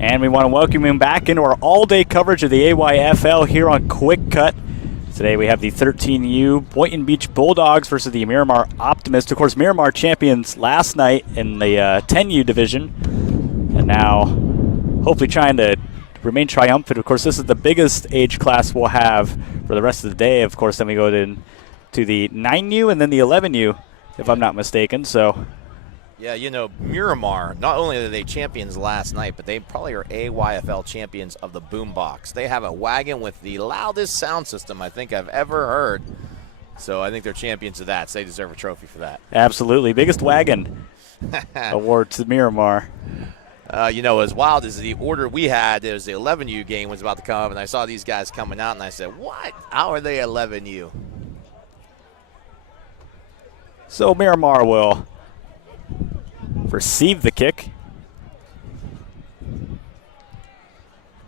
And we want to welcome him back into our all-day coverage of the AYFL here on QwikCut. Today we have the 13U Boynton Beach Bulldogs versus the Miramar Optimists. Of course, Miramar champions last night in the 10U division, and now hopefully trying to remain triumphant. Of course, this is the biggest age class we'll have for the rest of the day. Of course, then we go to the 9U and then the 11U, if I'm not mistaken. So. Yeah, you know, Miramar, not only are they champions last night, but they probably are AYFL champions of the boombox. They have a wagon with the loudest sound system I think I've ever heard. So I think they're champions of that, so they deserve a trophy for that. Absolutely. Biggest wagon award to Miramar. You know, as wild as the order we had, it was the 11U game was about to come up, and I saw these guys coming out, and I said, what? How are they 11U? So Miramar will receive the kick.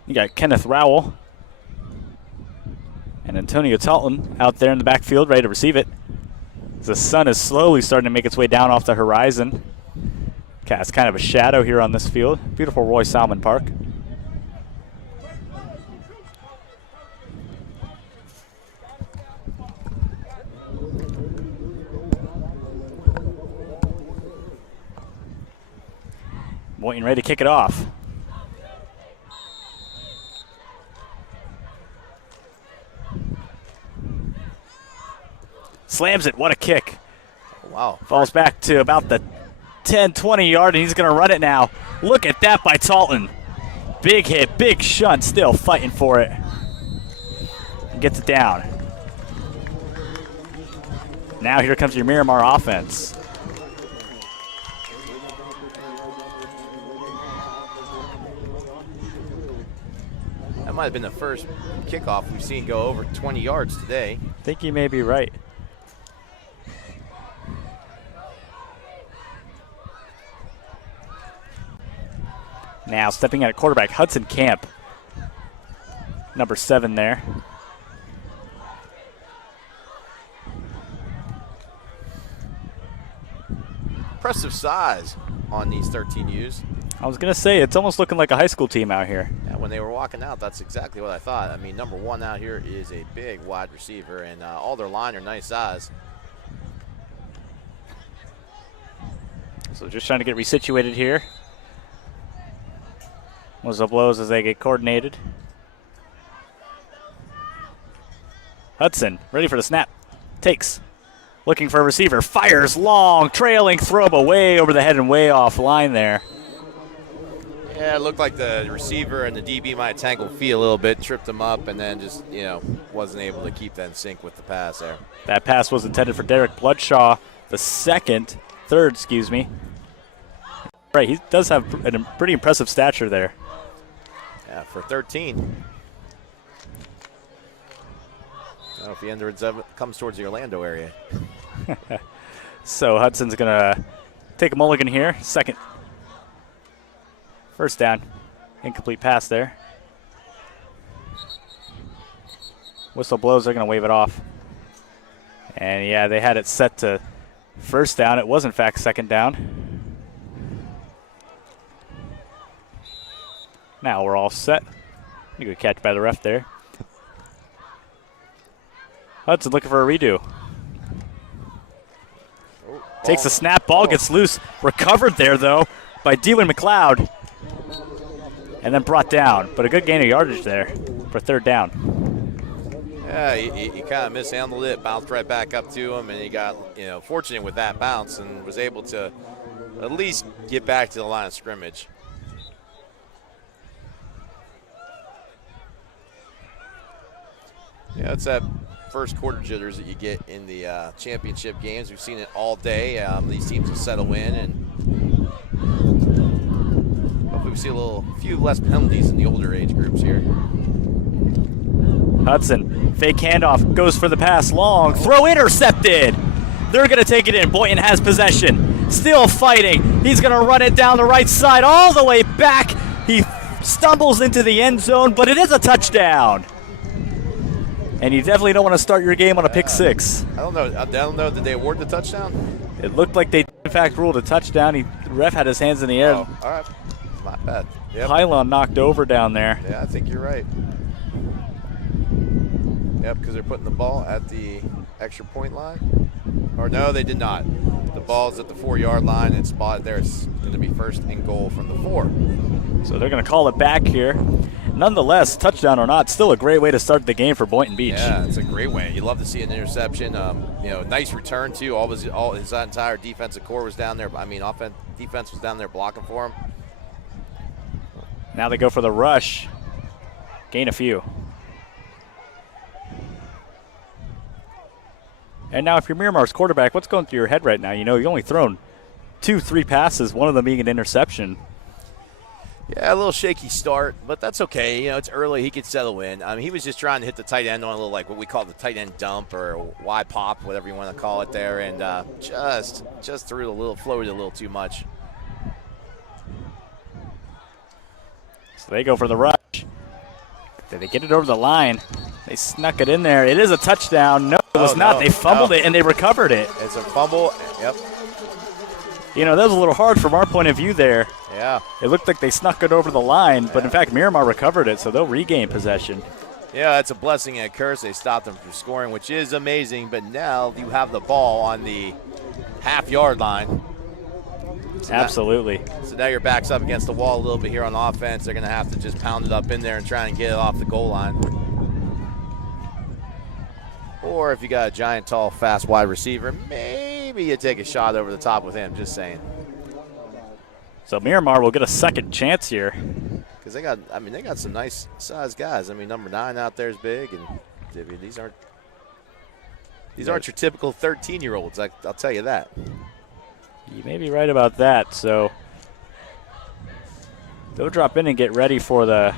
You got Kenneth Rowell and Antonio Talton out there in the backfield ready to receive it. The sun is slowly starting to make its way down off the horizon. Casts kind of a shadow here on this field. Beautiful Roy Salmon Park. Boynton ready to kick it off. Slams it, what a kick. Wow. Falls back to about the 10, 20 yard, and he's gonna run it now. Look at that by Talton. Big hit, big shunt, still fighting for it. Gets it down. Now here comes your Miramar offense. That might have been the first kickoff we've seen go over 20 yards today. I think you may be right. Now stepping at quarterback, Hudson Camp. Number 7 there. Impressive size on these 13Us. I was going to say, it's almost looking like a high school team out here. Yeah, when they were walking out, that's exactly what I thought. I mean, number 1 out here is a big wide receiver, and all their line are nice size. So just trying to get resituated here. Whistle blows as they get coordinated. Hudson, ready for the snap. Takes. Looking for a receiver. Fires long, trailing throw, but way over the head and way off line there. Yeah, it looked like the receiver and the DB might have tangled feet a little bit, tripped him up, and then just, you know, wasn't able to keep that in sync with the pass there. That pass was intended for Derek Bloodshaw, the third, excuse me. Right, he does have a pretty impressive stature there. Yeah, for 13. I don't know if he comes towards the Orlando area. So Hudson's going to take a mulligan here. Second. First down. Incomplete pass there. Whistle blows, they're going to wave it off. And yeah, they had it set to first down. It was in fact second down. Now we're all set. Good catch by the ref there. Hudson looking for a redo. Takes the snap, ball gets loose. Recovered there though by Dewey McLeod. And then brought down, but a good gain of yardage there for third down. Yeah, he kind of mishandled it, bounced right back up to him, and he got, you know, fortunate with that bounce and was able to at least get back to the line of scrimmage. Yeah, it's that first quarter jitters that you get in the championship games. We've seen it all day. These teams will settle in, and hopefully we see a few less penalties in the older age groups here. Hudson, fake handoff, goes for the pass, long, throw intercepted. They're going to take it in. Boynton has possession, still fighting. He's going to run it down the right side all the way back. He stumbles into the end zone, but it is a touchdown. And you definitely don't want to start your game on a pick six. I don't know. Did they award the touchdown? It looked like they, in fact, ruled a touchdown. The ref had his hands in the air. Oh, all right. my bad. Yep. Pylon knocked over down there. Yeah, I think you're right. Yep, because they're putting the ball at the extra point line. Or no, they did not. The ball's at the 4-yard line. It's spotted there. It's going to be first and goal from the 4. So they're going to call it back here. Nonetheless, touchdown or not, still a great way to start the game for Boynton Beach. Yeah, it's a great way. You love to see an interception. Nice return too. All his entire defensive core was down there. I mean, defense was down there blocking for him. Now they go for the rush. Gain a few. And now if you're Miramar's quarterback, what's going through your head right now? You know, you've only thrown 2-3 passes, one of them being an interception. Yeah, a little shaky start, but that's okay. You know, it's early. He could settle in. I mean, he was just trying to hit the tight end on a little, like what we call the tight end dump or Y pop, whatever you want to call it there, and just threw a little, floated a little too much. So they go for the rush. Did they get it over the line? They snuck it in there. It is a touchdown. No, it was not. They fumbled it, and they recovered it. It's a fumble. Yep. You know, that was a little hard from our point of view there. Yeah. It looked like they snuck it over the line, but in fact, Miramar recovered it, so they'll regain possession. Yeah, it's a blessing and a curse. They stopped them from scoring, which is amazing, but now you have the ball on the half-yard line. Absolutely. So now your back's up against the wall a little bit here on offense. They're going to have to just pound it up in there and try and get it off the goal line. Or if you got a giant, tall, fast wide receiver, maybe you take a shot over the top with him, just saying. So Miramar will get a second chance here. Because they got some nice sized guys. I mean, number 9 out there is big, and these aren't your typical 13-year-olds. I'll tell you that. You may be right about that. So they'll drop in and get ready for the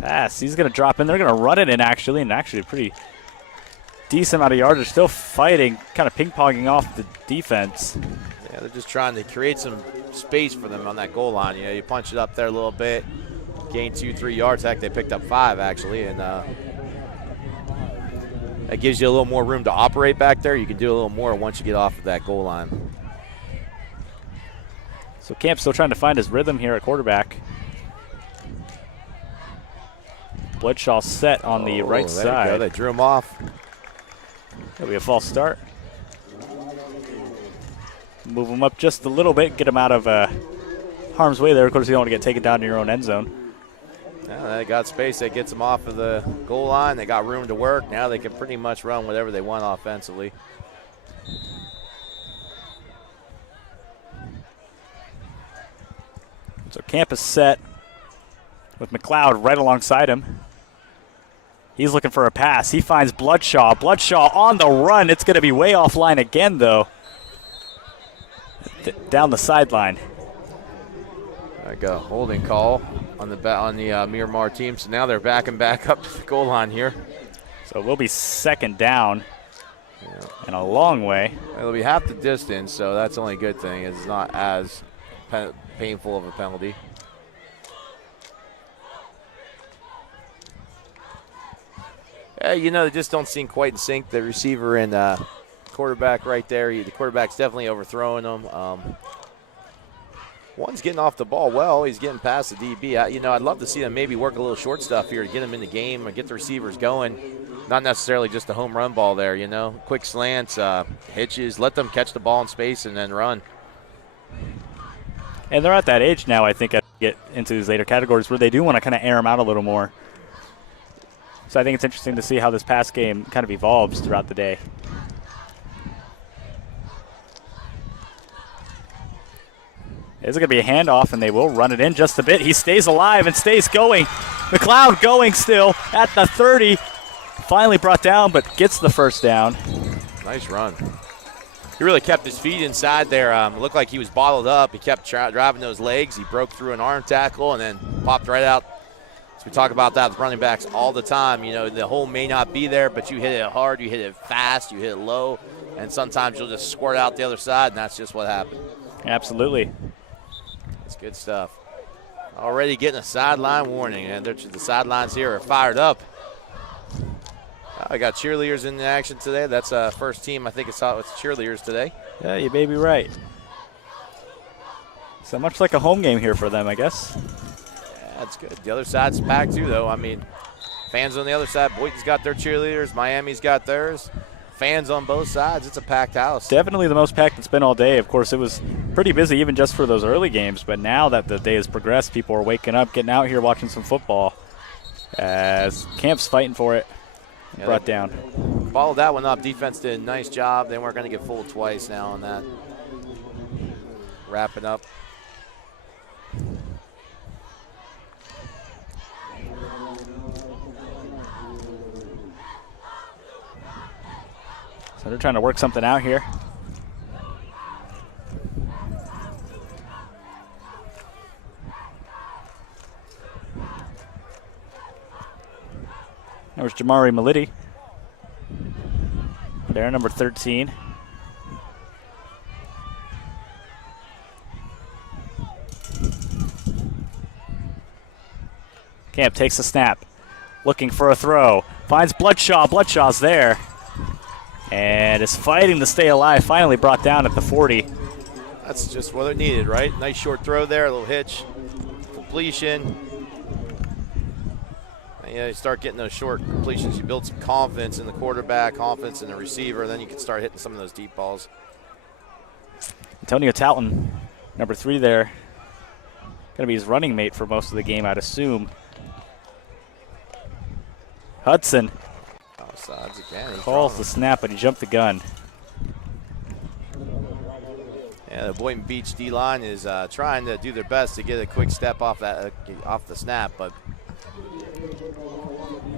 pass. He's going to drop in. They're going to run it in, actually, and actually a pretty decent amount of yards. They're still fighting, kind of ping-ponging off the defense. Yeah, they're just trying to create some space for them on that goal line. You know, you punch it up there a little bit, gain 2-3 yards. Heck, they picked up 5, actually, and that gives you a little more room to operate back there. You can do a little more once you get off of that goal line. So Camp's still trying to find his rhythm here at quarterback. Bloodshaw set on the right there side. You go. They drew him off. That'll be a false start. Move him up just a little bit, get him out of harm's way there. Of course, you don't want to get taken down in your own end zone. Yeah, they got space. That gets them off of the goal line. They got room to work. Now they can pretty much run whatever they want offensively. So Camp is set with McLeod right alongside him. He's looking for a pass. He finds Bloodshaw. Bloodshaw on the run. It's going to be way offline again, though. Down the sideline. There we go. Holding call on the Miramar team. So now they're backing back up to the goal line here. So we'll be second down and a long way. It'll be half the distance, so that's the only good thing. It's not as painful of a penalty. Yeah, you know, they just don't seem quite in sync. The receiver and quarterback right there. The quarterback's definitely overthrowing them. One's getting off the ball well. He's getting past the DB. I'd love to see them maybe work a little short stuff here to get them in the game and get the receivers going. Not necessarily just a home run ball there, you know. Quick slants, hitches. Let them catch the ball in space and then run. And they're at that age now, I think, to get into these later categories where they do want to kind of air them out a little more. So I think it's interesting to see how this pass game kind of evolves throughout the day. It's going to be a handoff, and they will run it in just a bit. He stays alive and stays going. McLeod going still at the 30. Finally brought down, but gets the first down. Nice run. He really kept his feet inside there. Looked like he was bottled up. He kept driving those legs. He broke through an arm tackle and then popped right out. So we talk about that with running backs all the time. You know, the hole may not be there, but you hit it hard, you hit it fast, you hit it low, and sometimes you'll just squirt out the other side, and that's just what happened. Absolutely. That's good stuff. Already getting a sideline warning, and the sidelines here are fired up. I got cheerleaders in action today. That's first team. I think it's cheerleaders today. Yeah, you may be right. So much like a home game here for them, I guess. Yeah, that's good. The other side's packed too, though. I mean, fans on the other side. Boynton's got their cheerleaders. Miami's got theirs. Fans on both sides. It's a packed house. Definitely the most packed it's been all day. Of course, it was pretty busy even just for those early games, but now that the day has progressed, people are waking up, getting out here, watching some football as Camp's fighting for it. Yeah, Brought down. Followed that one up. Defense did a nice job. They weren't going to get fooled twice now on that. Wrapping up. So they're trying to work something out here. There's Jamari Maliti. There, number 13. Camp takes the snap. Looking for a throw. Finds Bloodshaw. Bloodshaw's there. And is fighting to stay alive. Finally brought down at the 40. That's just what it needed, right? Nice short throw there, a little hitch, completion. And, you start getting those short completions. You build some confidence in the quarterback, confidence in the receiver, then you can start hitting some of those deep balls. Antonio Talton, number 3 there. Going to be his running mate for most of the game, I'd assume. Hudson. Offsides again. Calls the snap, but he jumped the gun. Yeah, the Boynton Beach D-line is trying to do their best to get a quick step off that off the snap, but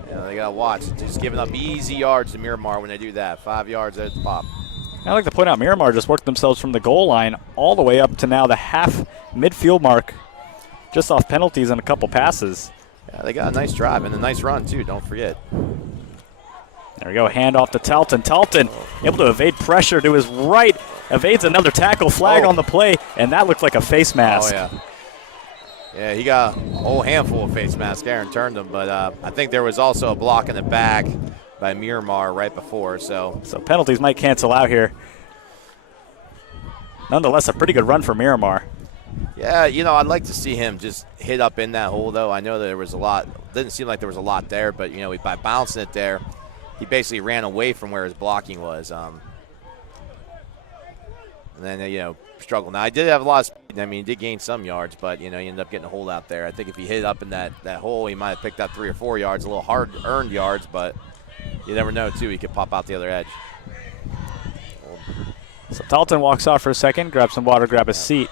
they got to watch. Just giving up easy yards to Miramar when they do that. 5 yards at the pop. I'd like to point out Miramar just worked themselves from the goal line all the way up to now the half midfield mark, just off penalties and a couple passes. Yeah, they got a nice drive and a nice run, too. Don't forget. There we go, hand off to Talton. Talton able to evade pressure to his right, evades another tackle, flag on the play, and that looked like a face mask. Oh, yeah. Yeah, he got a whole handful of face masks. Aaron turned them, but I think there was also a block in the back by Miramar right before. So penalties might cancel out here. Nonetheless, a pretty good run for Miramar. Yeah, I'd like to see him just hit up in that hole, though. I know there was a lot. Didn't seem like there was a lot there, but, by bouncing it there, he basically ran away from where his blocking was. And then, struggled. Now, I did have a lot of speed. I mean, he did gain some yards, but, he ended up getting a hold out there. I think if he hit it up in that hole, he might have picked up 3 or 4 yards, a little hard-earned yards, but you never know, too. He could pop out the other edge. So Talton walks off for a second, grabs some water, grab a seat.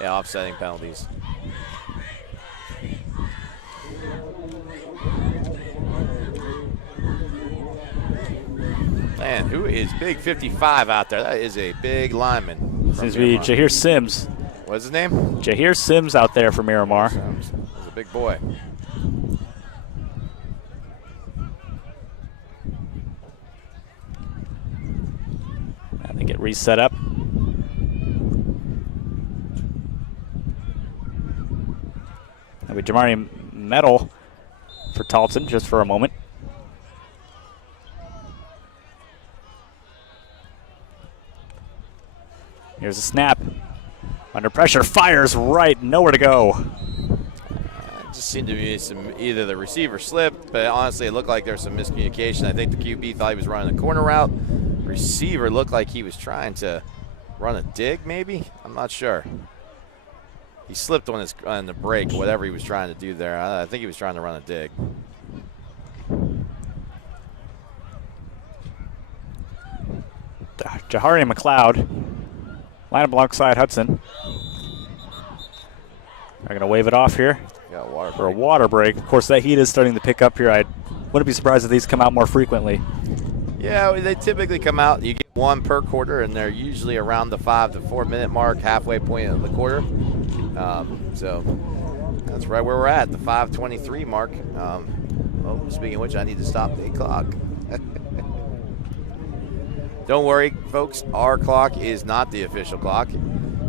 Yeah, offsetting penalties. Man, who is big 55 out there? That is a big lineman. Seems to be Jahir Sims. What's his name? Jahir Sims out there for Miramar. He's a big boy. And they get reset up. That'll be Jamari Medal for Talton just for a moment. Here's a snap. Under pressure, fires right, nowhere to go. It just seemed to be either the receiver slipped, but honestly it looked like there was some miscommunication. I think the QB thought he was running a corner route. Receiver looked like he was trying to run a dig maybe? I'm not sure. He slipped on the break, whatever he was trying to do there. I think he was trying to run a dig. Jahari McLeod. Line up alongside Hudson. They're going to wave it off here for a water break. Of course, that heat is starting to pick up here. I wouldn't be surprised if these come out more frequently. Yeah, they typically come out. You get 1 per quarter, and they're usually around the 5 to 4 minute mark, halfway point of the quarter. So that's right where we're at, the 5:23 mark. Speaking of which, I need to stop the clock. Don't worry, folks. Our clock is not the official clock.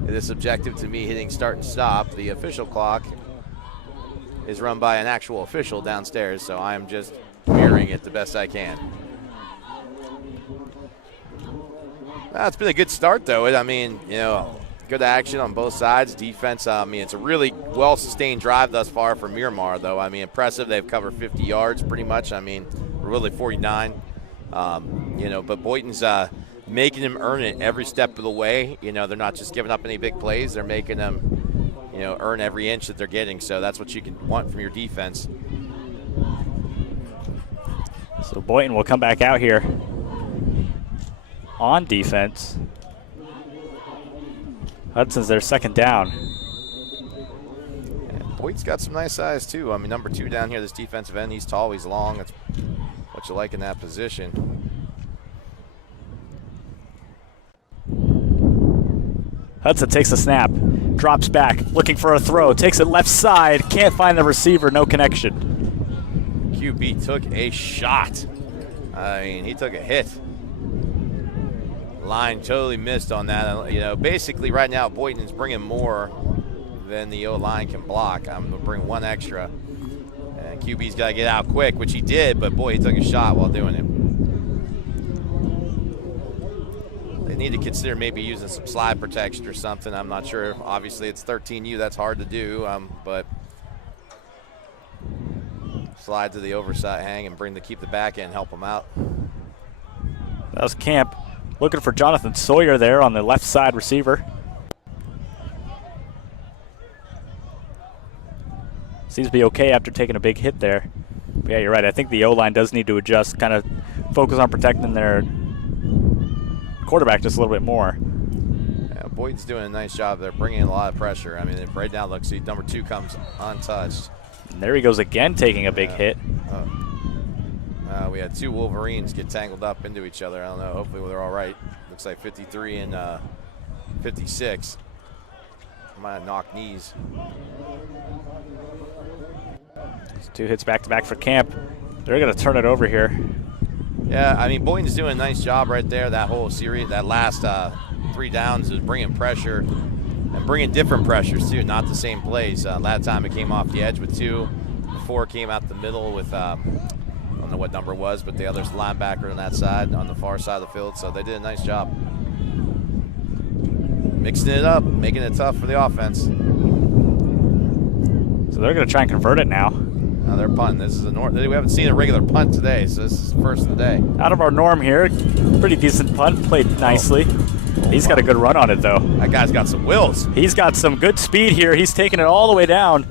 It is subjective to me hitting start and stop. The official clock is run by an actual official downstairs, so I am just mirroring it the best I can. It's been a good start, though. I mean, Good action on both sides. Defense, I mean, it's a really well-sustained drive thus far for Miramar, though. I mean, impressive. They've covered 50 yards pretty much. I mean, really 49. But Boynton's making them earn it every step of the way. They're not just giving up any big plays. They're making them, earn every inch that they're getting. So that's what you can want from your defense. So Boynton will come back out here on defense. Hudson's their second down. And Boyd's got some nice size, too. I mean, number 2 down here, this defensive end, he's tall, he's long. That's what you like in that position. Hudson takes a snap, drops back, looking for a throw, takes it left side, can't find the receiver, no connection. QB took a shot. I mean, he took a hit. Line totally missed on that. Basically right now Boynton's bringing more than the O-line can block. I'm going to bring one extra. And QB's got to get out quick, which he did, but boy, he took a shot while doing it. They need to consider maybe using some slide protection or something. I'm not sure. Obviously, it's 13U. That's hard to do, but slide to the overside hang and keep the back end, help them out. That was Camp looking for Jonathan Sawyer there on the left side receiver. Seems to be okay after taking a big hit there. But yeah, you're right. I think the O-line does need to adjust, kind of focus on protecting their quarterback just a little bit more. Yeah, Boyd's doing a nice job there, bringing in a lot of pressure. I mean, right now, look, see, number 2 comes untouched. And there he goes again, taking a big hit. We had 2 Wolverines get tangled up into each other. I don't know. Hopefully they're all right. Looks like 53 and 56. Might have knocked knees. 2 hits back-to-back for Camp. They're going to turn it over here. Yeah, I mean, Boynton's doing a nice job right there. That whole series, that last 3 downs is bringing pressure and bringing different pressures, too, not the same plays. Last time it came off the edge with 2. Before it came out the middle with I don't know what number it was, but the other's linebacker on that side, on the far side of the field. So they did a nice job mixing it up, making it tough for the offense. So they're going to try and convert it now. Now they're punting. This is we haven't seen a regular punt today, so this is the first of the day. Out of our norm here. Pretty decent punt, played nicely. He's got a good run on it, though. That guy's got some wheels. He's got some good speed here. He's taking it all the way down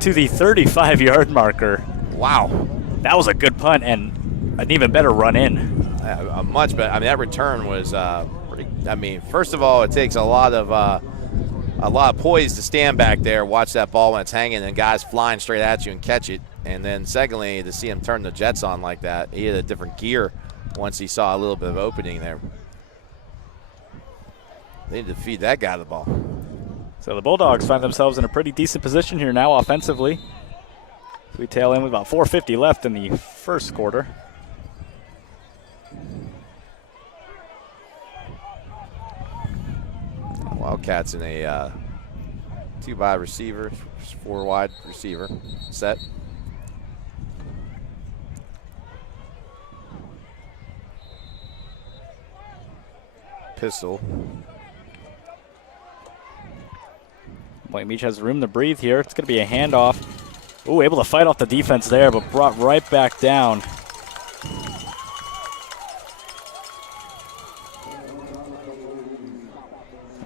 to the 35-yard marker. Wow. That was a good punt and an even better run in. A much better. I mean, that return was pretty. I mean, first of all, it takes a lot of poise to stand back there, watch that ball when it's hanging, and guys flying straight at you and catch it. And then, secondly, to see him turn the jets on like that, he had a different gear once he saw a little bit of opening there. They need to feed that guy the ball. So the Bulldogs find themselves in a pretty decent position here now offensively. We tail in with about 4:50 left in the first quarter. Wildcats in a 2-wide receiver, 4-wide receiver set. Pistol. Boynton Beach has room to breathe here. It's going to be a handoff. Ooh, able to fight off the defense there, but brought right back down.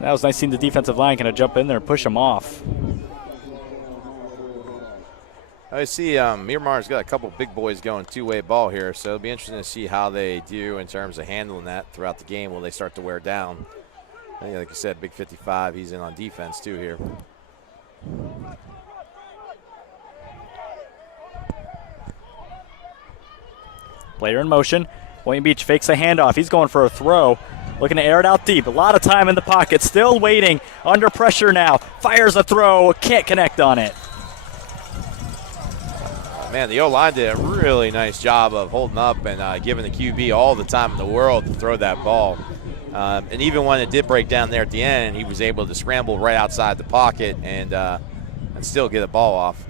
That was nice seeing the defensive line kind of jump in there and push him off. I see Miramar's got a couple big boys going 2-way ball here, so it'll be interesting to see how they do in terms of handling that throughout the game. Will they start to wear down? I think, like you said, big 55, he's in on defense too here. Player in motion. Boynton Beach fakes a handoff. He's going for a throw. Looking to air it out deep. A lot of time in the pocket. Still waiting. Under pressure now. Fires a throw. Can't connect on it. Man, the O-line did a really nice job of holding up and giving the QB all the time in the world to throw that ball. And even when it did break down there at the end, he was able to scramble right outside the pocket and still get a ball off.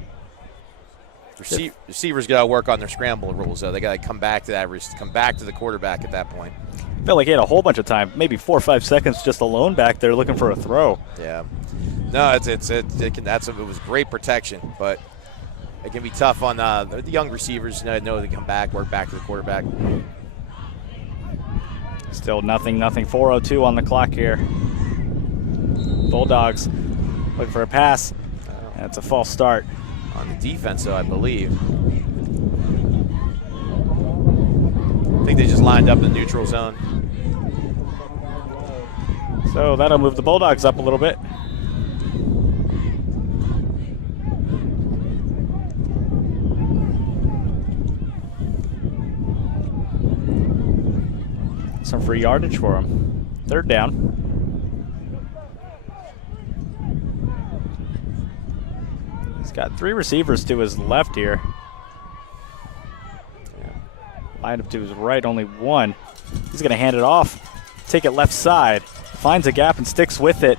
Receivers got to work on their scramble rules, though. They got to come back to that, come back to the quarterback at that point. Felt like he had a whole bunch of time, maybe 4 or 5 seconds just alone back there looking for a throw. Yeah. No, it was great protection, but it can be tough on the young receivers. Know they come back, work back to the quarterback. Still nothing. 4:02 on the clock here. Bulldogs looking for a pass. That's a false start. On the defense, though, I believe. I think they just lined up in the neutral zone. So that'll move the Bulldogs up a little bit. Some free yardage for him. 3rd down. He's got 3 receivers to his left here. Lined up to his right, only 1. He's going to hand it off. Take it left side. Finds a gap and sticks with it.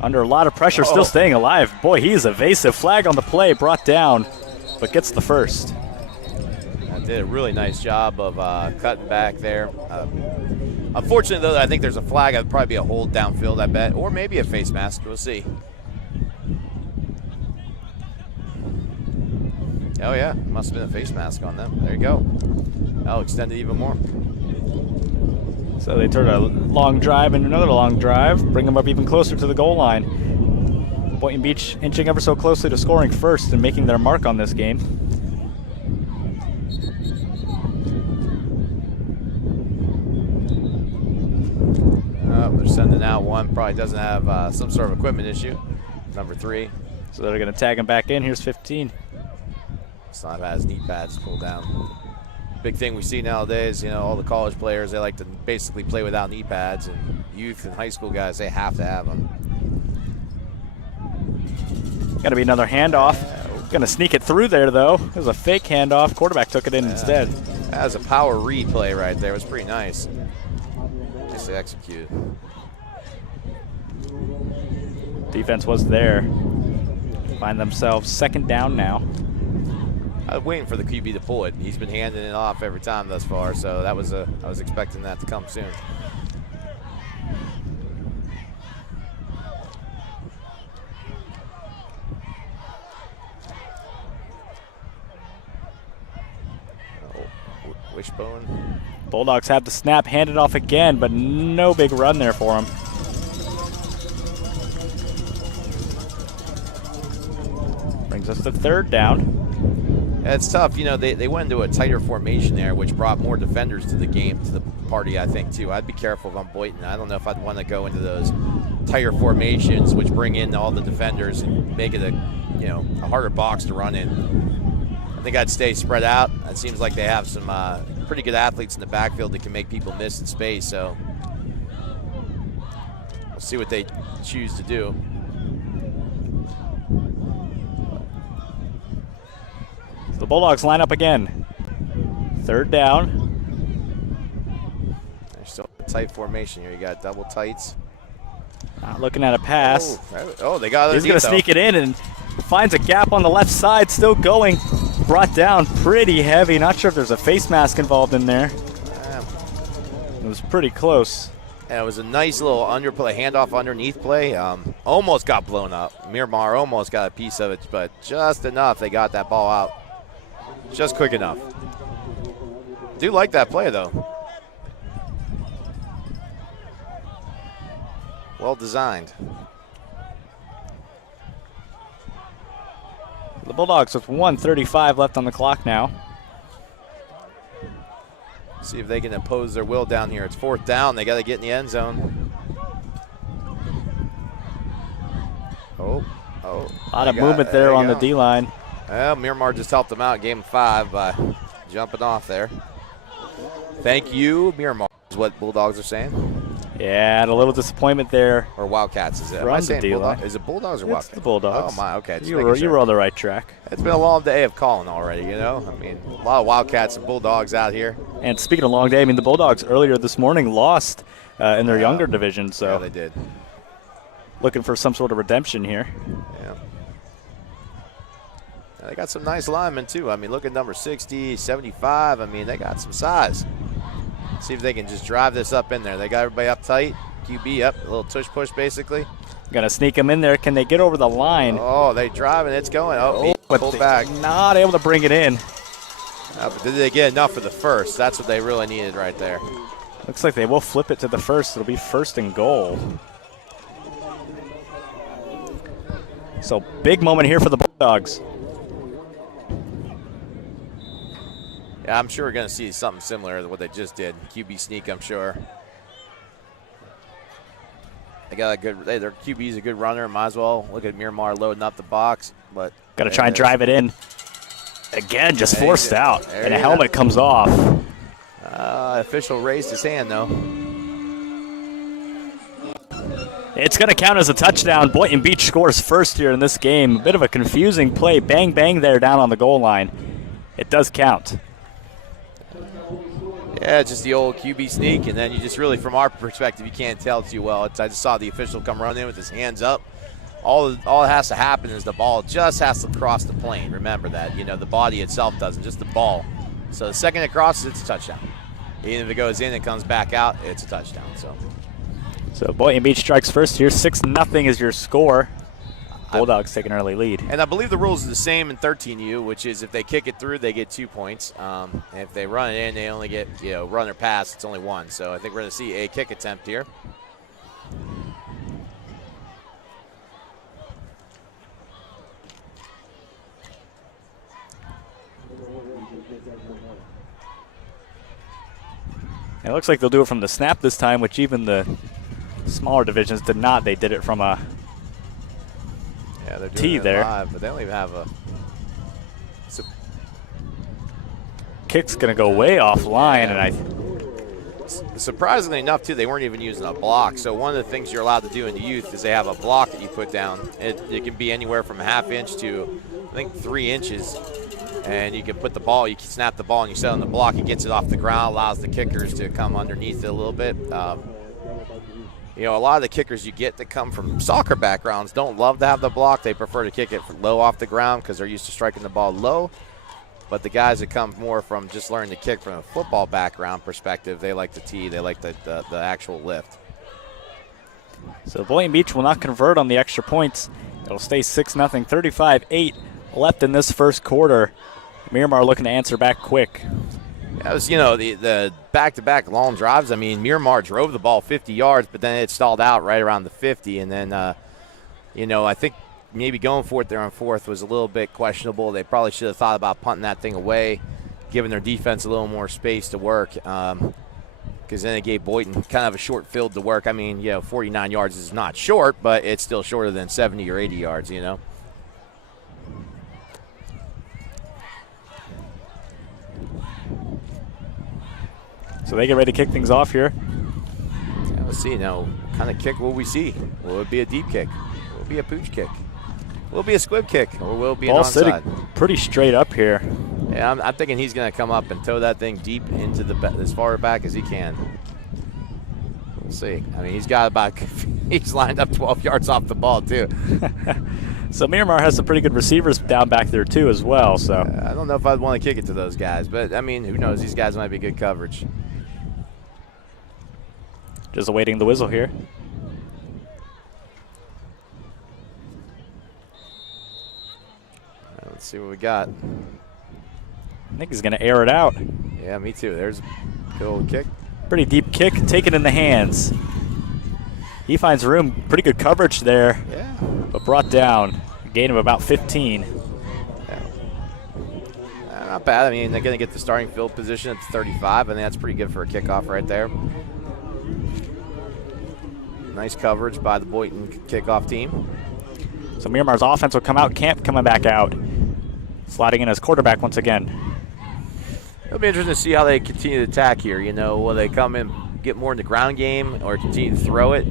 Under a lot of pressure, still staying alive. Boy, he's evasive. Flag on the play, brought down, but gets the first. Did a really nice job of cutting back there. Unfortunately, though, I think there's a flag. It'd probably be a hold downfield, I bet, or maybe a face mask. We'll see. Oh, yeah. Must have been a face mask on them. There you go. That'll extend it even more. So they turn a long drive and another long drive, bring them up even closer to the goal line. Boynton Beach inching ever so closely to scoring first and making their mark on this game. They're sending out one. Probably doesn't have some sort of equipment issue. Number 3. So they're going to tag him back in. Here's 15. It's not as knee pads pulled down. Big thing we see nowadays, all the college players, they like to basically play without knee pads, and youth and high school guys, they have to have them. Got to be another handoff. Going to sneak it through there, though. It was a fake handoff. Quarterback took it in instead. That was a power read play right there. It was pretty nice. Nicely executed. Defense was there. Find themselves 2nd down now. I was waiting for the QB to pull it. He's been handing it off every time thus far, so I was expecting that to come soon. Wishbone. Bulldogs have the snap, hand it off again, but no big run there for him. Brings us to 3rd down. Yeah, it's tough. They went into a tighter formation there, which brought more defenders to the game, to the party, I think, too. I'd be careful if I'm Boynton. I don't know if I'd want to go into those tighter formations, which bring in all the defenders and make it a harder box to run in. I think I'd stay spread out. It seems like they have some pretty good athletes in the backfield that can make people miss in space, so we'll see what they choose to do. The Bulldogs line up again. 3rd down. They're still in a tight formation here. You got double tights. Not looking at a pass. They got it. He's going to sneak it in and finds a gap on the left side. Still going. Brought down pretty heavy. Not sure if there's a face mask involved in there. It was pretty close. And it was a nice little underplay, handoff underneath play. Almost got blown up. Miramar almost got a piece of it, but just enough. They got that ball out. Just quick enough. Do like that play, though. Well designed. The Bulldogs with 1:35 left on the clock now. See if they can impose their will down here. It's 4th down. They got to get in the end zone. A lot of movement there on the D-line. Well, Miramar just helped them out, gave them 5 by jumping off there. Thank you, Miramar, is what Bulldogs are saying. Yeah, and a little disappointment there. Or Wildcats, is it? Am I saying Bulldogs? Is it Bulldogs or Wildcats? It's the Bulldogs. Oh, my, okay. You were on the right track. It's been a long day of calling already, I mean, a lot of Wildcats and Bulldogs out here. And speaking of long day, the Bulldogs earlier this morning lost in their younger division. So yeah, they did. Looking for some sort of redemption here. Yeah. They got some nice linemen, too. I mean, look at number 60, 75. I mean, they got some size. See if they can just drive this up in there. They got everybody up tight. QB up, a little tush push, basically. Going to sneak them in there. Can they get over the line? Oh, they drive and it's going. Oh, pull back. Not able to bring it in. But did they get enough for the first? That's what they really needed right there. Looks like they will flip it to the first. It'll be 1st and goal. So big moment here for the Bulldogs. Yeah, I'm sure we're going to see something similar to what they just did. QB sneak, I'm sure. They got a good. Their QB's a good runner. Might as well look at Miramar loading up the box, but got to try and drive it in. Again, just forced out, and a helmet comes off. Official raised his hand though. It's going to count as a touchdown. Boynton Beach scores first here in this game. A bit of a confusing play. Bang, bang there down on the goal line. It does count. Yeah, just the old QB sneak, and then you just really, from our perspective, you can't tell too well. I just saw the official come running in with his hands up. All that has to happen is the ball just has to cross the plane. Remember that. You know, the body itself doesn't, just the ball. So the second it crosses, it's a touchdown. Even if it goes in and comes back out, it's a touchdown. So Boynton Beach strikes first here. 6-0 is your score. Bulldogs take an early lead. And I believe the rules are the same in 13U, which is if they kick it through, they get 2 points. And if they run it in, they only get, run or pass, it's only 1. So I think we're going to see a kick attempt here. It looks like they'll do it from the snap this time, which even the smaller divisions did not. They did it from a they're doing tee it there. Live, but they don't even have a. Kick's going to go way offline, yeah. and Surprisingly enough, too, they weren't even using a block. So one of the things you're allowed to do in the youth is they have a block that you put down. It can be anywhere from a ½ inch to, I think, 3 inches. And you can put the ball, you can snap the ball, and you set on the block. It gets it off the ground, allows the kickers to come underneath it a little bit. A lot of the kickers you get that come from soccer backgrounds don't love to have the block. They prefer to kick it low off the ground because they're used to striking the ball low. But the guys that come more from just learning to kick from a football background perspective, they like the tee, they like the actual lift. So Boynton Beach will not convert on the extra points. It'll stay 6-0, 35-8 left in this first quarter. Miramar looking to answer back quick. That was, the back-to-back long drives. I mean, Miramar drove the ball 50 yards, but then it stalled out right around the 50. And then, I think maybe going for it there on 4th was a little bit questionable. They probably should have thought about punting that thing away, giving their defense a little more space to work, because then it gave Boynton kind of a short field to work. I mean, 49 yards is not short, but it's still shorter than 70 or 80 yards, So they get ready to kick things off here. Yeah, let's see now. What kind of kick will we see? Will it be a deep kick? Will it be a pooch kick? Will it be a squib kick? Or will it be an onside? Ball sitting pretty straight up here. Yeah, I'm thinking he's going to come up and tow that thing deep into as far back as he can. We'll see. I mean, he's lined up 12 yards off the ball, too. So Miramar has some pretty good receivers down back there, too, as well. So I don't know if I'd want to kick it to those guys, but, I mean, who knows? These guys might be good coverage. Just awaiting the whistle here. Let's see what we got. I think he's going to air it out. Yeah, me too. There's a good old kick. Pretty deep kick, taken in the hands. He finds room, pretty good coverage there, yeah, but brought down. A gain of about 15. Yeah. Not bad. I mean, they're going to get the starting field position at 35. I think that's pretty good for a kickoff right there. Nice coverage by the Boynton kickoff team. So Miramar's offense will come out. Camp coming back out. Sliding in as quarterback once again. It'll be interesting to see how they continue to attack here. Will they come in, get more in the ground game, or continue to throw it?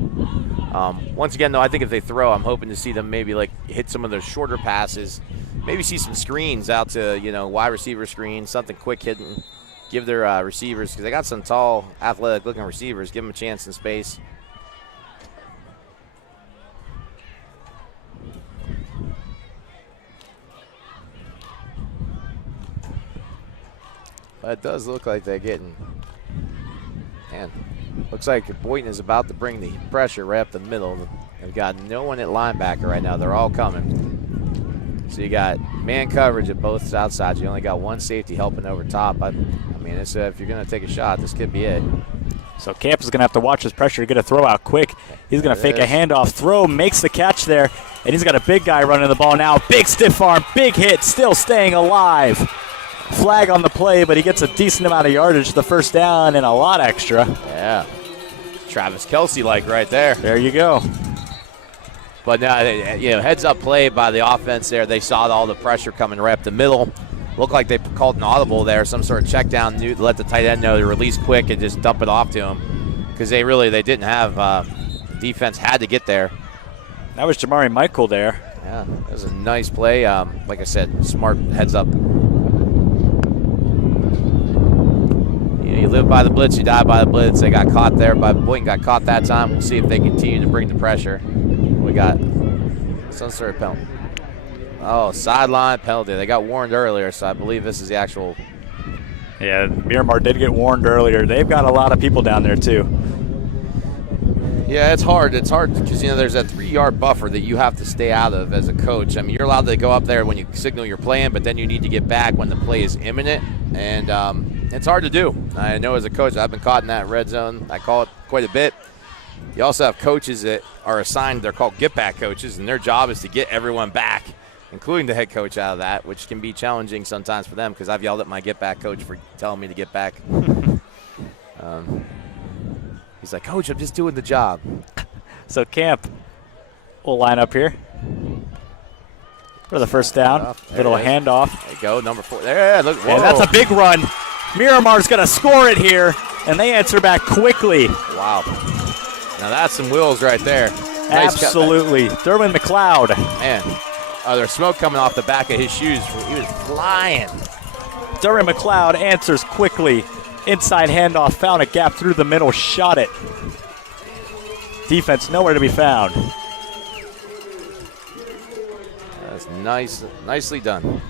Once again, though, I think if they throw, I'm hoping to see them maybe hit some of those shorter passes. Maybe see some screens out to, wide receiver screens, something quick hidden. Give their receivers, because they got some tall, athletic-looking receivers, give them a chance in space. It does look like they're getting, man, looks like Boynton is about to bring the pressure right up the middle. They've got no one at linebacker right now. They're all coming. So you got man coverage at both outsides. You only got one safety helping over top. I mean, it's, if you're going to take a shot, this could be it. So Camp is going to have to watch his pressure to get a throw out quick. He's going to fake a handoff throw, makes the catch there, and he's got a big guy running the ball now. Big stiff arm, big hit, still staying alive. Flag on the play, but he gets a decent amount of yardage, the first down, and a lot extra. Yeah. Travis Kelce-like right there. There you go. But now, you know, heads-up play by the offense there. They saw all the pressure coming right up the middle. Looked like they called an audible there, some sort of check down, let the tight end know to release quick and just dump it off to him. Because they didn't have, defense had to get there. That was Jamari Michael there. Yeah, that was a nice play. Like I said, smart heads-up. You live by the blitz, you die by the blitz. They got caught there, but Boynton got caught that time. We'll see if they continue to bring the pressure. We got some sort of penalty. Oh, sideline penalty. They got warned earlier, so I believe this is the actual. Yeah, Miramar did get warned earlier. They've got a lot of people down there, too. Yeah, it's hard. It's hard because, you know, there's that 3-yard buffer that you have to stay out of as a coach. I mean, you're allowed to go up there when you signal you're playing, but then you need to get back when the play is imminent, and it's hard to do. I know as a coach, I've been caught in that red zone. I call it quite a bit. You also have coaches that are assigned, they're called get-back coaches, and their job is to get everyone back, including the head coach out of that, which can be challenging sometimes for them because I've yelled at my get-back coach for telling me to get back. He's like, Coach, I'm just doing the job. So Camp will line up here for the first down. Little handoff. There you go, number 4. There, look. And that's a big run. Miramar's going to score it here, and they answer back quickly. Wow. Now that's some wheels right there. Absolutely. Derwin McLeod. Man, there's smoke coming off the back of his shoes. He was flying. Derwin McLeod answers quickly. Inside handoff, found a gap through the middle, shot it. Defense nowhere to be found. That's nicely done.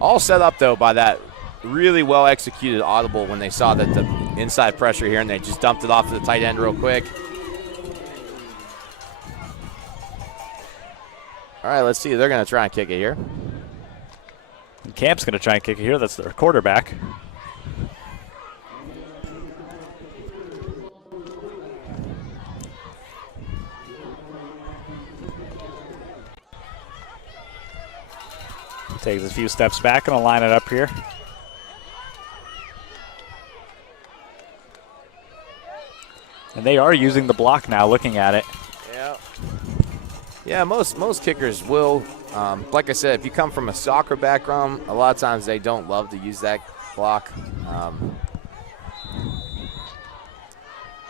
All set up, though, by that really well-executed audible when they saw that the inside pressure here, and they just dumped it off to the tight end real quick. All right, let's see. They're going to try and kick it here. Camp's going to try and kick it here. That's their quarterback. Takes a few steps back and will line it up here. And they are using the block now, looking at it. Yeah. Yeah, most kickers will. Like I said, if you come from a soccer background, a lot of times they don't love to use that block.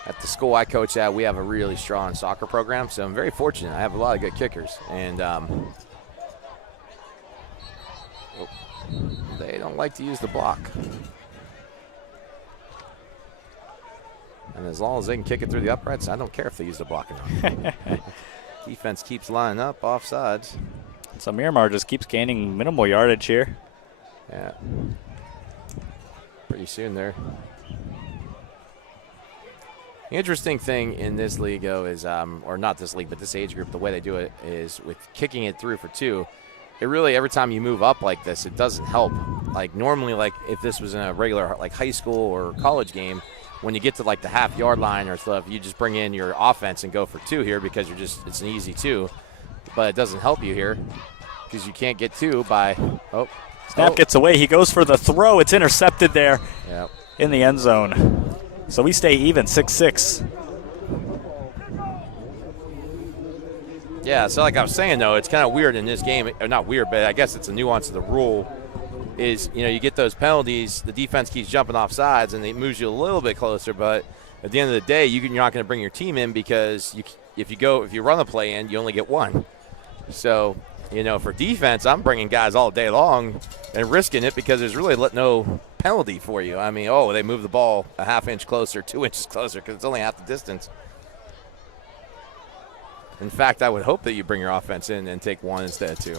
At the school I coach at, we have a really strong soccer program, so I'm very fortunate. I have a lot of good kickers, and they don't like to use the block. And as long as they can kick it through the uprights, I don't care if they use the block or not. Defense keeps lining up offsides. So Miramar just keeps gaining minimal yardage here. Yeah. Pretty soon there. The interesting thing in this league, though, is, or not this league, but this age group, the way they do it is with kicking it through for 2. It really, every time you move up like this, it doesn't help. Like normally, like if this was in a regular like high school or college game, when you get to like the half-yard line or stuff, you just bring in your offense and go for 2 here because it's an easy 2. But it doesn't help you here because you can't get 2 by, Snap gets away. He goes for the throw. It's intercepted there in the end zone. So we stay even, 6-6. Yeah, so like I was saying, though, it's kind of weird in this game. Or not weird, but I guess it's a nuance of the rule. Is, you know, you get those penalties, the defense keeps jumping off sides, and it moves you a little bit closer. But at the end of the day, you're not going to bring your team in because if you run the play in, you only get 1. So, you know, for defense, I'm bringing guys all day long and risking it because there's really no penalty for you. I mean, they move the ball a half inch closer, 2 inches closer because it's only half the distance. In fact, I would hope that you bring your offense in and take 1 instead of 2.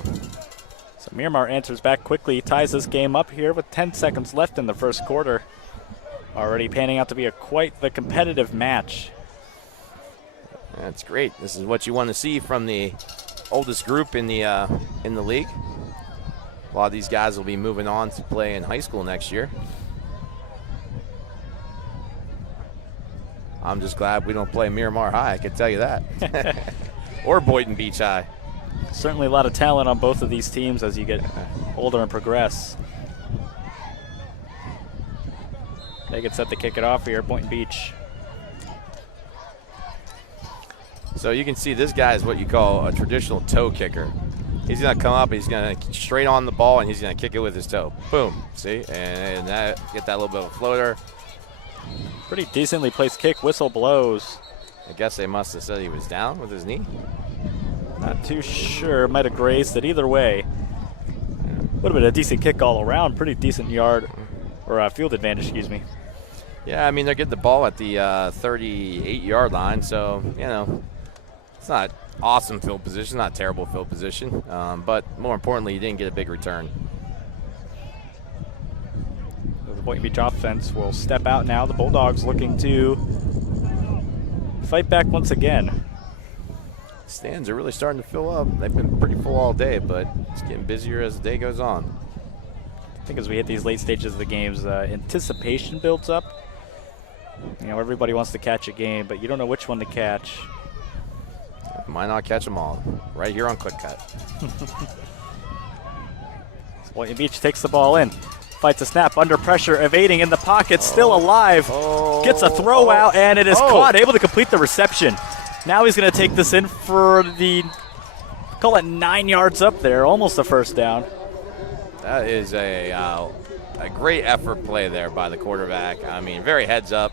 So Miramar answers back quickly, ties this game up here with 10 seconds left in the first quarter. Already panning out to be quite the competitive match. That's great. This is what you want to see from the oldest group in the league. A lot of these guys will be moving on to play in high school next year. I'm just glad we don't play Miramar High, I can tell you that. Or Boynton Beach High. Certainly a lot of talent on both of these teams as you get older and progress. They get set to kick it off here, Boynton Beach. So you can see this guy is what you call a traditional toe kicker. He's going to come up, he's going to straight on the ball, and he's going to kick it with his toe. Boom, see? And that, get that little bit of a floater. Pretty decently placed kick, whistle blows. I guess they must have said he was down with his knee. Not too sure, might have grazed it either way. Would have been a decent kick all around, pretty decent yard, or field advantage, excuse me. Yeah, I mean, they're getting the ball at the 38-yard line, so, you know, it's not awesome field position, not terrible field position, but more importantly, you didn't get a big return. The Boynton Beach offense will step out now. The Bulldogs looking to fight back once again. Stands are really starting to fill up. They've been pretty full all day, but it's getting busier as the day goes on. I think as we hit these late stages of the games, anticipation builds up. You know, everybody wants to catch a game, but you don't know which one to catch. Might not catch them all. Right here on QwikCut. Boynton Beach takes the ball in. Fights a snap, under pressure, evading in the pocket, still alive. Gets a throw out, and it is caught, able to complete the reception. Now he's going to take this in for the, call it 9 yards up there, almost a first down. That is a great effort play there by the quarterback. I mean, very heads up.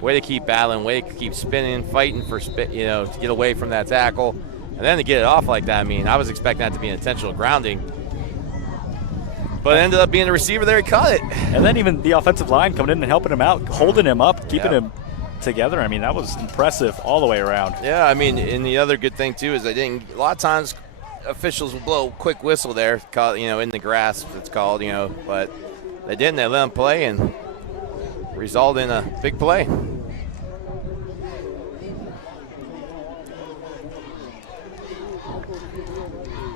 Way to keep battling, way to keep spinning, fighting for, to get away from that tackle. And then to get it off like that, I mean, I was expecting that to be an intentional grounding. But it ended up being the receiver there, he caught it. And then even the offensive line coming in and helping him out, holding him up, keeping him together. I mean, that was impressive all the way around. Yeah, I mean, and the other good thing, too, is they didn't – a lot of times officials will blow a quick whistle there, in the grass, it's called, but they didn't. They let them play and result in a big play.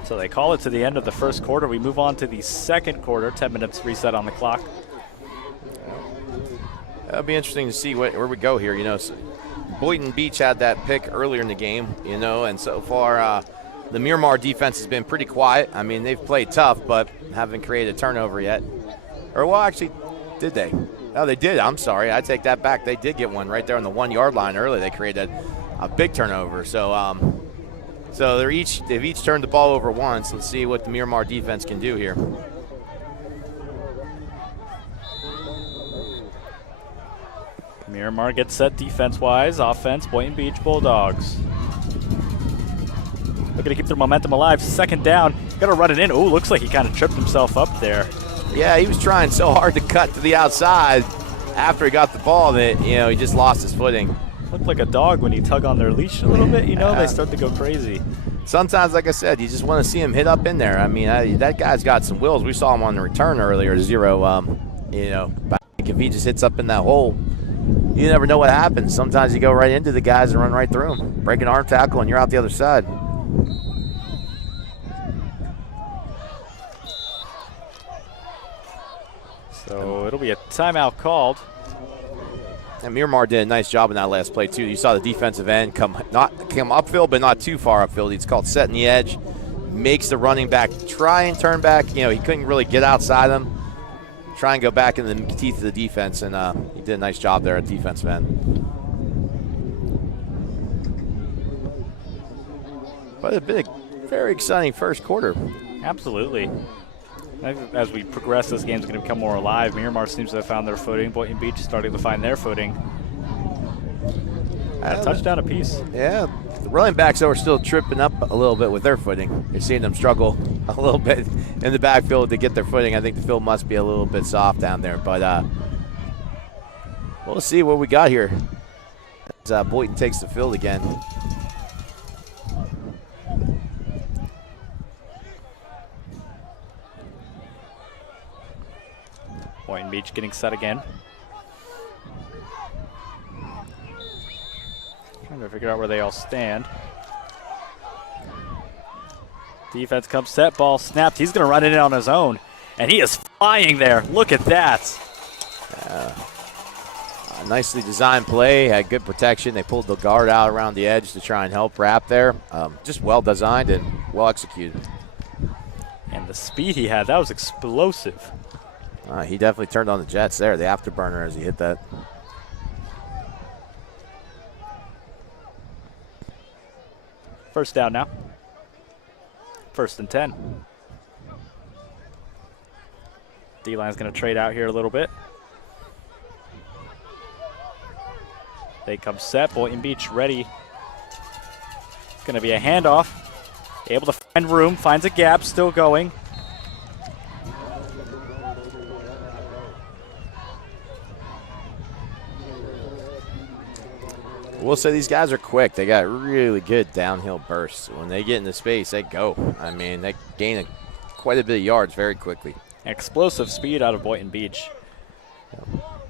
So they call it to the end of the first quarter. We move on to the second quarter, 10 minutes reset on the clock. It'll be interesting to see where we go here. Boynton Beach had that pick earlier in the game, and so far the Miramar defense has been pretty quiet. I mean, they've played tough, but haven't created a turnover yet. Or, well, actually, did they? No, they did. I'm sorry. I take that back. They did get one right there on the 1 yard line early. They created a big turnover. So they've each turned the ball over once. Let's see what the Miramar defense can do here. Miramar gets set defense-wise. Offense, Boynton Beach Bulldogs. Looking to keep their momentum alive. Second down. Got to run it in. Oh, looks like he kind of tripped himself up there. Yeah, he was trying so hard to cut to the outside after he got the ball that, he just lost his footing. Looked like a dog when you tug on their leash a little bit, they start to go crazy. Sometimes, like I said, you just want to see him hit up in there. I mean, that guy's got some wheels. We saw him on the return earlier, 0. But if he just hits up in that hole, you never know what happens. Sometimes you go right into the guys and run right through them. Break an arm tackle, and you're out the other side. So it'll be a timeout called. And Miramar did a nice job in that last play, too. You saw the defensive end come upfield, but not too far upfield. It's called setting the edge. Makes the running back try and turn back. He couldn't really get outside him. Try and go back in the teeth of the defense, and he did a nice job there at defensive end. But it's been a very exciting first quarter. Absolutely. As we progress, this game's going to become more alive. Miramar seems to have found their footing. Boynton Beach starting to find their footing. A touchdown apiece. Yeah, the running backs are still tripping up a little bit with their footing. You're seeing them struggle a little bit in the backfield to get their footing. I think the field must be a little bit soft down there. But we'll see what we got here as Boynton takes the field again. Boynton Beach getting set again. Trying to figure out where they all stand. Defense comes set, ball snapped. He's going to run it in on his own, and he is flying there. Look at that. Nicely designed play, had good protection. They pulled the guard out around the edge to try and help wrap there. Just well designed and well executed. And the speed he had, that was explosive. He definitely turned on the jets there, the afterburner as he hit that. First down now. 1st and 10. D-line's going to trade out here a little bit. They come set. Boynton Beach ready. It's going to be a handoff. Able to find room. Finds a gap. Still going. We'll say these guys are quick. They got really good downhill bursts. When they get into space, they go. I mean, they gain quite a bit of yards very quickly. Explosive speed out of Boynton Beach.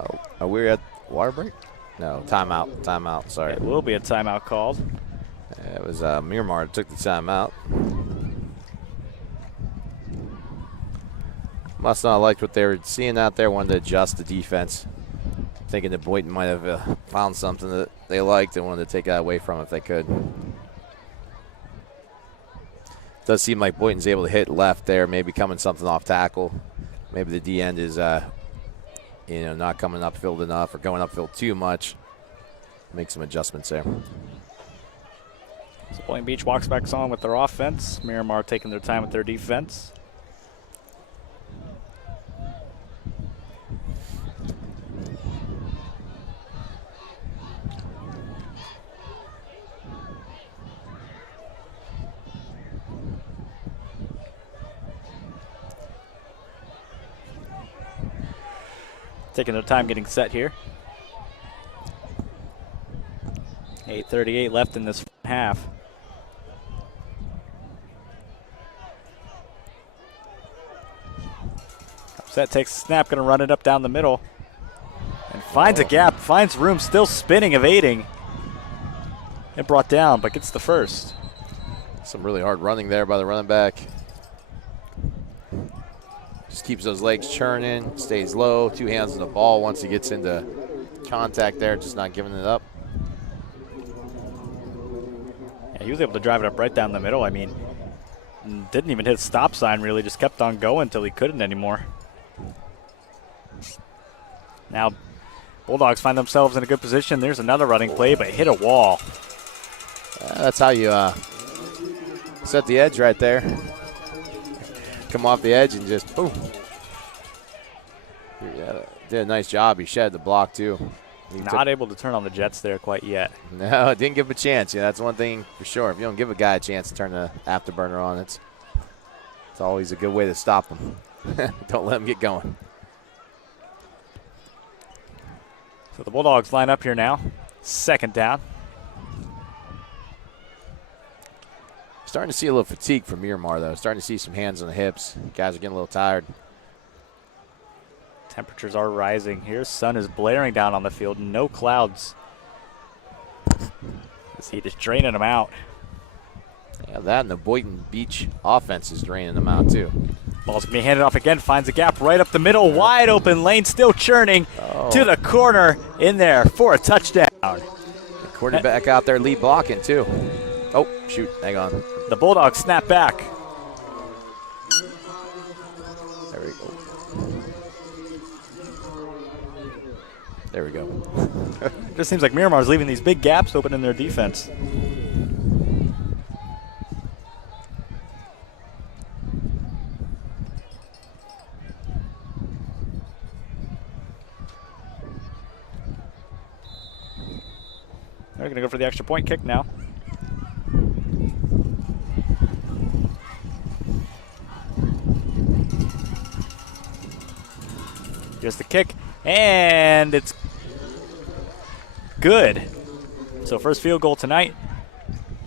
Oh, are we at water break? No, timeout. Timeout, sorry. It will be a timeout called. It was Miramar that took the timeout. Must not have liked what they were seeing out there, wanted to adjust the defense. Thinking that Boynton might have found something that they liked and wanted to take that away from it if they could. Does seem like Boynton's able to hit left there, maybe coming something off tackle. Maybe the D end is, not coming upfield enough or going upfield too much. Make some adjustments there. So Boynton Beach walks back on with their offense. Miramar taking their time with their defense. Taking their time getting set here. 8:38 left in this half. Set takes a snap, going to run it up down the middle. And finds a gap, finds room, still spinning, evading. And brought down, but gets the first. Some really hard running there by the running back. Just keeps those legs churning, stays low, 2 hands on the ball once he gets into contact there, just not giving it up. Yeah, he was able to drive it up right down the middle. I mean, didn't even hit a stop sign really, just kept on going until he couldn't anymore. Now, Bulldogs find themselves in a good position. There's another running play, but hit a wall. That's how you set the edge right there. Come off the edge and just boom. Yeah, did a nice job. He shed the block too. Not able to turn on the jets there quite yet. No, didn't give him a chance. Yeah, that's one thing for sure. If you don't give a guy a chance to turn the afterburner on, it's always a good way to stop him. Don't let him get going. So the Bulldogs line up here now. 2nd down. Starting to see a little fatigue from Miramar, though. Starting to see some hands on the hips. Guys are getting a little tired. Temperatures are rising here. Sun is blaring down on the field. No clouds. This heat is draining them out. Yeah, that and the Boynton Beach offense is draining them out, too. Ball's going to be handed off again. Finds a gap right up the middle. Wide open lane. Still churning to the corner. In there for a touchdown. The quarterback out there lead blocking, too. Oh, shoot. Hang on. The Bulldogs snap back. There we go. There we go. It just seems like Miramar's leaving these big gaps open in their defense. They're going to go for the extra point kick now. Here's the kick, and it's good. So first field goal tonight.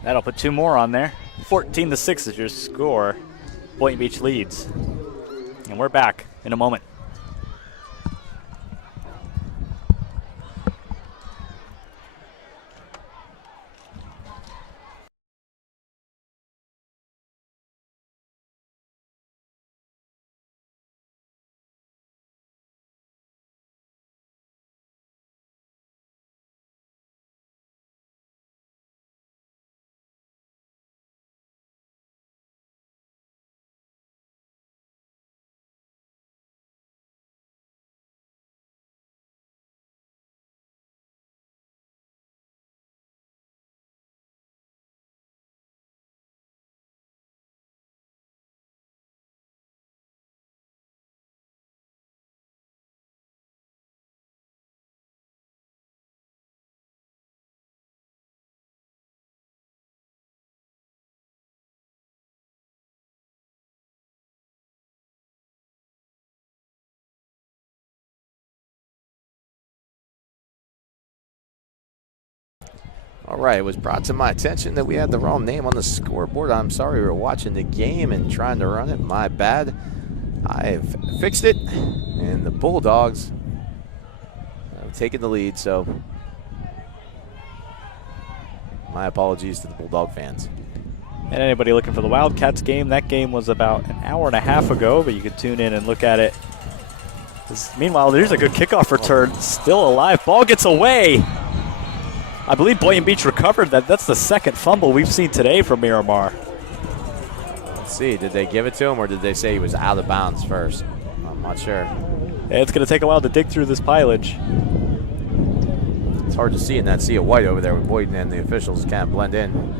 That'll put 2 more on there. 14-6 is your score. Boynton Beach leads. And we're back in a moment. All right, it was brought to my attention that we had the wrong name on the scoreboard. I'm sorry, we were watching the game and trying to run it. My bad. I've fixed it, and the Bulldogs have taken the lead, so my apologies to the Bulldog fans. And anybody looking for the Wildcats game, that game was about an hour and a half ago, but you can tune in and look at it. Meanwhile, there's a good kickoff return, still alive. Ball gets away. I believe Boynton Beach recovered that. That's the second fumble we've seen today from Miramar. Let's see, did they give it to him or did they say he was out of bounds first? I'm not sure. It's going to take a while to dig through this pilage. It's hard to see in that sea of white over there with Boynton and the officials kind of blend in.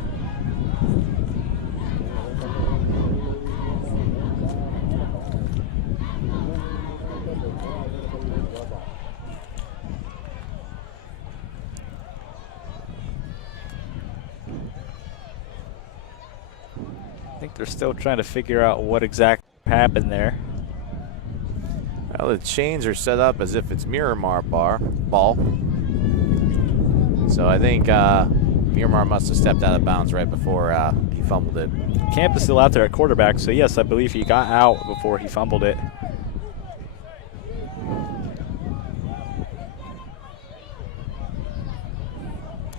I think they're still trying to figure out what exactly happened there. Well, the chains are set up as if it's Miramar ball. So I think Miramar must have stepped out of bounds right before he fumbled it. Camp is still out there at quarterback, so yes, I believe he got out before he fumbled it.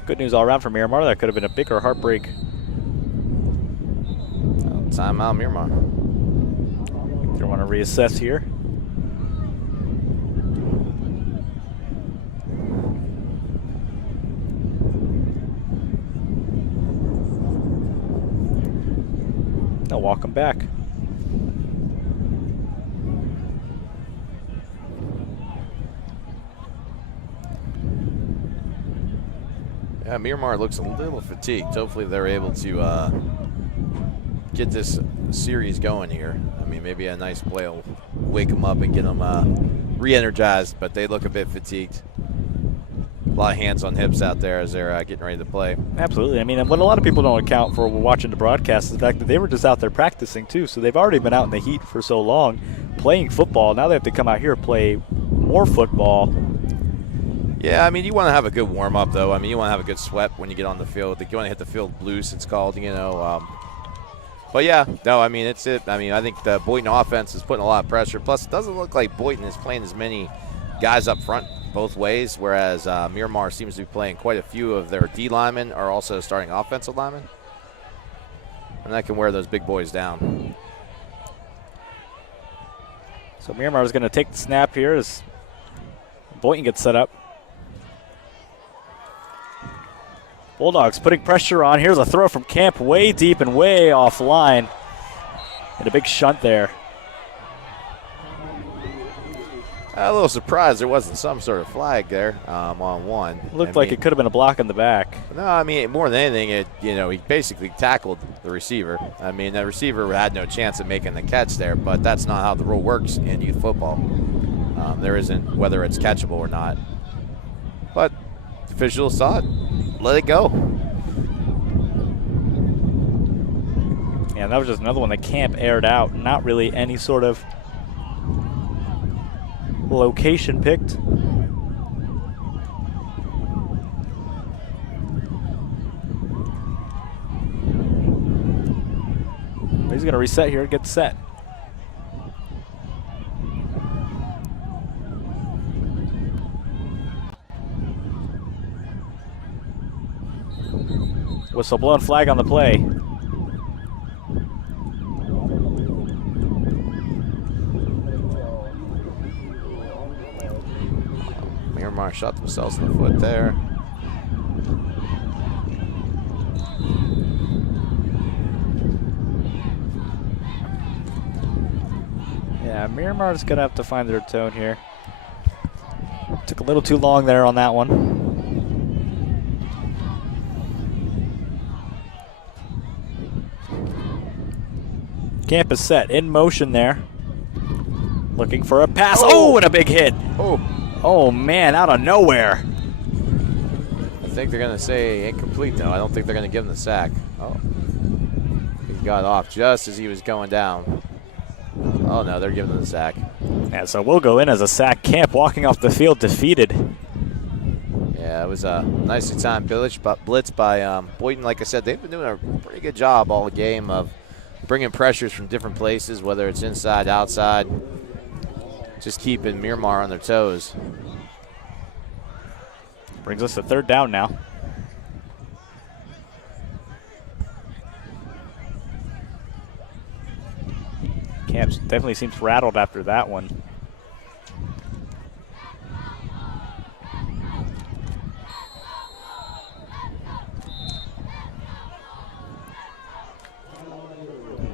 Good news all around for Miramar. That could have been a bigger heartbreak. Timeout, Miramar. They want to reassess here. They'll walk him back. Yeah, Miramar looks a little fatigued. Hopefully they're able to get this series going here. I mean, maybe a nice play will wake them up and get them re-energized, but they look a bit fatigued. A lot of hands on hips out there as they're getting ready to play. Absolutely. I mean, what a lot of people don't account for watching the broadcast is the fact that they were just out there practicing too. So they've already been out in the heat for so long playing football. Now they have to come out here and play more football. Yeah, I mean, you want to have a good warm-up, though. I mean, you want to have a good sweat when you get on the field. You want to hit the field loose, it's called, you know. But, yeah, no, I mean, it's it. I mean, I think the Boynton offense is putting a lot of pressure. Plus, it doesn't look like Boynton is playing as many guys up front both ways, whereas Miramar seems to be playing quite a few of their D linemen are also starting offensive linemen. And that can wear those big boys down. So Miramar is going to take the snap here as Boynton gets set up. Bulldogs putting pressure on. Here's a throw from Camp way deep and way offline. And a big shunt there. A little surprised there wasn't some sort of flag there on one. Looked like it could have been a block in the back. No, I mean, more than anything, he basically tackled the receiver. I mean, the receiver had no chance of making the catch there, but that's not how the rule works in youth football. There isn't, whether it's catchable or not. But the officials saw it. Let it go. Yeah, that was just another one that Camp aired out. Not really any sort of location picked. He's going to reset here, get set. Whistle blown, flag on the play. Miramar shot themselves in the foot there. Yeah, Miramar's going to have to find their tone here. Took a little too long there on that one. Camp is set, in motion there. Looking for a pass. Oh, and a big hit. Oh, man, out of nowhere. I think they're going to say incomplete, though. I don't think they're going to give him the sack. Oh. He got off just as he was going down. Oh, no, they're giving him the sack. Yeah, so we'll go in as a sack. Camp walking off the field defeated. Yeah, That was a nicely timed blitz by Boynton. Like I said, they've been doing a pretty good job all game of bringing pressures from different places, whether it's inside, outside, just keeping Miramar on their toes. Brings us to 3rd down now. Camp definitely seems rattled after that one.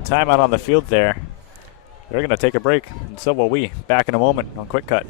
Timeout on the field there. They're going to take a break, and so will we. Back in a moment on QwikCut.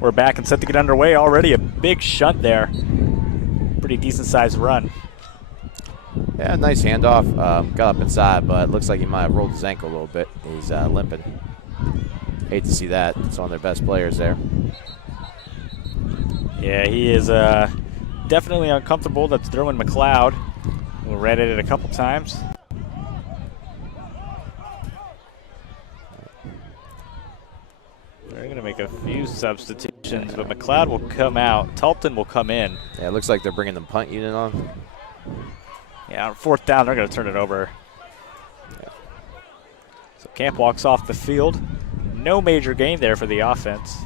We're back and set to get underway already. A big shunt there. Pretty decent sized run. Yeah, nice handoff. Got up inside, but it looks like he might have rolled his ankle a little bit. He's limping. Hate to see that. It's one of their best players there. Yeah, he is definitely uncomfortable. That's Derwin McLeod. We read it a couple times. They're going to make a few substitutions, but McLeod will come out. Talton will come in. Yeah, it looks like they're bringing the punt unit on. Yeah, on 4th down, they're going to turn it over. Yeah. So Camp walks off the field. No major gain there for the offense.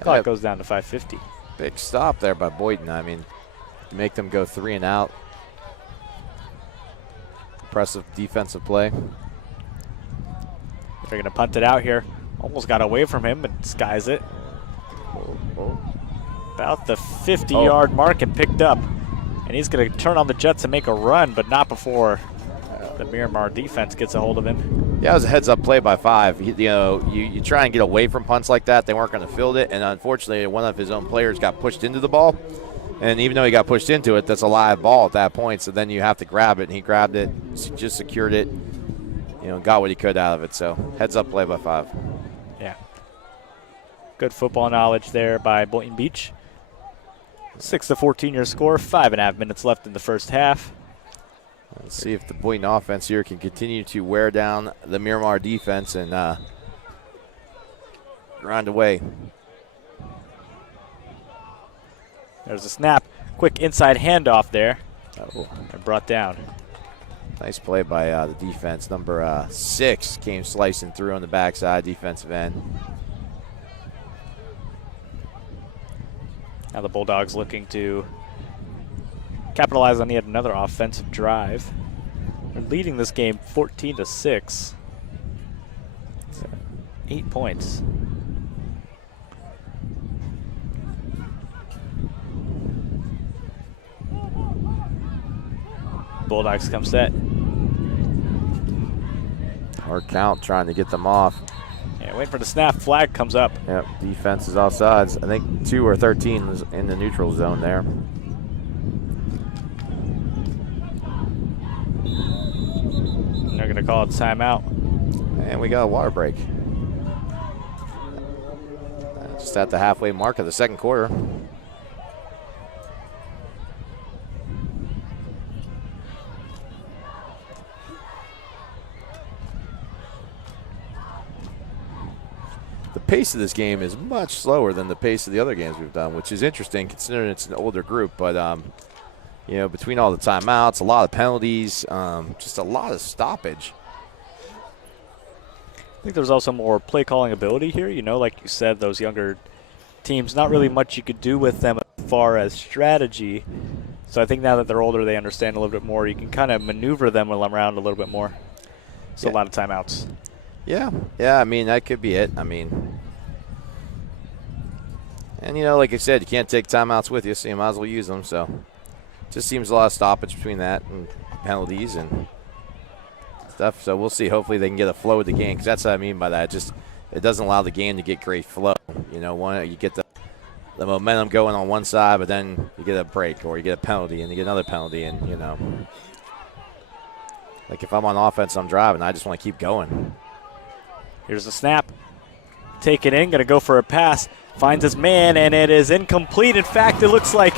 Clock goes down to 5:50. Big stop there by Boynton. I mean, make them go 3 and out. Impressive defensive play. They're going to punt it out here. Almost got away from him, but skies it. About the 50-yard mark and picked up. And he's going to turn on the Jets and make a run, but not before the Miramar defense gets a hold of him. Yeah, it was a heads-up play by 5. You try and get away from punts like that. They weren't going to field it, and unfortunately, one of his own players got pushed into the ball. And even though he got pushed into it, that's a live ball at that point, so then you have to grab it, and he grabbed it, just secured it, got what he could out of it. So heads-up play by 5. Yeah. Good football knowledge there by Boynton Beach. 6-14 your score, 5.5 minutes left in the first half. Let's see if the Boynton offense here can continue to wear down the Miramar defense and grind away. There's a snap. Quick inside handoff there. And brought down. Nice play by the defense. Number 6 came slicing through on the backside, defensive end. Now the Bulldogs looking to capitalize on yet another offensive drive. They're leading this game 14-6. 8 points. Bulldogs come set. Hard count trying to get them off. Yeah, wait for the snap. Flag comes up. Yep, defense is offsides. I think 2 or 13 was in the neutral zone there. And they're going to call it timeout. And we got a water break. Just at the halfway mark of the second quarter. The pace of this game is much slower than the pace of the other games we've done, which is interesting considering it's an older group. But, between all the timeouts, a lot of penalties, just a lot of stoppage. I think there's also more play calling ability here. You know, like you said, those younger teams, not really much you could do with them as far as strategy. So I think now that they're older, they understand a little bit more. You can kind of maneuver them around a little bit more. So a lot of timeouts. Yeah, I mean, that could be it. I mean, and, you know, like I said, you can't take timeouts with you, so you might as well use them. So just seems a lot of stoppage between that and penalties and stuff. So we'll see. Hopefully they can get a flow of the game, because that's what I mean by that. It doesn't allow the game to get great flow. You know, you get the momentum going on one side, but then you get a break or you get a penalty and you get another penalty, and, you know. Like if I'm on offense, I'm driving, I just want to keep going. Here's the snap. Take it in, going to go for a pass. Finds his man, and it is incomplete. In fact, it looks like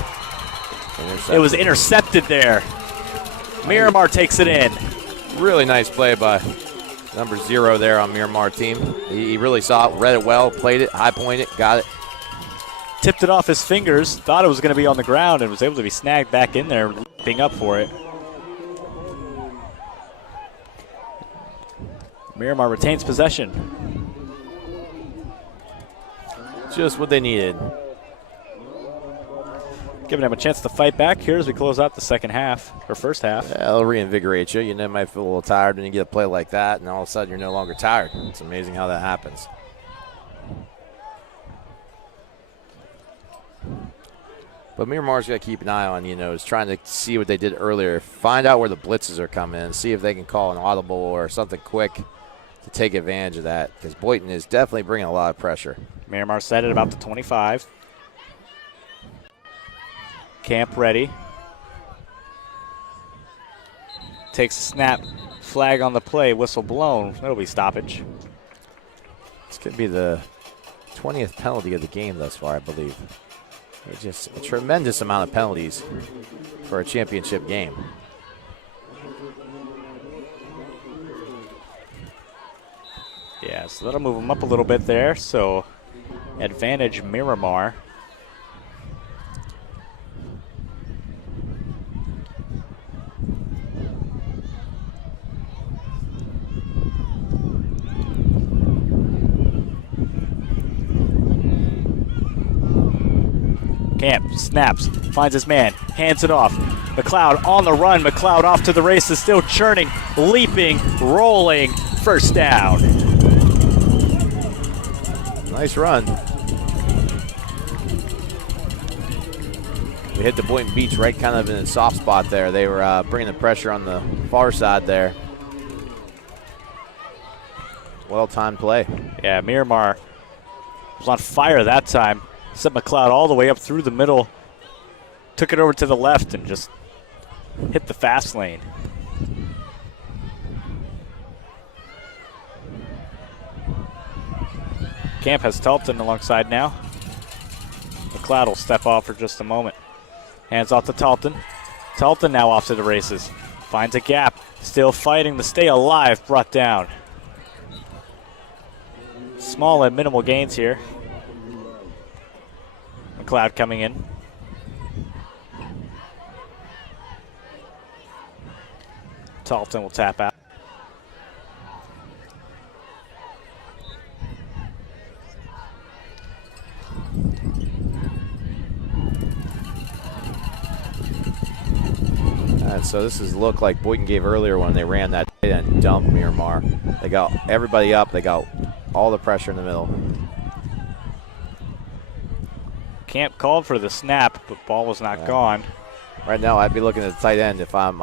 it was intercepted there. Miramar takes it in. Really nice play by number 0 there on Miramar team. He really saw it, read it well, played it, high pointed, got it. Tipped it off his fingers, thought it was going to be on the ground, and was able to be snagged back in there, leaping up for it. Miramar retains possession. Just what they needed. Giving them a chance to fight back here as we close out the second half, or first half. Yeah, it'll reinvigorate you. You know, you might feel a little tired when you get a play like that, and all of a sudden you're no longer tired. It's amazing how that happens. But Miramar's got to keep an eye on, you know, is trying to see what they did earlier. Find out where the blitzes are coming in. See if they can call an audible or something quick to take advantage of that, because Boynton is definitely bringing a lot of pressure. Miramar set at about the 25. Camp ready. Takes a snap. Flag on the play. Whistle blown. That'll be stoppage. This could be the 20th penalty of the game thus far, I believe. It's just a tremendous amount of penalties for a championship game. Yeah, so that'll move them up a little bit there. So advantage Miramar. Camp snaps, finds his man, hands it off. McLeod on the run. McLeod off to the races, still churning, leaping, rolling. First down. Nice run. We hit the Boynton Beach right kind of in a soft spot there. They were bringing the pressure on the far side there. Well-timed play. Yeah, Miramar was on fire that time. Sent McLeod all the way up through the middle. Took it over to the left and just hit the fast lane. Camp has Talton alongside now. McLeod will step off for just a moment. Hands off to Talton. Talton now off to the races. Finds a gap. Still fighting to stay alive. Brought down. Small and minimal gains here. McLeod coming in. Talton will tap out. So this is look like Boynton gave earlier when they ran that tight end dump Miramar. They got everybody up. They got all the pressure in the middle. Camp called for the snap, but ball was not gone. Right now, I'd be looking at the tight end if I'm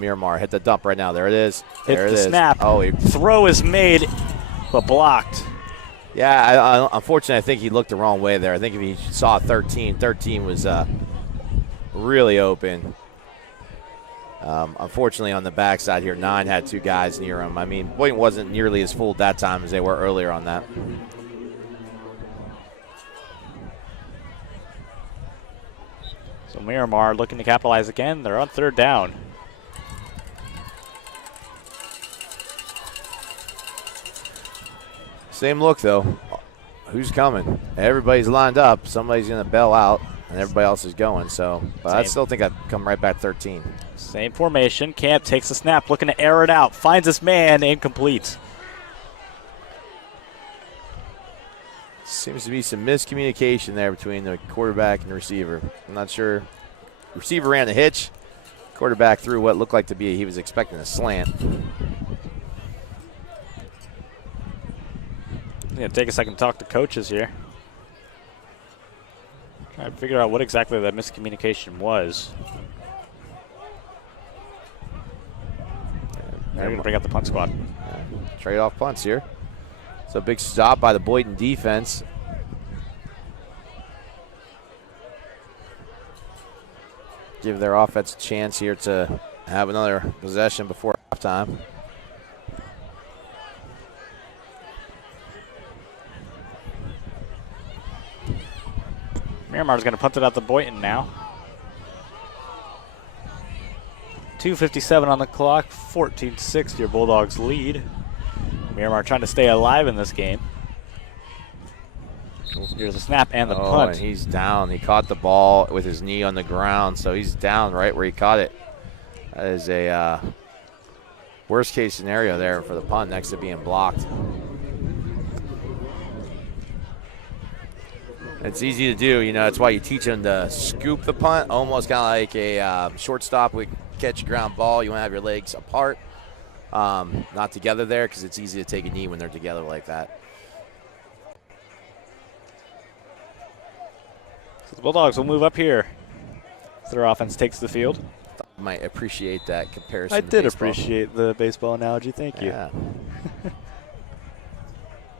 Miramar. Hit the dump right now. There it is. Hit there the snap. Oh, throw is made, but blocked. Yeah, unfortunately, I think he looked the wrong way there. I think if he saw 13 was really open. Unfortunately, on the backside here, 9 had 2 guys near him. I mean, Boynton wasn't nearly as full that time as they were earlier on that. So Miramar looking to capitalize again. They're on third down. Same look, though. Who's coming? Everybody's lined up. Somebody's going to bail out, and everybody else is going. So, but I still think I'd come right back 13. Same formation. Camp takes a snap, looking to air it out. Finds his man, incomplete. Seems to be some miscommunication there between the quarterback and the receiver. I'm not sure. Receiver ran a hitch. Quarterback threw what looked like to be, he was expecting a slant. Yeah, take a second to talk to coaches here. Trying to figure out what exactly that miscommunication was. They're going to bring out the punt squad. Trade-off punts here. So a big stop by the Boynton defense. Give their offense a chance here to have another possession before halftime. Miramar's going to punt it out to Boynton now. 2:57 on the clock, 14-6 your Bulldogs lead. Miramar trying to stay alive in this game. Here's the snap and the punt. And he's down. He caught the ball with his knee on the ground, so he's down right where he caught it. That is a worst case scenario there for the punt next to being blocked. It's easy to do, you know, that's why you teach them to scoop the punt, almost kind of like a shortstop would catch a ground ball. You want to have your legs apart, not together there, because it's easy to take a knee when they're together like that. So the Bulldogs will move up here as their offense takes the field. I might appreciate that comparison. I did appreciate the baseball analogy. Thank you.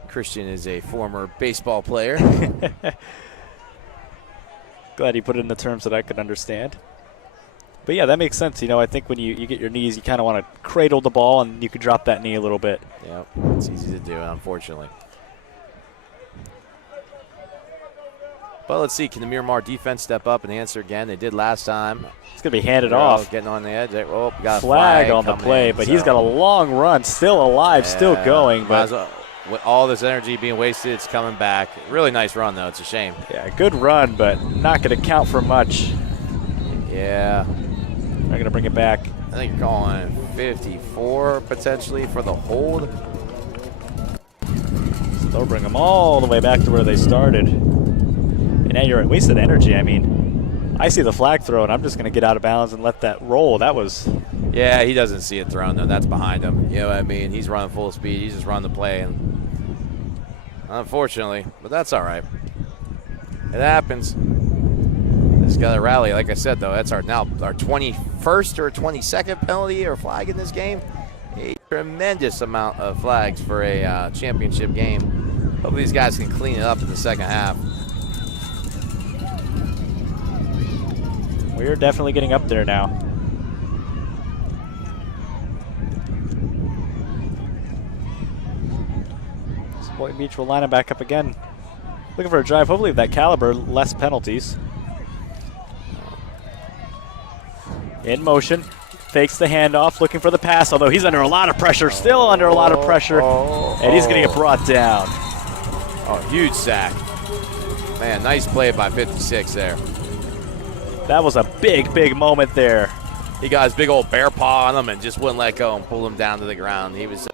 Christian is a former baseball player. Glad he put it in the terms that I could understand. But yeah, that makes sense. You know, I think when you get your knees, you kind of want to cradle the ball, and you could drop that knee a little bit. Yep, it's easy to do, unfortunately. But let's see, can the Miramar defense step up and answer again? They did last time. It's going to be handed off. Getting on the edge. Oh, got a flag on the play, but he's got a long run, still alive, still going. But with all this energy being wasted, it's coming back. Really nice run, though. It's a shame. Yeah, good run, but not going to count for much. Yeah. They're going to bring it back. I think you're calling 54 potentially for the hold. So they'll bring them all the way back to where they started. And now you're at wasted energy. I mean, I see the flag throw, and I'm just going to get out of bounds and let that roll. That was... Yeah, he doesn't see it thrown, though. That's behind him. You know what I mean? He's running full speed. He's just running the play. And unfortunately, but that's all right. It happens. Just got to rally. Like I said, though, that's our 21st or 22nd penalty or flag in this game. A tremendous amount of flags for a championship game. Hopefully these guys can clean it up in the second half. We're definitely getting up there now. So Boynton Beach will line it back up again. Looking for a drive, hopefully of that caliber, less penalties. In motion, fakes the handoff, looking for the pass, although he's under a lot of pressure, still under a lot of pressure, and he's going to get brought down. Oh, huge sack. Man, nice play by 56 there. That was a big, big moment there. He got his big old bear paw on him and just wouldn't let go and pulled him down to the ground. He was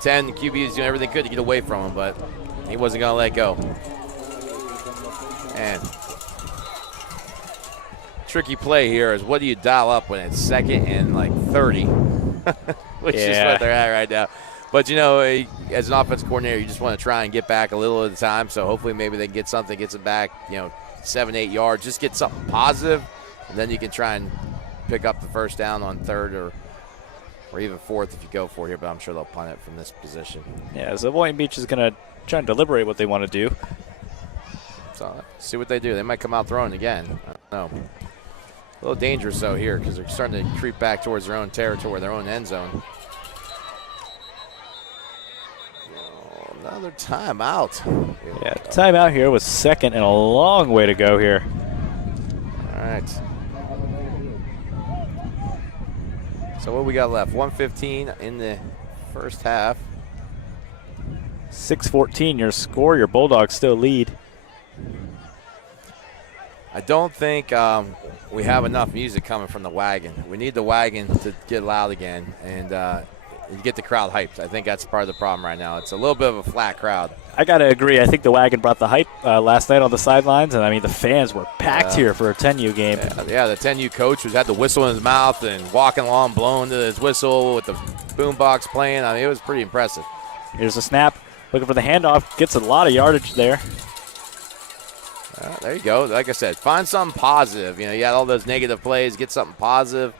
10. The QB was doing everything good to get away from him, but he wasn't going to let go. And tricky play here is what do you dial up when it's 2nd and like 30, which is what they're at right now. But, you know, as an offensive coordinator, you just want to try and get back a little at a time. So hopefully maybe they can get something, gets it back, 7-8 yards. Just get something positive, and then you can try and pick up the first down on 3rd or even 4th if you go for it here. But I'm sure they'll punt it from this position. Yeah, so Boynton Beach is going to try and deliberate what they want to do. So see what they do. They might come out throwing again. I don't know. A little dangerous, though, here because they're starting to creep back towards their own territory, their own end zone. Another timeout. Yeah, timeout here with 2nd and a long way to go here. All right. So what we got left? 1:15 in the first half. 6-14 your score. Your Bulldogs still lead. I don't think we have enough music coming from the wagon. We need the wagon to get loud again and get the crowd hyped. I think that's part of the problem right now. It's a little bit of a flat crowd. I got to agree. I think the wagon brought the hype last night on the sidelines, and I mean the fans were packed here for a 10U game. Yeah, the 10U coach had the whistle in his mouth and walking along, blowing to his whistle with the boombox playing. I mean, it was pretty impressive. Here's a snap, looking for the handoff. Gets a lot of yardage there. There you go. Like I said, find something positive. You know, you had all those negative plays. Get something positive.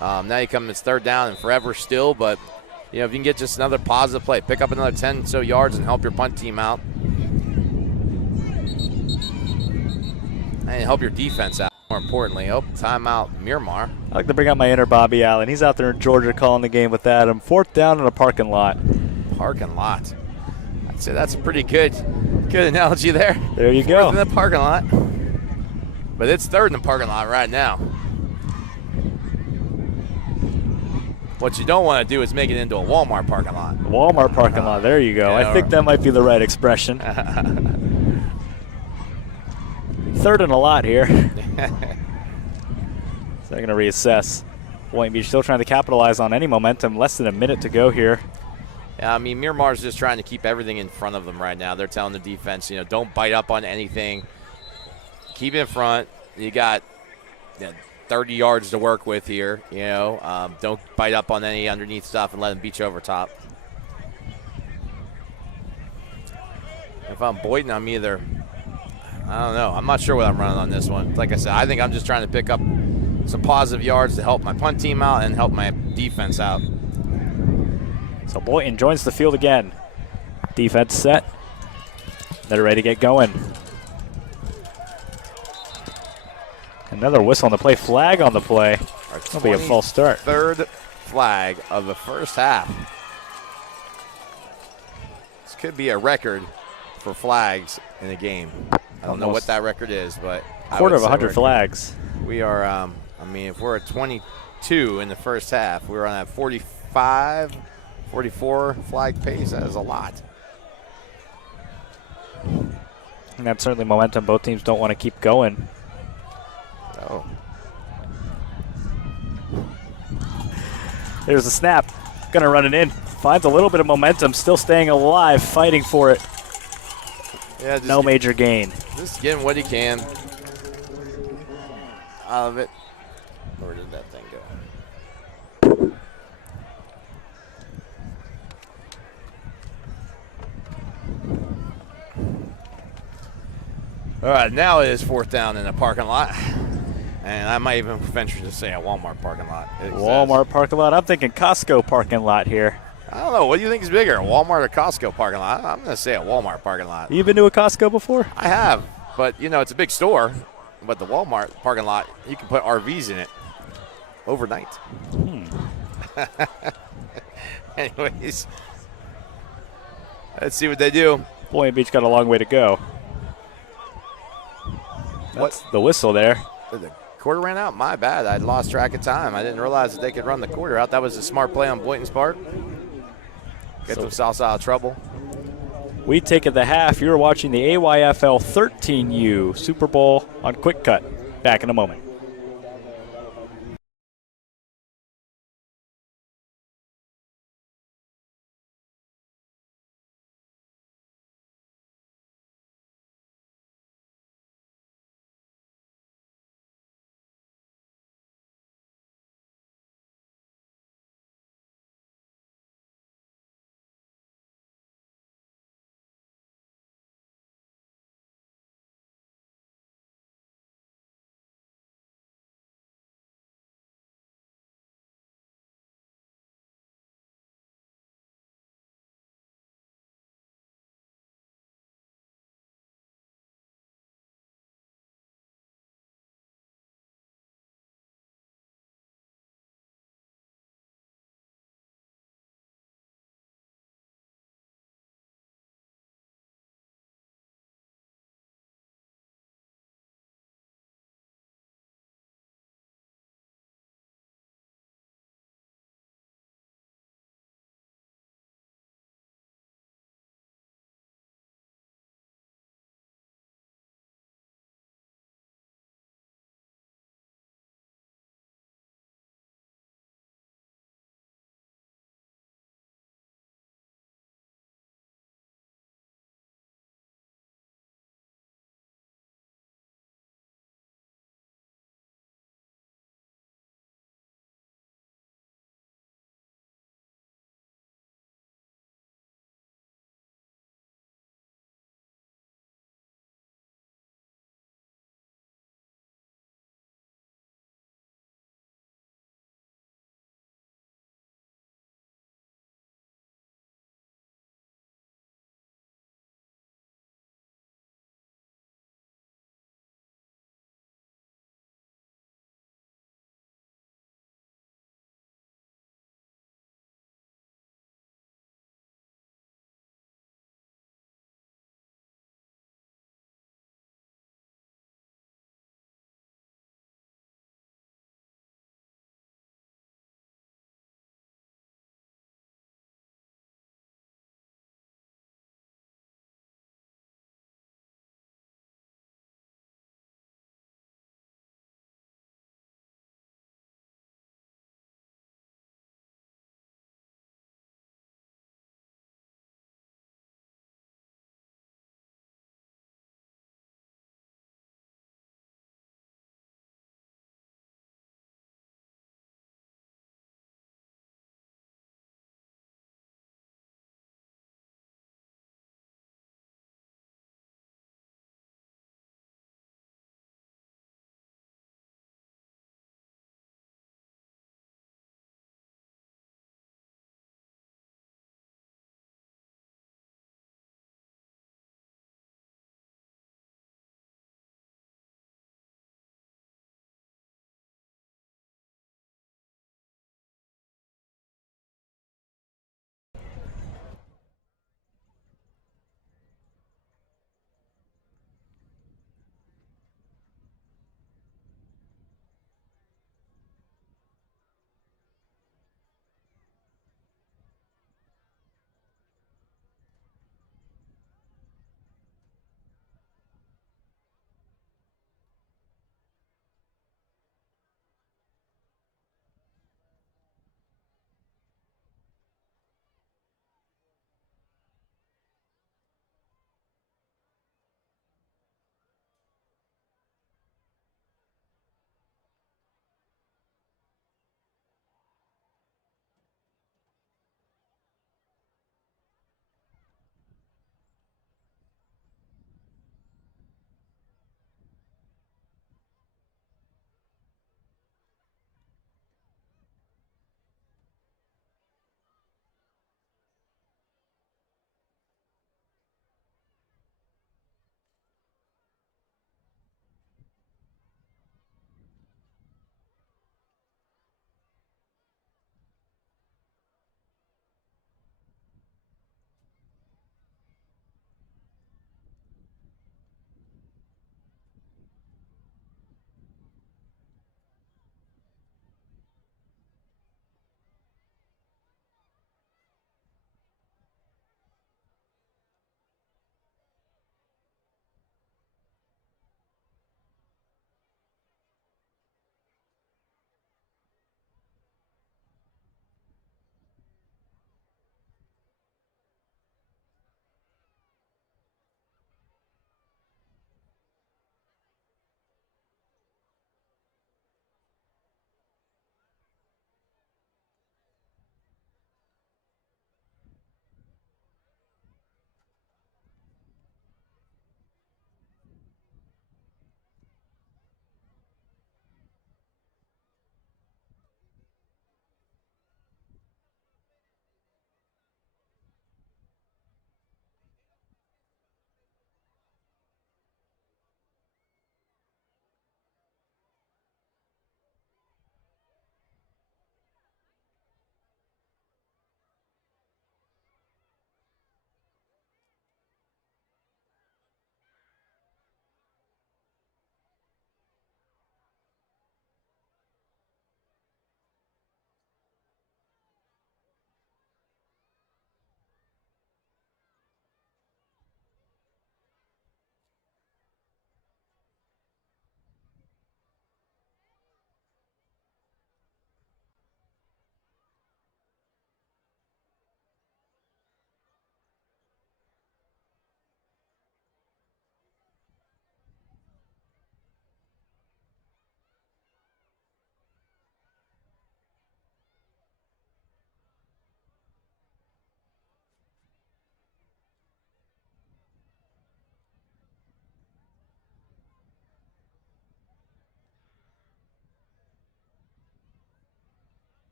Now you come, it's third down and forever still, but you know, if you can get just another positive play, pick up another 10 so yards and help your punt team out. And help your defense out, more importantly. Oh, timeout, Miramar. I like to bring out my inner Bobby Allen. He's out there in Georgia calling the game with Adam. 4th down in a parking lot. Parking lot. I'd say that's a pretty good analogy there. There you go. 4th in the parking lot. But it's 3rd in the parking lot right now. What you don't want to do is make it into a Walmart parking lot. Walmart parking lot. There you go. Yeah, I think that might be the right expression. 3rd and a lot here. So they're going to reassess. Boynton Beach still trying to capitalize on any momentum. Less than a minute to go here. Yeah, I mean, Miramar's just trying to keep everything in front of them right now. They're telling the defense, you know, don't bite up on anything. Keep it in front. You got 30 yards to work with here, you know. Don't bite up on any underneath stuff and let them beat you over top. If I'm Boynton, I'm either, I don't know. I'm not sure what I'm running on this one. Like I said, I think I'm just trying to pick up some positive yards to help my punt team out and help my defense out. So Boynton joins the field again. Defense set. They're ready to get going. Another whistle on the play, flag on the play. That'll be a false start. 3rd flag of the first half. This could be a record for flags in a game. I don't know what that record is, but quarter of 100 flags. We are, I mean, if we're at 22 in the first half, we're on that 45, 44 flag pace. That is a lot. And that's certainly momentum. Both teams don't want to keep going. Oh. There's a snap. Gonna run it in. Finds a little bit of momentum. Still staying alive. Fighting for it. Yeah, no major gain. Just getting what he can out of it. Where did that thing go? All right, now it is 4th down in a parking lot. And I might even venture to say a Walmart parking lot. Walmart parking lot. I'm thinking Costco parking lot here. I don't know. What do you think is bigger, a Walmart or Costco parking lot? I'm going to say a Walmart parking lot. You been to a Costco before? I have. But, you know, it's a big store. But the Walmart parking lot, you can put RVs in it overnight. Anyways, let's see what they do. Boynton Beach got a long way to go. That's the whistle there. The quarter ran out. My bad. I lost track of time. I didn't realize that they could run the quarter out. That was a smart play on Boynton's part. Get themselves out of trouble. We take it the half. You're watching the AYFL 13U Super Bowl on QwikCut. Back in a moment.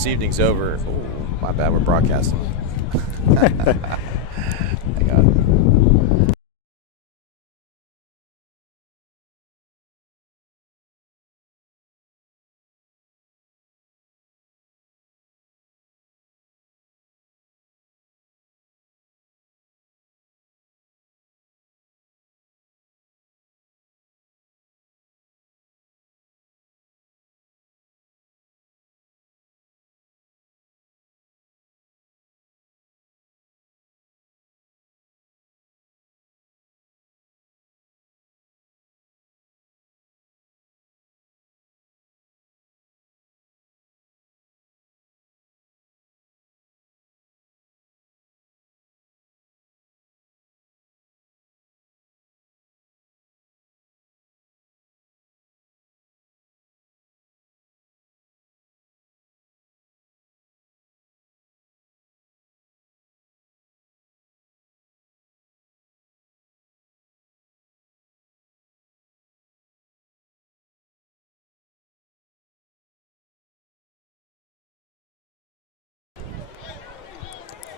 this evening's over. Oh, my bad, we're broadcasting. I got it.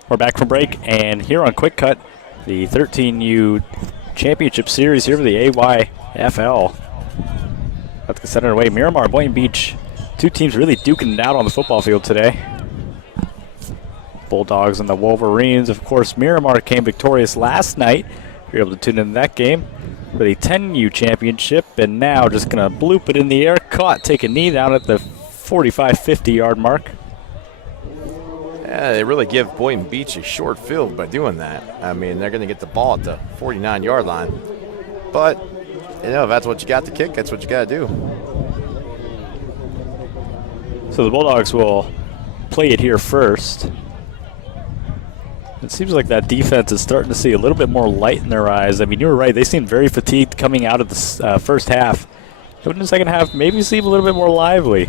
We're back from break, and here on QwikCut, the 13U Championship Series here for the AYFL. Let's get set underway. Miramar, Boynton Beach, two teams really duking it out on the football field today. Bulldogs and the Wolverines. Of course, Miramar came victorious last night. You're able to tune into that game for the 10U Championship, and now just going to bloop it in the air. Caught, take a knee down at the 45-50 yard mark. Yeah, they really give Boynton Beach a short field by doing that. I mean, they're going to get the ball at the 49-yard line. But, you know, if that's what you got to kick, that's what you got to do. So the Bulldogs will play it here first. It seems like that defense is starting to see a little bit more light in their eyes. I mean, you were right. They seemed very fatigued coming out of the first half. But in the second half, maybe seem a little bit more lively.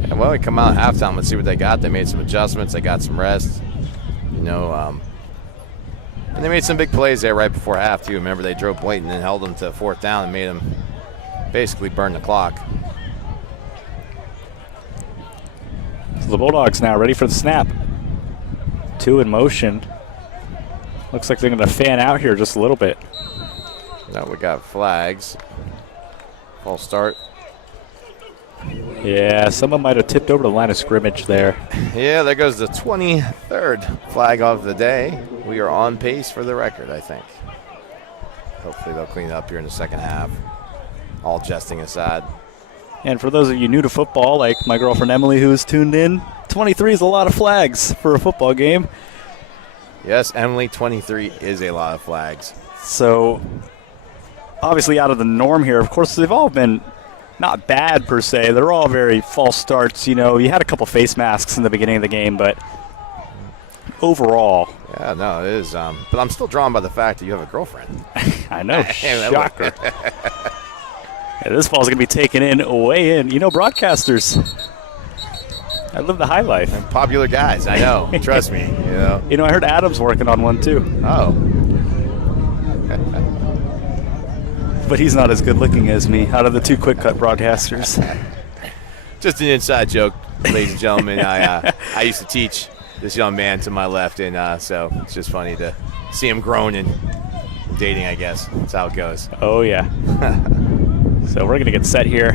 Yeah, well, we come out at halftime and see what they got. They made some adjustments. They got some rest. You know, and they made some big plays there right before half, too. Remember, they drove Boynton and held them to fourth down and made them basically burn the clock. So the Bulldogs now ready for the snap. Two in motion. Looks like they're going to fan out here just a little bit. Now we got flags. False start. Yeah, someone might have tipped over the line of scrimmage there. Yeah, there goes the 23rd flag of the day. We are on pace for the record, I think. Hopefully they'll clean it up here in the second half. All jesting aside. And for those of you new to football, like my girlfriend Emily who's tuned in, 23 is a lot of flags for a football game. Yes, Emily, 23 is a lot of flags. So, obviously out of the norm here. Of course, they've all been not bad per se. They're all very false starts. You know, you had a couple face masks in the beginning of the game, but overall. Yeah, no, it is. But I'm still drawn by the fact that you have a girlfriend. I know, shocker. Yeah, this ball's going to be taken in, way in. You know, broadcasters, I live the high life. And popular guys, I know. Trust me. You know, I heard Adam's working on one too. Oh. But he's not as good looking as me out of the two QwikCut broadcasters. Just an inside joke, ladies and gentlemen. I used to teach this young man to my left, and so it's just funny to see him growing and dating, I guess. That's how it goes. Oh, yeah. So we're going to get set here.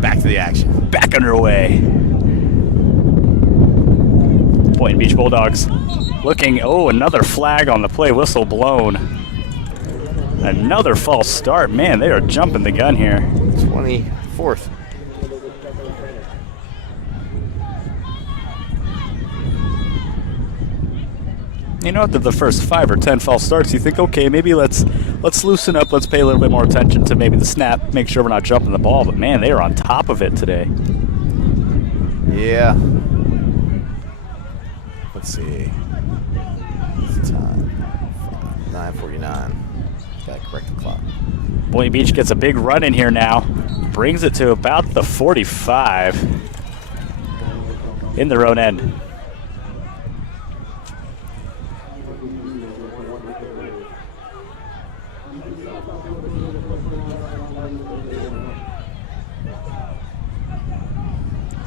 Back to the action. Back underway. Boynton Beach Bulldogs looking, another flag on the play, whistle blown. Another false start. Man, they are jumping the gun here. 24th. You know, after the first 5 or 10 false starts, you think, okay, maybe let's loosen up, let's pay a little bit more attention to maybe the snap, make sure we're not jumping the ball. But man, they are on top of it today. Yeah. Let's see. It's time. 9:49. Gotta correct the clock. Boynton Beach gets a big run in here now. Brings it to about the 45 in their own end.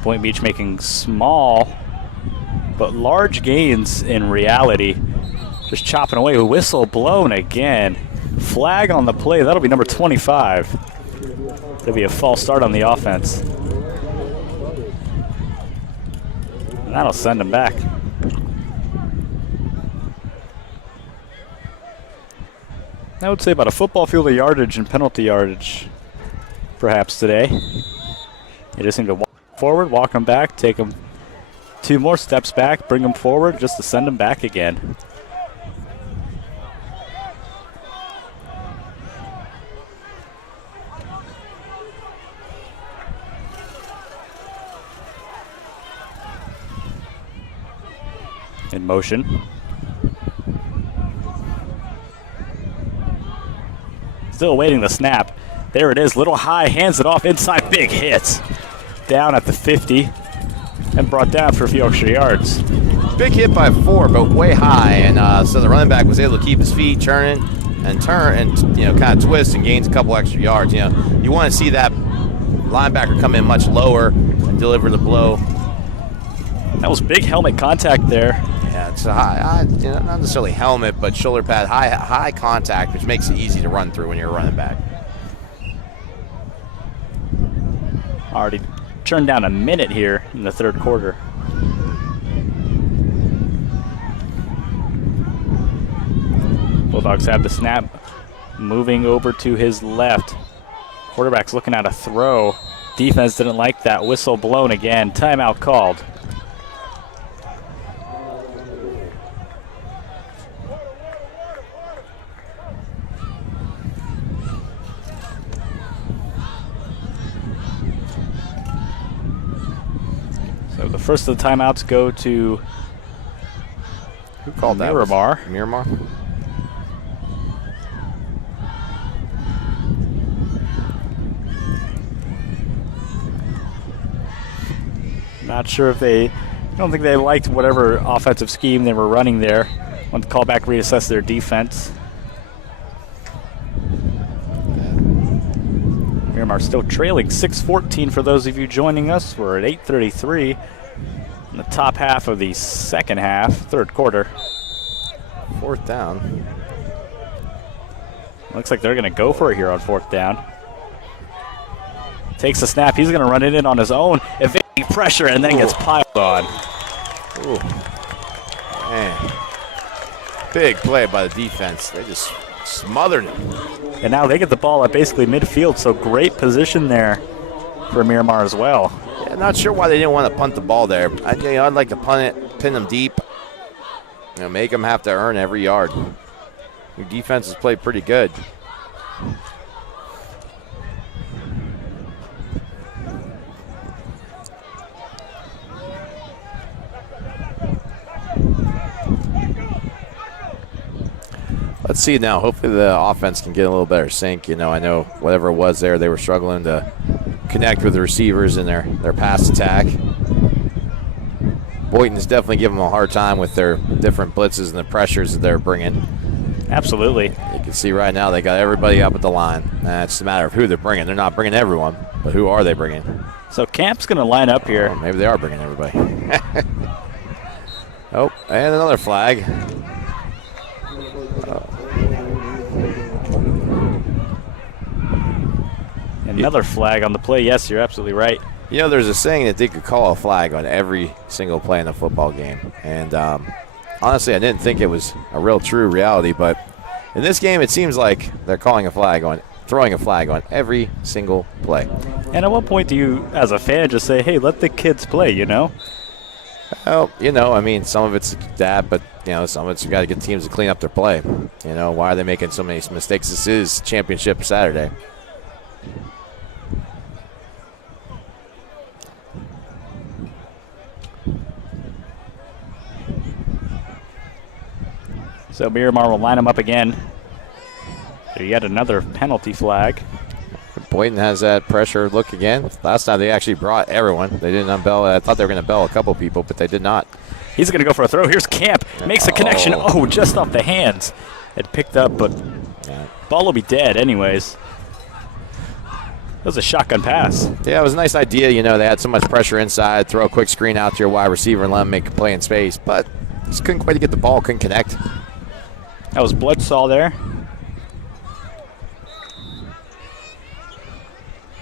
Boynton Beach making small but large gains in reality. Just chopping away. Whistle blown again. Flag on the play. That'll be number 25. That'll be a false start on the offense. And that'll send him back. I would say about a football field of yardage and penalty yardage perhaps today. You just need to walk forward, walk them back, take them 2 more steps back, bring them forward just to send them back again. In motion. Still awaiting the snap. There it is, little high, hands it off inside, big hits. Down at the 50 and brought down for a few extra yards. Big hit by 4, but way high, and so the running back was able to keep his feet turning and turn and kind of twist and gains a couple extra yards. You want to see that linebacker come in much lower and deliver the blow. That was big helmet contact there. Yeah, it's a high, not necessarily helmet, but shoulder pad, high contact, which makes it easy to run through when you're a running back. Already turned down a minute here in the third quarter. Bulldogs have the snap, moving over to his left. Quarterback's looking at a throw. Defense didn't like that. Whistle blown again. Timeout called. So the first of the timeouts go to who called that? Miramar. Miramar. Not sure if I don't think they liked whatever offensive scheme they were running there. Want to call back, reassess their defense. Miramar still trailing 6-14 for those of you joining us. We're at 8:33 in the top half of the second half, third quarter. 4th down. Looks like they're going to go for it here on 4th down. Takes a snap. He's going to run it in on his own. Evading pressure and then gets piled on. Ooh. Man. Big play by the defense. They just smothered him. And now they get the ball at basically midfield, so great position there for Miramar as well. Yeah, not sure why they didn't want to punt the ball there. I'd like to punt it, pin them deep, make them have to earn every yard. Your defense has played pretty good. Let's see now. Hopefully the offense can get a little better sync. I know whatever it was there, they were struggling to connect with the receivers in their pass attack. Boynton's definitely giving them a hard time with their different blitzes and the pressures that they're bringing. Absolutely. You can see right now they got everybody up at the line. It's a matter of who they're bringing. They're not bringing everyone, but who are they bringing? So Camp's going to line up here. Oh, maybe they are bringing everybody. Oh, and another flag. Another flag on the play. Yes, you're absolutely right. There's a saying that they could call a flag on every single play in the football game. And honestly, I didn't think it was a real true reality. But in this game, it seems like they're throwing a flag on every single play. And at what point do you, as a fan, just say, hey, let the kids play, Well, some of it's that, but, some of it's you got to get teams to clean up their play. Why are they making so many mistakes? This is championship Saturday. So Miramar will line them up again. So yet another penalty flag. Boynton has that pressure look again. Last time they actually brought everyone. They didn't unbell. I thought they were going to bell a couple people, but they did not. He's going to go for a throw. Here's Camp. Makes a connection. Oh, just off the hands. It picked up, but ball will be dead anyways. That was a shotgun pass. Yeah, it was a nice idea. You know, they had so much pressure inside. Throw a quick screen out to your wide receiver and let him make a play in space. But just couldn't quite get the ball, couldn't connect. That was Bloodsaw there.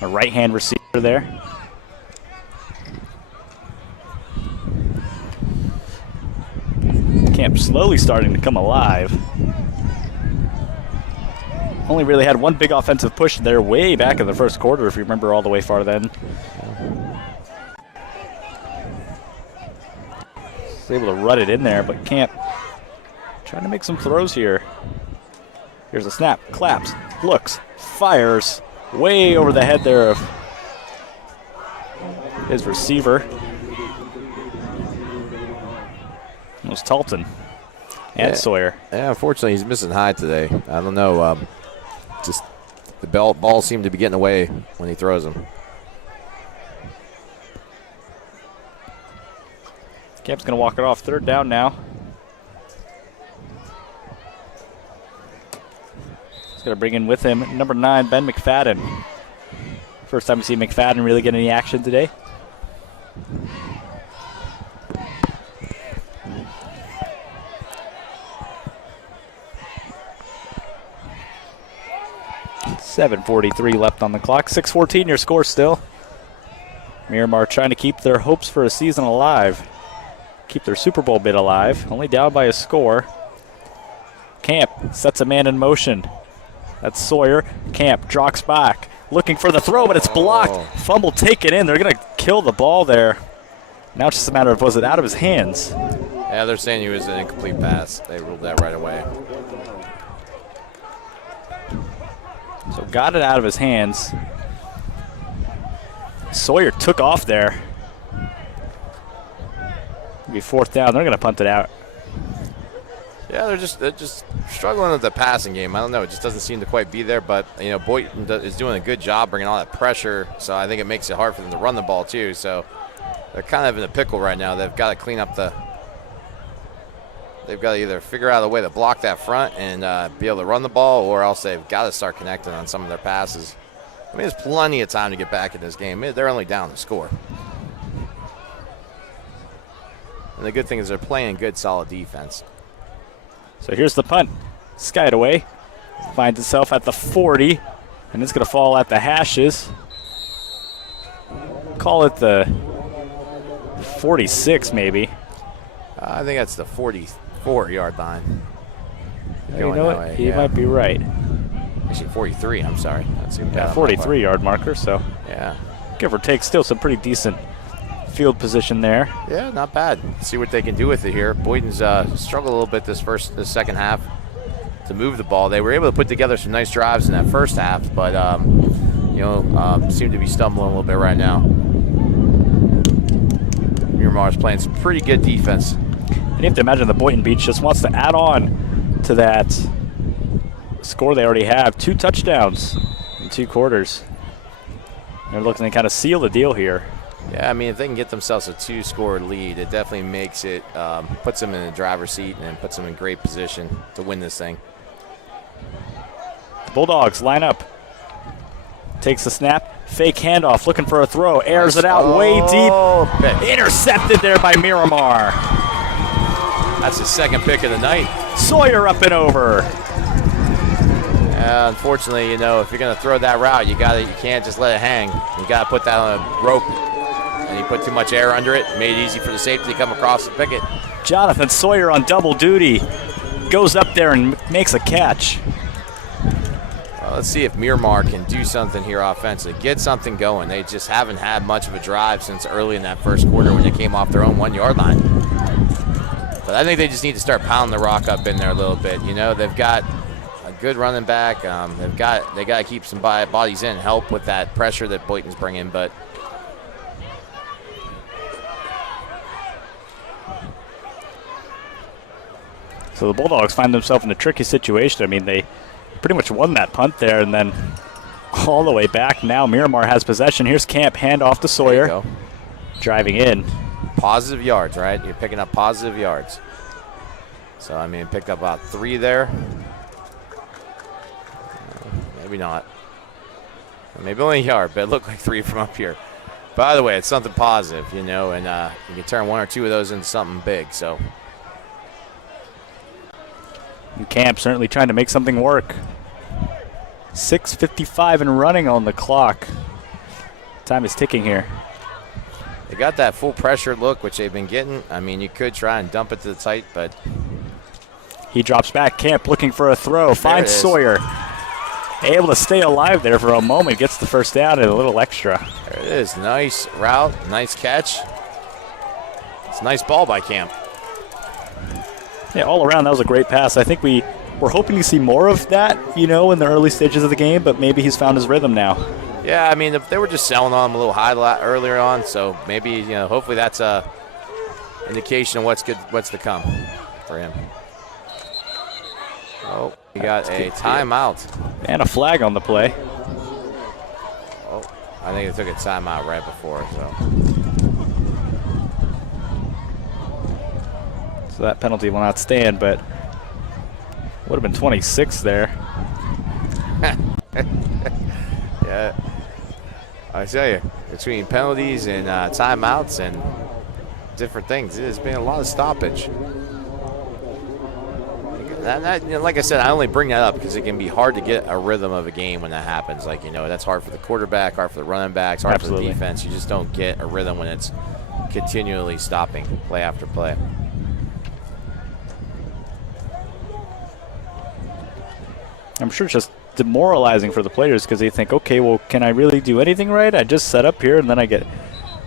A right-hand receiver there. Camp slowly starting to come alive. Only really had one big offensive push there way back in the first quarter, if you remember all the way far then. Was able to run it in there, but Camp trying to make some throws here. Here's a snap, claps, looks, fires, way over the head there of his receiver. It was Talton and Sawyer. Yeah, unfortunately, he's missing high today. I don't know. Just the ball seemed to be getting away when he throws them. Camp's going to walk it off. Third down now. He's going to bring in with him number 9, Ben McFadden. First time we see McFadden really get any action today. .7:43 left on the clock. 6:14 your score still. Miramar trying to keep their hopes for a season alive. Keep their Super Bowl bid alive. Only down by a score. Camp sets a man in motion. That's Sawyer. Camp drops back. Looking for the throw, but it's blocked. Fumble taken in. They're going to kill the ball there. Now it's just a matter of, was it out of his hands? Yeah, they're saying he was an incomplete pass. They ruled that right away. So got it out of his hands. Sawyer took off there. It'll be fourth down. They're going to punt it out. Yeah, they're just struggling with the passing game. I don't know. It just doesn't seem to quite be there. But, you know, Boynton is doing a good job bringing all that pressure. So I think it makes it hard for them to run the ball, too. So they're kind of in a pickle right now. They've got to clean up the – they've got to either figure out a way to block that front and be able to run the ball, or else they've got to start connecting on some of their passes. I mean, there's plenty of time to get back in this game. They're only down to score. And the good thing is they're playing good, solid defense. So here's the punt. Skied away. Finds itself at the 40, and it's going to fall at the hashes. Call it the 46 maybe. I think that's the 44-yard line. You know what? He might be right. Actually, 43, I'm sorry. That's even Yeah, 43-yard marker, so yeah, give or take, still some pretty decent field position there. Yeah, not bad. See what they can do with it here. Boynton's struggled a little bit this second half to move the ball. They were able to put together some nice drives in that first half, but seem to be stumbling a little bit right now. Miramar's playing some pretty good defense. And you have to imagine the Boynton Beach just wants to add on to that score they already have. 2 touchdowns in 2 quarters. They're looking to kind of seal the deal here. Yeah, I mean, if they can get themselves a 2-score lead, it definitely makes it, puts them in the driver's seat and puts them in great position to win this thing. The Bulldogs line up. Takes the snap, fake handoff, looking for a throw, airs it out way deep. Pick. Intercepted there by Miramar. That's his second pick of the night. Sawyer up and over. Unfortunately, you know, if you're going to throw that route, you can't just let it hang. You got to put that on a rope. And he put too much air under it, made it easy for the safety to come across and pick it. Jonathan Sawyer on double duty. Goes up there and makes a catch. Well, let's see if Miramar can do something here offensively. Get something going. They just haven't had much of a drive since early in that first quarter when they came off their own 1-yard line. But I think they just need to start pounding the rock up in there a little bit. You know, they've got a good running back. They got to keep some bodies in, help with that pressure that Boynton's bringing, but so the Bulldogs find themselves in a tricky situation. I mean, they pretty much won that punt there, and then all the way back. Now Miramar has possession. Here's Camp, handoff to Sawyer. Driving in. Positive yards, right? You're picking up positive yards. So, I mean, picked up about 3 there. Maybe not. Maybe only a yard, but it looked like 3 from up here. By the way, it's something positive, you know, and you can turn 1 or 2 of those into something big. So, and Camp certainly trying to make something work. 6:55 and running on the clock. Time is ticking here. They got that full pressure look, which they've been getting. I mean, you could try and dump it to the tight, but he drops back. Camp looking for a throw. Finds Sawyer. Able to stay alive there for a moment. Gets the first down and a little extra. There it is. Nice route. Nice catch. It's a nice ball by Camp. Yeah, all around, that was a great pass. I think we're hoping to see more of that, you know, in the early stages of the game, but maybe he's found his rhythm now. Yeah, I mean, they were just selling on him a little high earlier on, so maybe, you know, hopefully that's a indication of what's to come for him. Oh, he got a timeout. And a flag on the play. Oh, I think they took a timeout right before, so. So that penalty will not stand, but would have been 26 there. Yeah. I tell you, between penalties and timeouts and different things, there's been a lot of stoppage. You know, like I said, I only bring that up because it can be hard to get a rhythm of a game when that happens. Like, you know, that's hard for the quarterback, hard for the running backs, hard for the defense. You just don't get a rhythm when it's continually stopping play after play. I'm sure it's just demoralizing for the players because they think, okay, well, can I really do anything right? I just set up here and then I get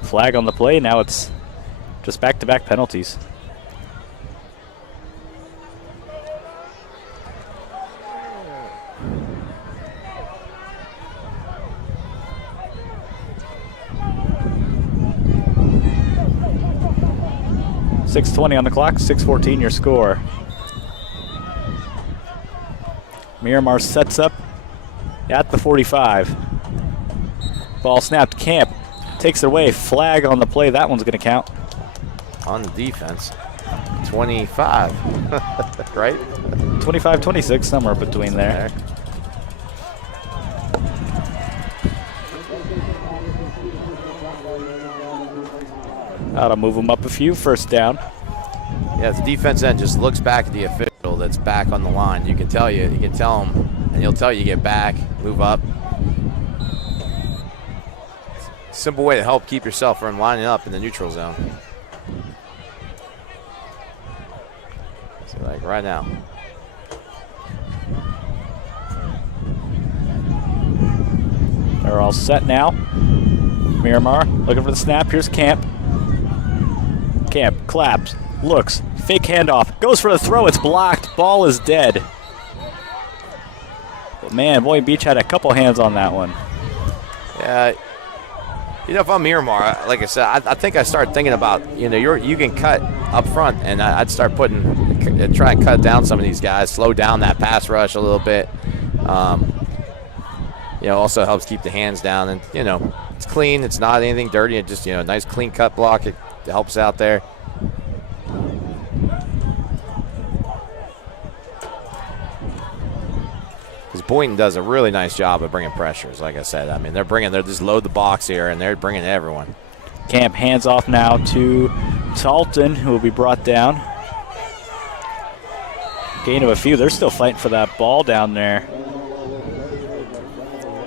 flag on the play. Now it's just back-to-back penalties. .6:20 on the clock, 6:14 your score. Miramar sets up at the 45. Ball snapped. Camp takes it away. Flag on the play. That one's going to count. On the defense. 25. Right? 25, 26, somewhere between there. That'll move them up a few. First down. Yeah, the defense end just looks back at the official that's back on the line. You can tell him, and he'll tell you get back, move up. Simple way to help keep yourself from lining up in the neutral zone. So like right now. They're all set now. Miramar looking for the snap. Here's Camp. Camp claps, looks, fake handoff, goes for the throw. It's blocked. Ball is dead. But man, Boynton Beach had a couple hands on that one. Yeah. You know, if I'm Miramar, like I said, I think I started thinking about, you know, you can cut up front, and I'd start try and cut down some of these guys, slow down that pass rush a little bit. You know, also helps keep the hands down, and you know, it's clean. It's not anything dirty. It just, you know, nice clean cut block. It helps out there. Because Boynton does a really nice job of bringing pressures. Like I said, I mean, they're just load the box here, and they're bringing everyone. Camp hands off now to Talton, who will be brought down. Gain of a few. They're still fighting for that ball down there.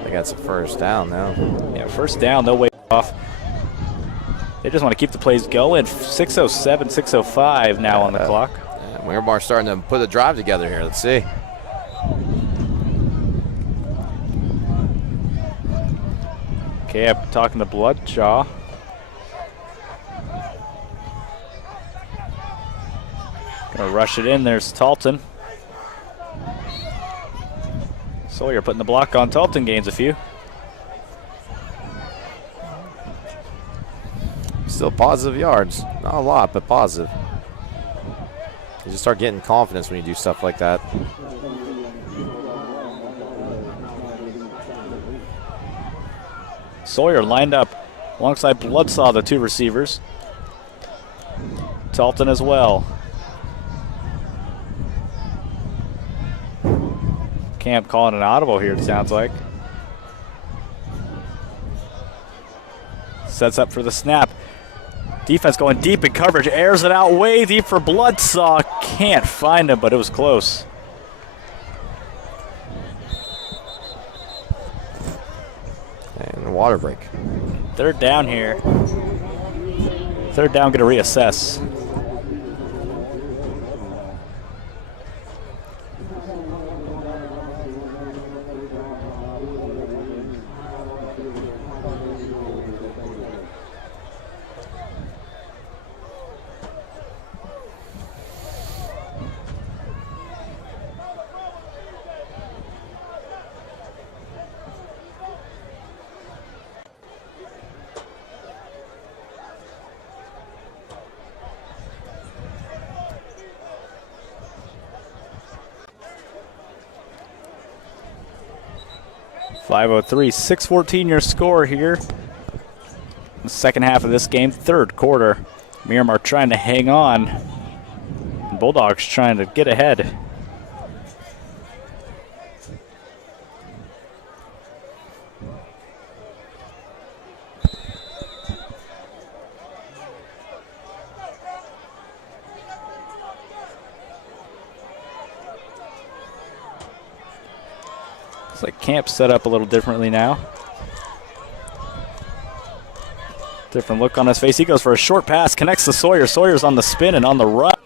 They got some first down now. Yeah, first down. They'll wait off. They just want to keep the plays going. 6:07, 6:05 now on the clock. Yeah, Miramar starting to put a drive together here. Let's see. Camp talking to Bloodshaw. Gonna rush it in. There's Talton. Sawyer putting the block on. Talton gains a few. Still positive yards. Not a lot, but positive. You just start getting confidence when you do stuff like that. Sawyer lined up alongside Bloodsaw, the two receivers. Talton as well. Camp calling an audible here, it sounds like. Sets up for the snap. Defense going deep in coverage. Airs it out way deep for Bloodsaw. Can't find him, but it was close. And water break. Third down here. Third down, going to reassess. .503, 6:14 your score here. The second half of this game, third quarter. Miramar trying to hang on. Bulldogs trying to get ahead. Looks like camp set up a little differently now. Different look on his face. He goes for a short pass, connects to Sawyer. Sawyer's on the spin and on the run.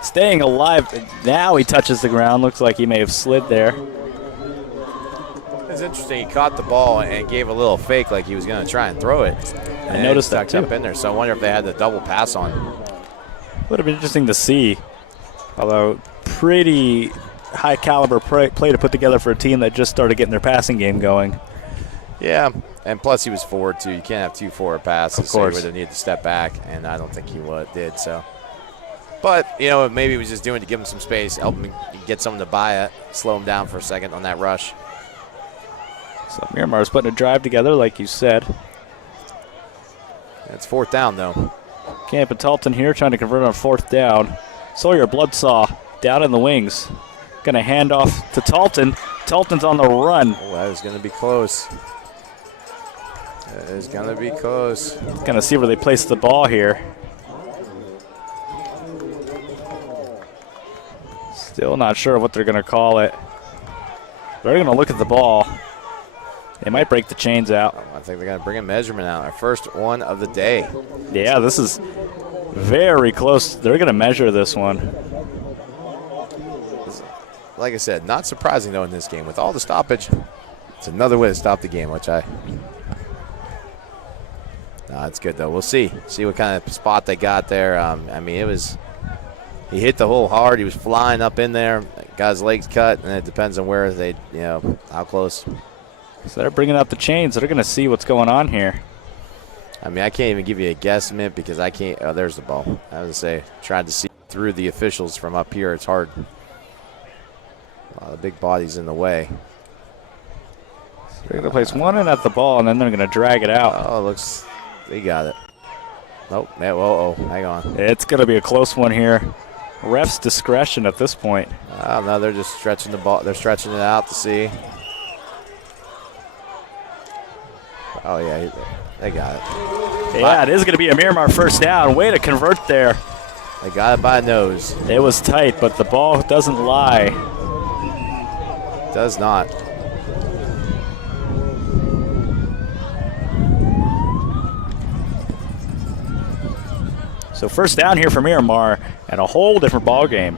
Staying alive. Now he touches the ground. Looks like he may have slid there. It's interesting. He caught the ball and gave a little fake like he was going to try and throw it. And I noticed that stuck too. up in there. So I wonder if they had the double pass on. Would have been interesting to see. Although pretty high caliber play to put together for a team that just started getting their passing game going. Yeah, and plus he was forward too. You can't have two forward passes. Of course. So he would have needed to step back, and I don't think he did. So, but you know, maybe he was just doing to give him some space, help him get someone to buy it, slow him down for a second on that rush. So Miramar's putting a drive together, like you said. It's fourth down though. Camp and Talton here trying to convert on fourth down. Sawyer Bloodsaw down in the wings. Going to hand off to Talton. Talton's on the run. Oh, that is going to be close. That is going to be close. Going to see where they place the ball here. Still not sure what they're going to call it. They're going to look at the ball. They might break the chains out. I think they're going to bring a measurement out. Our first one of the day. Yeah, this is very close. They're going to measure this one. Like I said, not surprising though in this game. With all the stoppage, it's another way to stop the game, which no, it's good though. We'll see what kind of spot they got there. I mean, he hit the hole hard. He was flying up in there, got his legs cut, and it depends on where they, how close. So they're bringing out the chains. They're going to see what's going on here. I mean, I can't even give you a guesstimate because I can't. Oh, there's the ball. I was going to say, tried to see through the officials from up here. It's hard. A lot of big bodies in the way. So they're going to place one in at the ball, and then they're going to drag it out. Oh, it looks, they got it. Nope. Whoa, hang on. It's going to be a close one here. Ref's discretion at this point. Oh, no, they're just stretching the ball. They're stretching it out to see. Oh, yeah, they got it. Yeah, it is going to be a Miramar first down. Way to convert there. They got it by nose. It was tight, but the ball doesn't lie. Does not. So first down here for Miramar and a whole different ball game.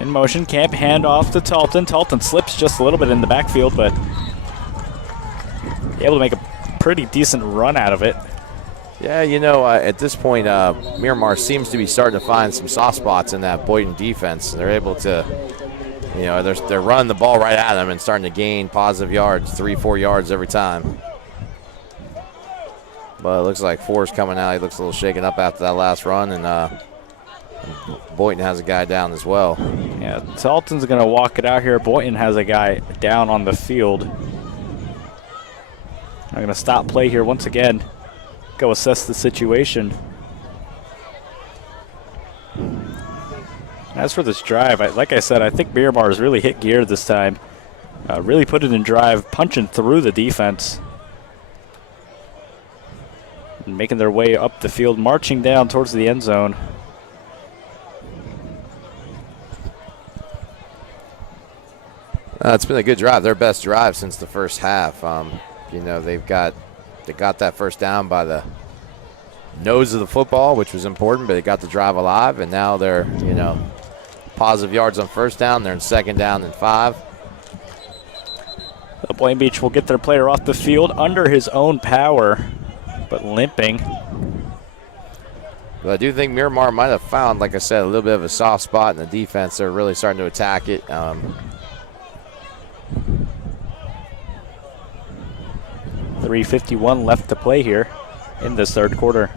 In motion, Camp handoff to Talton. Talton slips just a little bit in the backfield, but able to make a pretty decent run out of it. Yeah, at this point, Miramar seems to be starting to find some soft spots in that Boynton defense. They're able to, they're running the ball right at them and starting to gain positive yards, 3-4 yards every time. But it looks like Forrest coming out. He looks a little shaken up after that last run, and Boynton has a guy down as well. Yeah, Talton's going to walk it out here. Boynton has a guy down on the field. I'm going to stop play here once again. Go assess the situation. As for this drive, like I said, I think Miramar has really hit gear this time. Really put it in drive, punching through the defense. And making their way up the field, marching down towards the end zone. It's been a good drive. Their best drive since the first half. You know, they got that first down by the nose of the football, which was important, but they got the drive alive, and now they're, you know, positive yards on first down. They're in second down and 5. Boynton Beach will get their player off the field under his own power, but limping. But I do think Miramar might have found, like I said, a little bit of a soft spot in the defense. They're really starting to attack it. 3:51 left to play here in this third quarter.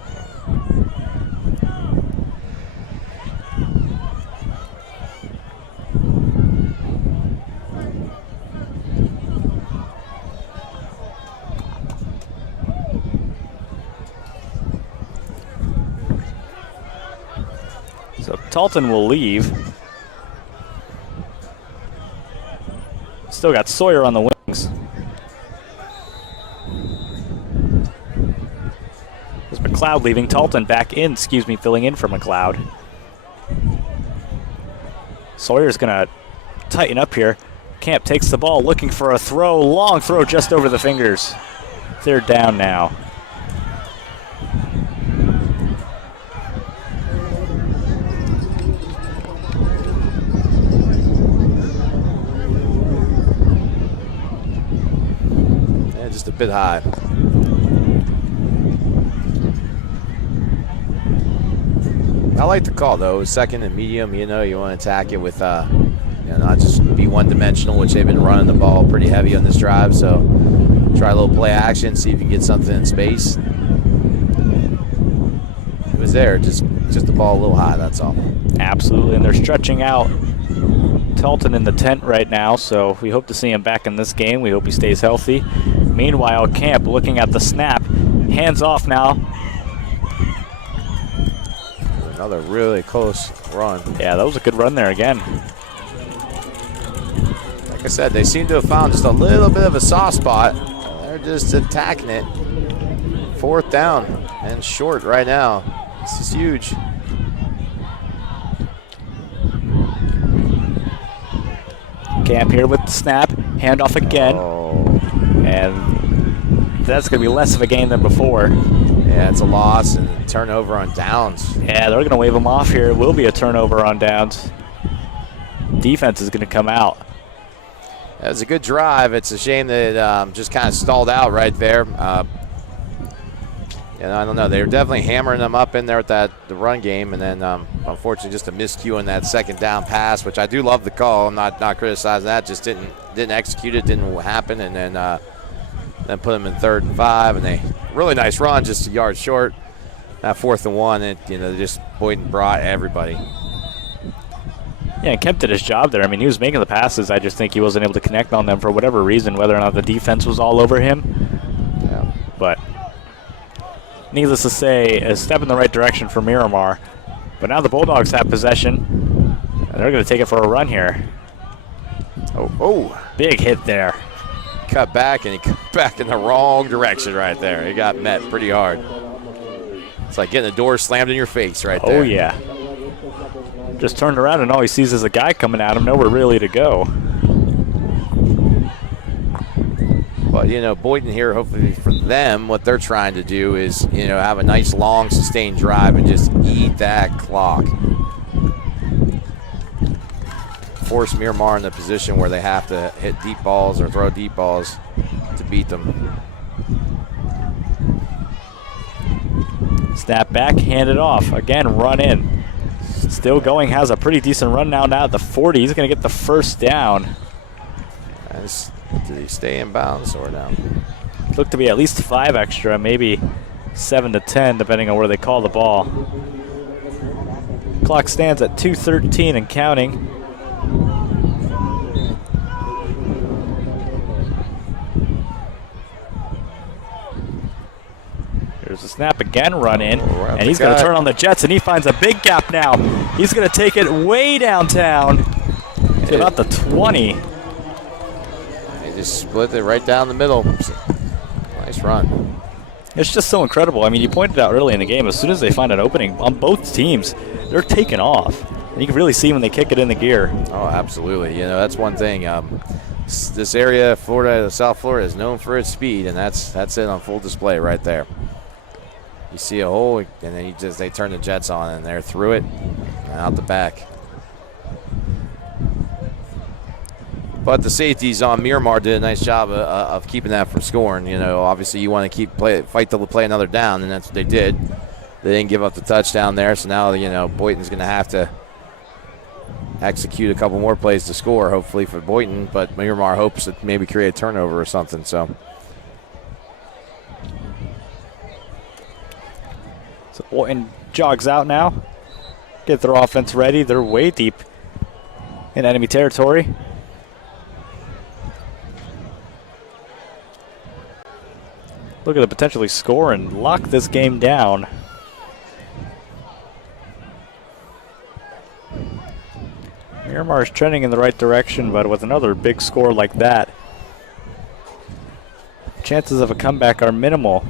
So Talton will leave. Still got Sawyer on the wings. There's McLeod leaving. Talton back in, filling in for McLeod. Sawyer's going to tighten up here. Camp takes the ball, looking for a throw. Long throw just over the fingers. They're down now. Yeah, just a bit high. I like the call, though. Second and medium, you know, you want to attack it with, you know, not just be one-dimensional, which they've been running the ball pretty heavy on this drive. So try a little play action, see if you can get something in space. It was there, just the ball a little high, that's all. Absolutely, and they're stretching out Talton in the tent right now, so we hope to see him back in this game. We hope he stays healthy. Meanwhile, Camp looking at the snap. Hands off now. Another really close run. Yeah, that was a good run there again. Like I said, they seem to have found just a little bit of a soft spot. They're just attacking it. 4th down and short right now. This is huge. Camp here with the snap. Handoff again. Oh. And that's going to be less of a game than before. Yeah, it's a loss and a turnover on downs. Yeah, they're going to wave them off here. It will be a turnover on downs. Defense is going to come out. It was a good drive. It's a shame that it just kind of stalled out right there. And I don't know. They were definitely hammering them up in there with the run game, and then unfortunately just a miscue in that second down pass, which I do love the call. I'm not criticizing that. Just didn't execute it. Didn't happen, and then put them in 3rd and 5, and they really nice run, just a yard short. That 4th and 1, and you know, just Boynton brought everybody. Yeah, Kemp did his job there. I mean, he was making the passes. I just think he wasn't able to connect on them for whatever reason, whether or not the defense was all over him. Yeah. But needless to say, a step in the right direction for Miramar. But now the Bulldogs have possession, and they're going to take it for a run here. Oh. Big hit there. Cut back, and he cut back in the wrong direction right there. He got met pretty hard. It's like getting the door slammed in your face right there. Oh, yeah. Just turned around, and all he sees is a guy coming at him, nowhere really to go. But, you know, Boynton here, hopefully for them, what they're trying to do is, you know, have a nice long sustained drive and just eat that clock. Force Miramar in the position where they have to hit deep balls or throw deep balls to beat them. Snap back, hand it off. Again, run in. Still going, has a pretty decent run now at the 40. He's going to get the first down. Did he stay in bounds or no? Looked to be at least 5 extra, maybe 7 to 10, depending on where they call the ball. Clock stands at 2:13 and counting. There's a snap again, run in, and he's going to turn on the Jets, and he finds a big gap now. He's going to take it way downtown to about the 20. They just split it right down the middle. Nice run. It's just so incredible. I mean, you pointed out early in the game, as soon as they find an opening on both teams, they're taking off. And you can really see when they kick it in the gear. Oh, absolutely. You know, that's one thing. This area, Florida, South Florida, is known for its speed, and that's it on full display right there. You see a hole, and then they turn the Jets on, and they're through it and out the back. But the safeties on Miramar did a nice job of keeping that from scoring. You know, obviously you want to fight to play another down, and that's what they did. They didn't give up the touchdown there, so now, you know, Boynton's going to have to execute a couple more plays to score, hopefully, for Boynton. But Miramar hopes to maybe create a turnover or something. So Boynton jogs out now. Get their offense ready. They're way deep in enemy territory. Look at the potentially score and lock this game down. Miramar is trending in the right direction, but with another big score like that, chances of a comeback are minimal.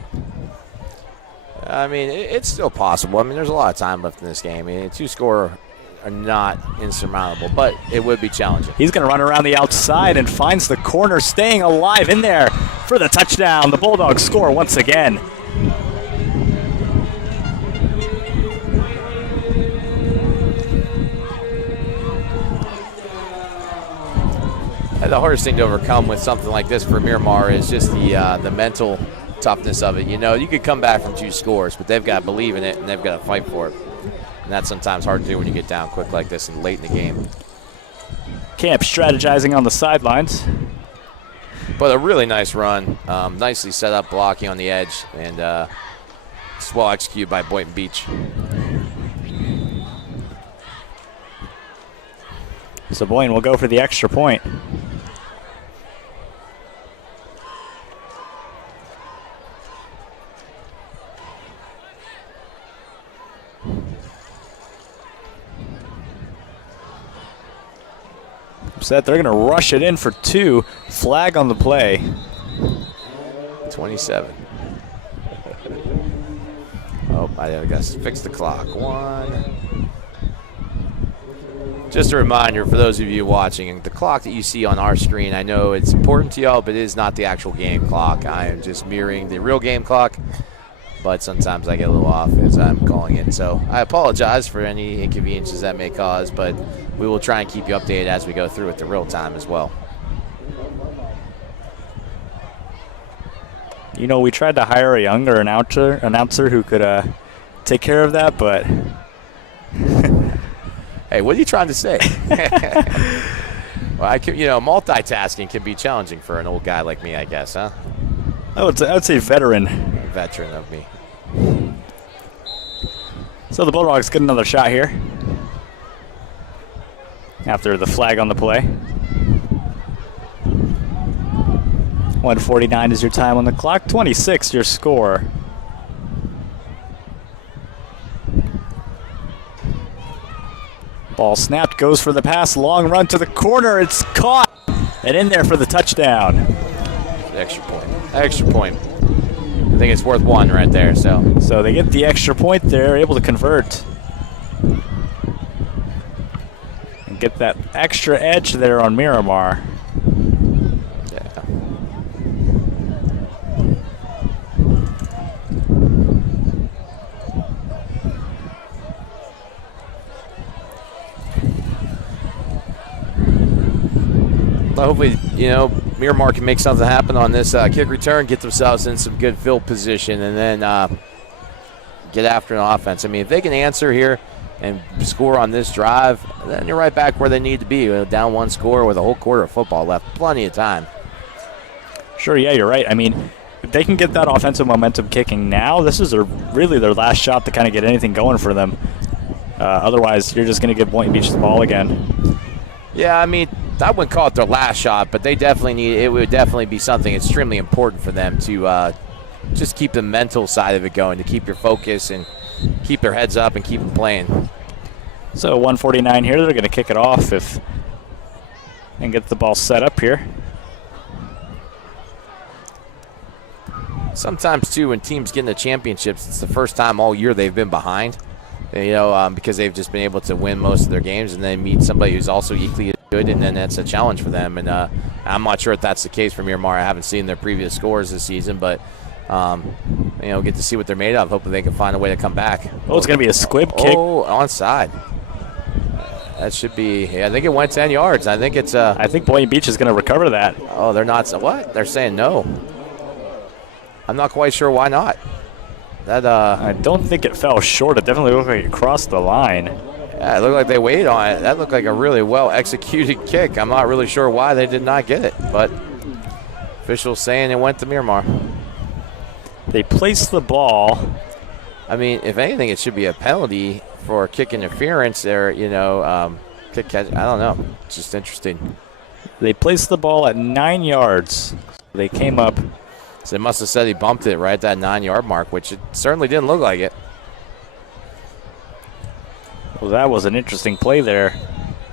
I mean, it's still possible. I mean, there's a lot of time left in this game. I mean, two-score are not insurmountable, but it would be challenging. He's going to run around the outside and finds the corner, staying alive in there for the touchdown. The Bulldogs score once again. The hardest thing to overcome with something like this for Miramar is just the mental toughness of it. You know, you could come back from two scores, but they've got to believe in it and they've got to fight for it. And that's sometimes hard to do when you get down quick like this and late in the game. Camp strategizing on the sidelines. But a really nice run. Nicely set up, blocking on the edge, and it's well executed by Boynton Beach. So Boynton will go for the extra point. Set. They're going to rush it in for two. Flag on the play. 27. Oh, I guess fix the clock. 1. Just a reminder for those of you watching, the clock that you see on our screen, I know it's important to y'all, but it is not the actual game clock. I am just mirroring the real game clock, but sometimes I get a little off as I'm calling it. So I apologize for any inconveniences that may cause, but we will try and keep you updated as we go through it the real time as well. You know, we tried to hire a younger announcer who could take care of that, but hey, what are you trying to say? Well, multitasking can be challenging for an old guy like me, I guess, huh? I would say veteran. Veteran of me. So the Bulldogs get another shot here after the flag on the play. 1:49 is your time on the clock. 26 your score. Ball snapped, goes for the pass, long run to the corner. It's caught and in there for the touchdown. Extra point. Extra point. I think it's worth 1 right there. So they get the extra point there, able to convert. And get that extra edge there on Miramar. Yeah. Hopefully, Miramar can make something happen on this kick return, get themselves in some good field position, and then get after an offense. I mean, if they can answer here and score on this drive, then you're right back where they need to be. Down 1 score with a whole quarter of football left. Plenty of time. Sure, yeah, you're right. I mean, if they can get that offensive momentum kicking now, this is really their last shot to kind of get anything going for them. Otherwise, you're just going to give Boynton Beach the ball again. Yeah, I mean, I wouldn't call it their last shot, but they definitely need. It would definitely be something extremely important for them to just keep the mental side of it going, to keep your focus and keep their heads up and keep them playing. So 149 here. They're going to kick it off and get the ball set up here. Sometimes, too, when teams get in the championships, it's the first time all year they've been behind, because they've just been able to win most of their games, and then meet somebody who's also equally as good, and then that's a challenge for them. And I'm not sure if that's the case for Miramar. I haven't seen their previous scores this season, but get to see what they're made of. Hopefully they can find a way to come back. Oh, it's going to be a squib kick. Oh, onside. That should be. I think it went 10 yards. I think it's. I think Boynton Beach is going to recover that. Oh, they're not. What? They're saying no. I'm not quite sure why not. That. I don't think it fell short. It definitely looked like it crossed the line. Yeah, it looked like they waited on it. That looked like a really well executed kick. I'm not really sure why they did not get it, but officials saying it went to Miramar. They placed the ball. I mean, if anything, it should be a penalty for kick interference there, kick catch. I don't know. It's just interesting. They placed the ball at 9 yards. They came up. So they must have said he bumped it right at that 9-yard mark, which it certainly didn't look like it. Well, that was an interesting play there.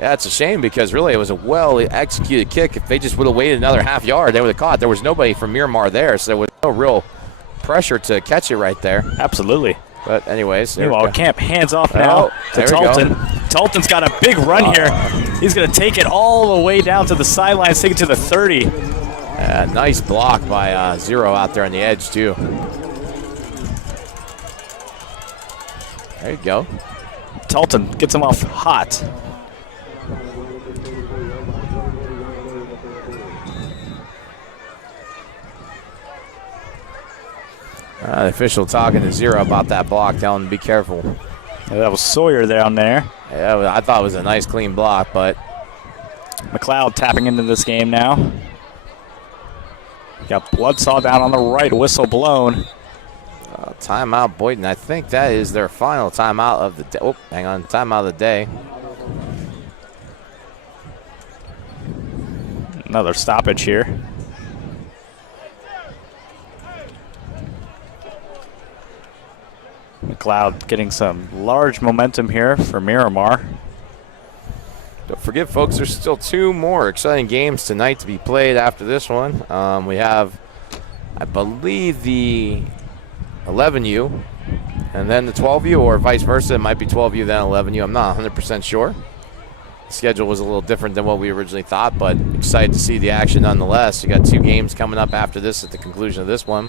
Yeah, it's a shame because really it was a well-executed kick. If they just would have waited another half yard, they would have caught. There was nobody from Miramar there, so there was no real pressure to catch it right there. Absolutely. But anyways. Meanwhile, Camp hands off now to Talton. Talton's got a big run here. He's going to take it all the way down to the sidelines, take it to the 30. Nice block by Zero out there on the edge, too. There you go. Talton gets him off hot. The official talking to Zero about that block, telling him to be careful. Yeah, that was Sawyer down there. Yeah, I thought it was a nice, clean block, but McLeod tapping into this game now. Got Bloodsaw down on the right, whistle blown. Timeout, Boynton. I think that is their final timeout of the day. Oh, hang on, timeout of the day. Another stoppage here. McLeod getting some large momentum here for Miramar. Don't forget, folks, there's still 2 more exciting games tonight to be played after this one. We have, I believe, the 11U and then the 12U, or vice versa. It might be 12U, then 11U. I'm not 100% sure. The schedule was a little different than what we originally thought, but excited to see the action nonetheless. You got 2 games coming up after this at the conclusion of this one,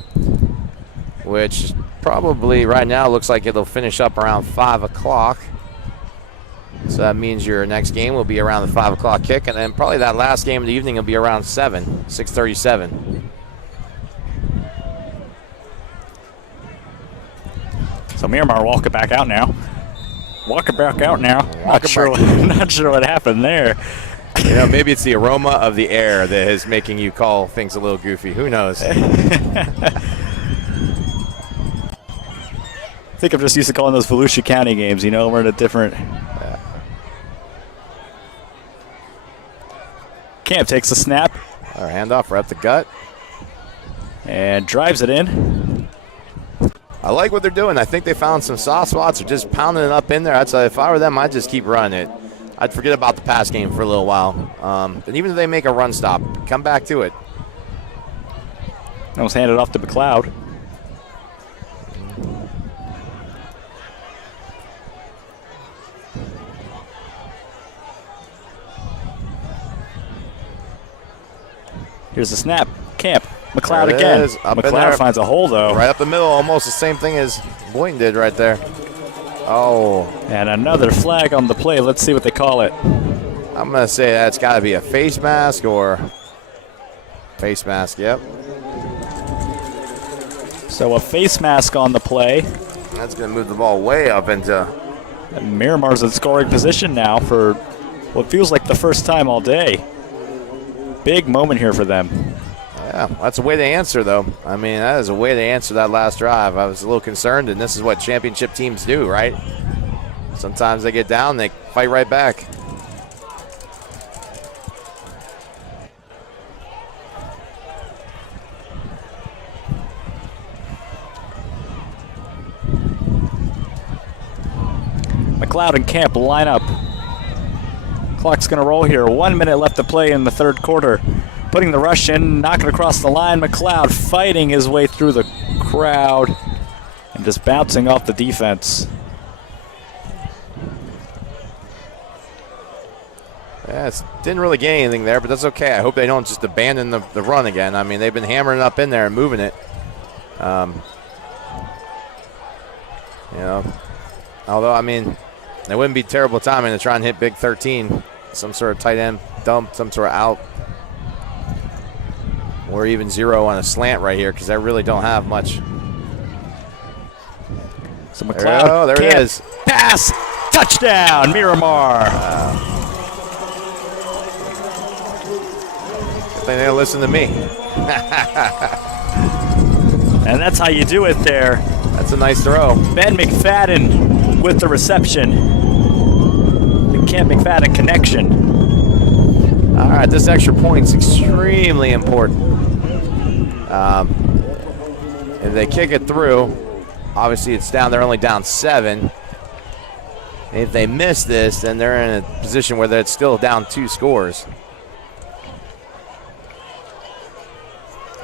which probably right now looks like it'll finish up around 5 o'clock. So that means your next game will be around the 5 o'clock kick, and then probably that last game of the evening will be around 6:37. So Miramar walking back out now. Not sure what happened there. Maybe it's the aroma of the air that is making you call things a little goofy. Who knows? I think I'm just used to calling those Volusia County games. We're in a different. Camp takes the snap. Our handoff right up the gut. And drives it in. I like what they're doing. I think they found some soft spots. They're just pounding it up in there. I'd say if I were them, I'd just keep running it. I'd forget about the pass game for a little while. And even if they make a run stop, come back to it. Almost handed off to McLeod. Here's the snap. Camp. McLeod again. McLeod finds a hole, though. Right up the middle. Almost the same thing as Boynton did right there. Oh. And another flag on the play. Let's see what they call it. I'm going to say that's got to be a face mask or face mask, yep. So a face mask on the play. That's going to move the ball way up into. And Miramar's in scoring position now for what feels like the first time all day. Big moment here for them. Yeah, that's a way to answer, though. I mean, that is a way to answer that last drive. I was a little concerned, and this is what championship teams do, right? Sometimes they get down, they fight right back. McLeod and Camp line up. Clock's going to roll here. 1 minute left to play in the third quarter. Putting the rush in, knocking across the line. McLeod fighting his way through the crowd and just bouncing off the defense. Yeah, didn't really gain anything there, but that's okay. I hope they don't just abandon the run again. I mean, they've been hammering up in there and moving it. You know, although, I mean, it wouldn't be terrible timing to try and hit big 13. Some sort of tight end dump, some sort of out. Or even zero on a slant right here, because they really don't have much. So McLeod, there it is. Pass, touchdown, Miramar. Good thing they don't listen to me. And that's how you do it there. That's a nice throw. Ben McFadden with the reception. The Camp McFadden connection. All right, this extra point's extremely important. If they kick it through, obviously it's down. They're only down 7. If they miss this, then they're in a position where they're still down 2 scores.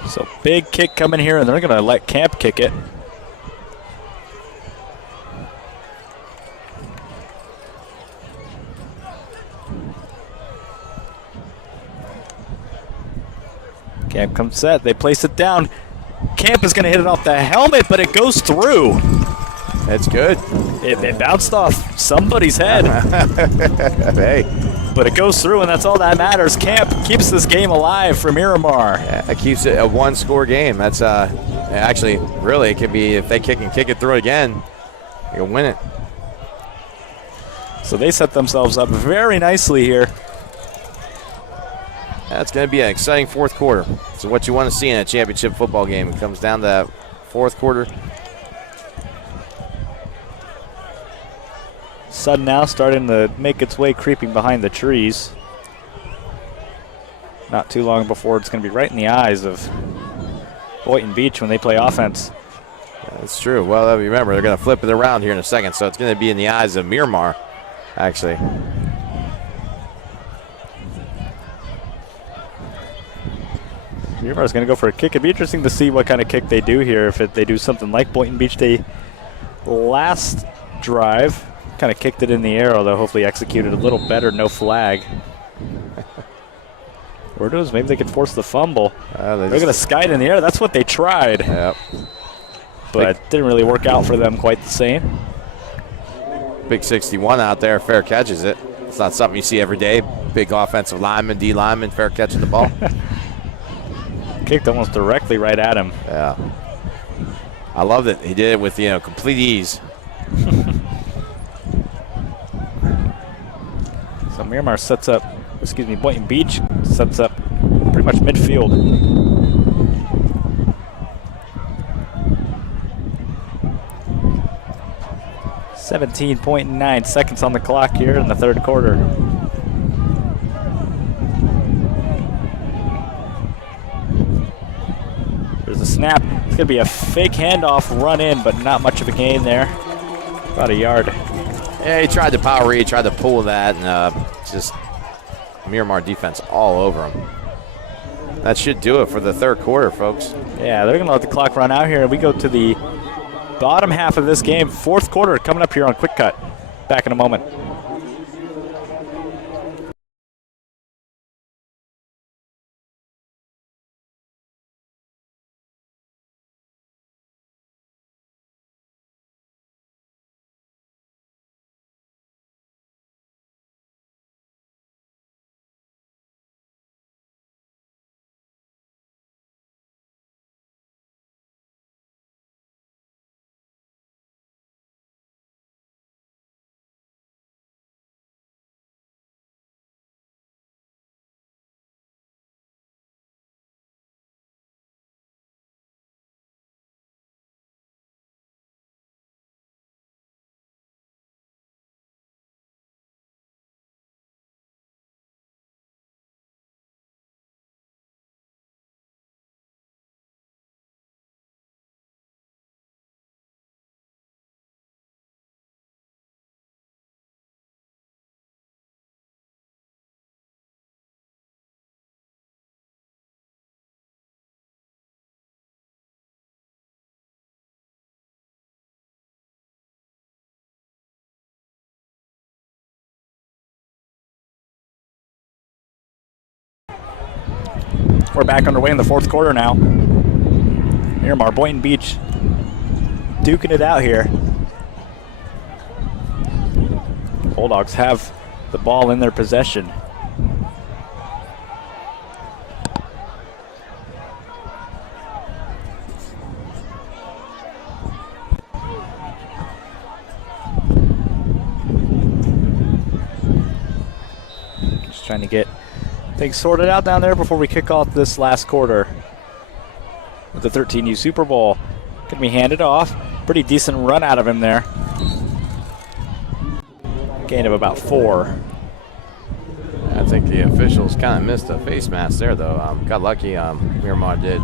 So big kick coming here, and they're going to let Camp kick it. Camp comes set. They place it down. Camp is going to hit it off the helmet, but it goes through. That's good. It bounced off somebody's head. Hey. But it goes through, and that's all that matters. Camp keeps this game alive for Miramar. Yeah, it keeps it a 1-score game. That's actually, really, it could be if they kick it through again, they can win it. So they set themselves up very nicely here. That's going to be an exciting fourth quarter. So what you want to see in a championship football game, it comes down to that fourth quarter. Sun now starting to make its way creeping behind the trees. Not too long before it's going to be right in the eyes of Boynton Beach when they play offense. That's true. Well, remember, they're going to flip it around here in a second, so it's going to be in the eyes of Miramar, actually. Miramar's going to go for a kick. It'd be interesting to see what kind of kick they do here. If they do something like Boynton Beach, they last drive kind of kicked it in the air, although hopefully executed a little better, no flag. Or knows, maybe they could force the fumble. They're going to sky it in the air. That's what they tried. Yep. But didn't really work out for them quite the same. Big 61 out there, fair catches it. It's not something you see every day. Big offensive lineman, D lineman, fair catching the ball. Kicked almost directly right at him. Yeah. I love that he did it with, complete ease. So Miramar sets up, Boynton Beach sets up pretty much midfield. .9 seconds on the clock here in the third quarter. There's a snap. It's going to be a fake handoff run in, but not much of a gain there. About a yard. Yeah, he tried to power read, tried to pull that, and just Miramar defense all over him. That should do it for the third quarter, folks. Yeah, they're going to let the clock run out here, and we go to the bottom half of this game. Fourth quarter coming up here on QwikCut. Back in a moment. We're back underway in the fourth quarter now. Miramar, Boynton Beach duking it out here. Bulldogs have the ball in their possession. Just trying to get things sorted out down there before we kick off this last quarter. With the 13U Super Bowl. Going to be handed off. Pretty decent run out of him there. Gain of about 4. I think the officials kind of missed a face mask there, though. Got lucky. Miramar did.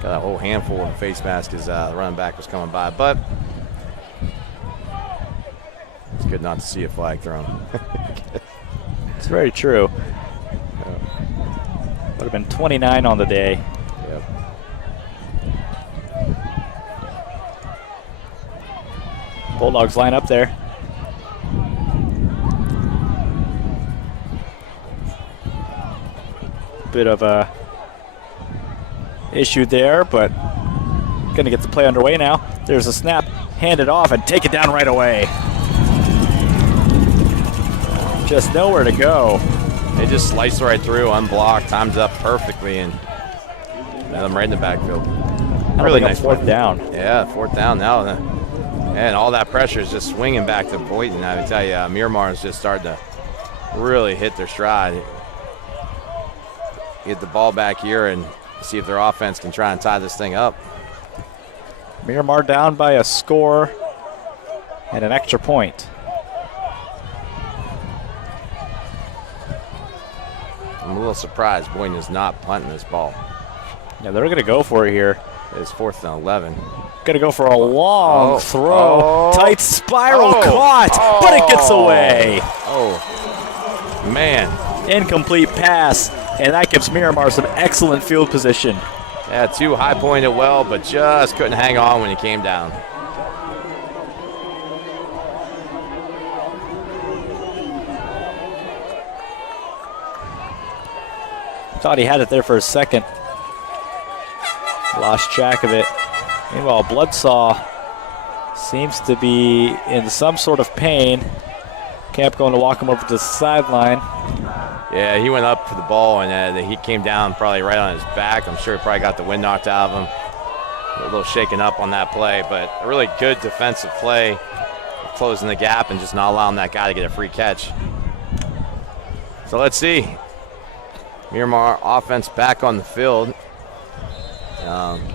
Got a whole handful of face masks as the running back was coming by. But it's good not to see a flag thrown. It's very true. Would have been 29 on the day. Yep. Bulldogs line up there. Bit of a issue there, but going to get the play underway now. There's a snap, hand it off, and take it down right away. Just nowhere to go. They just sliced right through, unblocked, times up perfectly, and had them right in the backfield. Really nice fourth down. Yeah, fourth down now. And all that pressure is just swinging back to Boynton. I would tell you, Miramar is just starting to really hit their stride. Get the ball back here and see if their offense can try and tie this thing up. Miramar down by a score and an extra point. I'm a little surprised Boynton is not punting this ball. Yeah, they're going to go for it here. It's 4th and 11. Going to go for a long throw. Tight spiral caught, but it gets away. Oh, man. Incomplete pass, and that gives Miramar some excellent field position. Yeah, 2 high pointed well, but just couldn't hang on when he came down. Thought he had it there for a second. Lost track of it. Meanwhile, Bloodsaw seems to be in some sort of pain. Camp going to walk him over to the sideline. Yeah, he went up for the ball, and he came down probably right on his back. I'm sure he probably got the wind knocked out of him. A little shaken up on that play, but a really good defensive play, closing the gap and just not allowing that guy to get a free catch. So let's see. Miramar offense back on the field.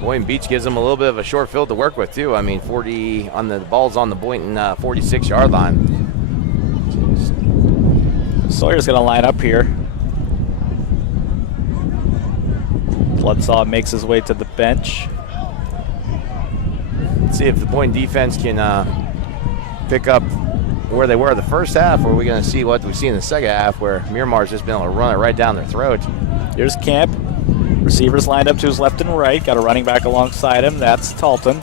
Boynton Beach gives them a little bit of a short field to work with too. I mean, 40 on the ball's on the Boynton 46-yard line. Sawyer's going to line up here. Bloodsaw makes his way to the bench. Let's see if the Boynton defense can pick up where they were the first half, or are we going to see what we see in the second half where Miramar's just been able to run it right down their throat. Here's Camp. Receivers lined up to his left and right. Got a running back alongside him. That's Talton.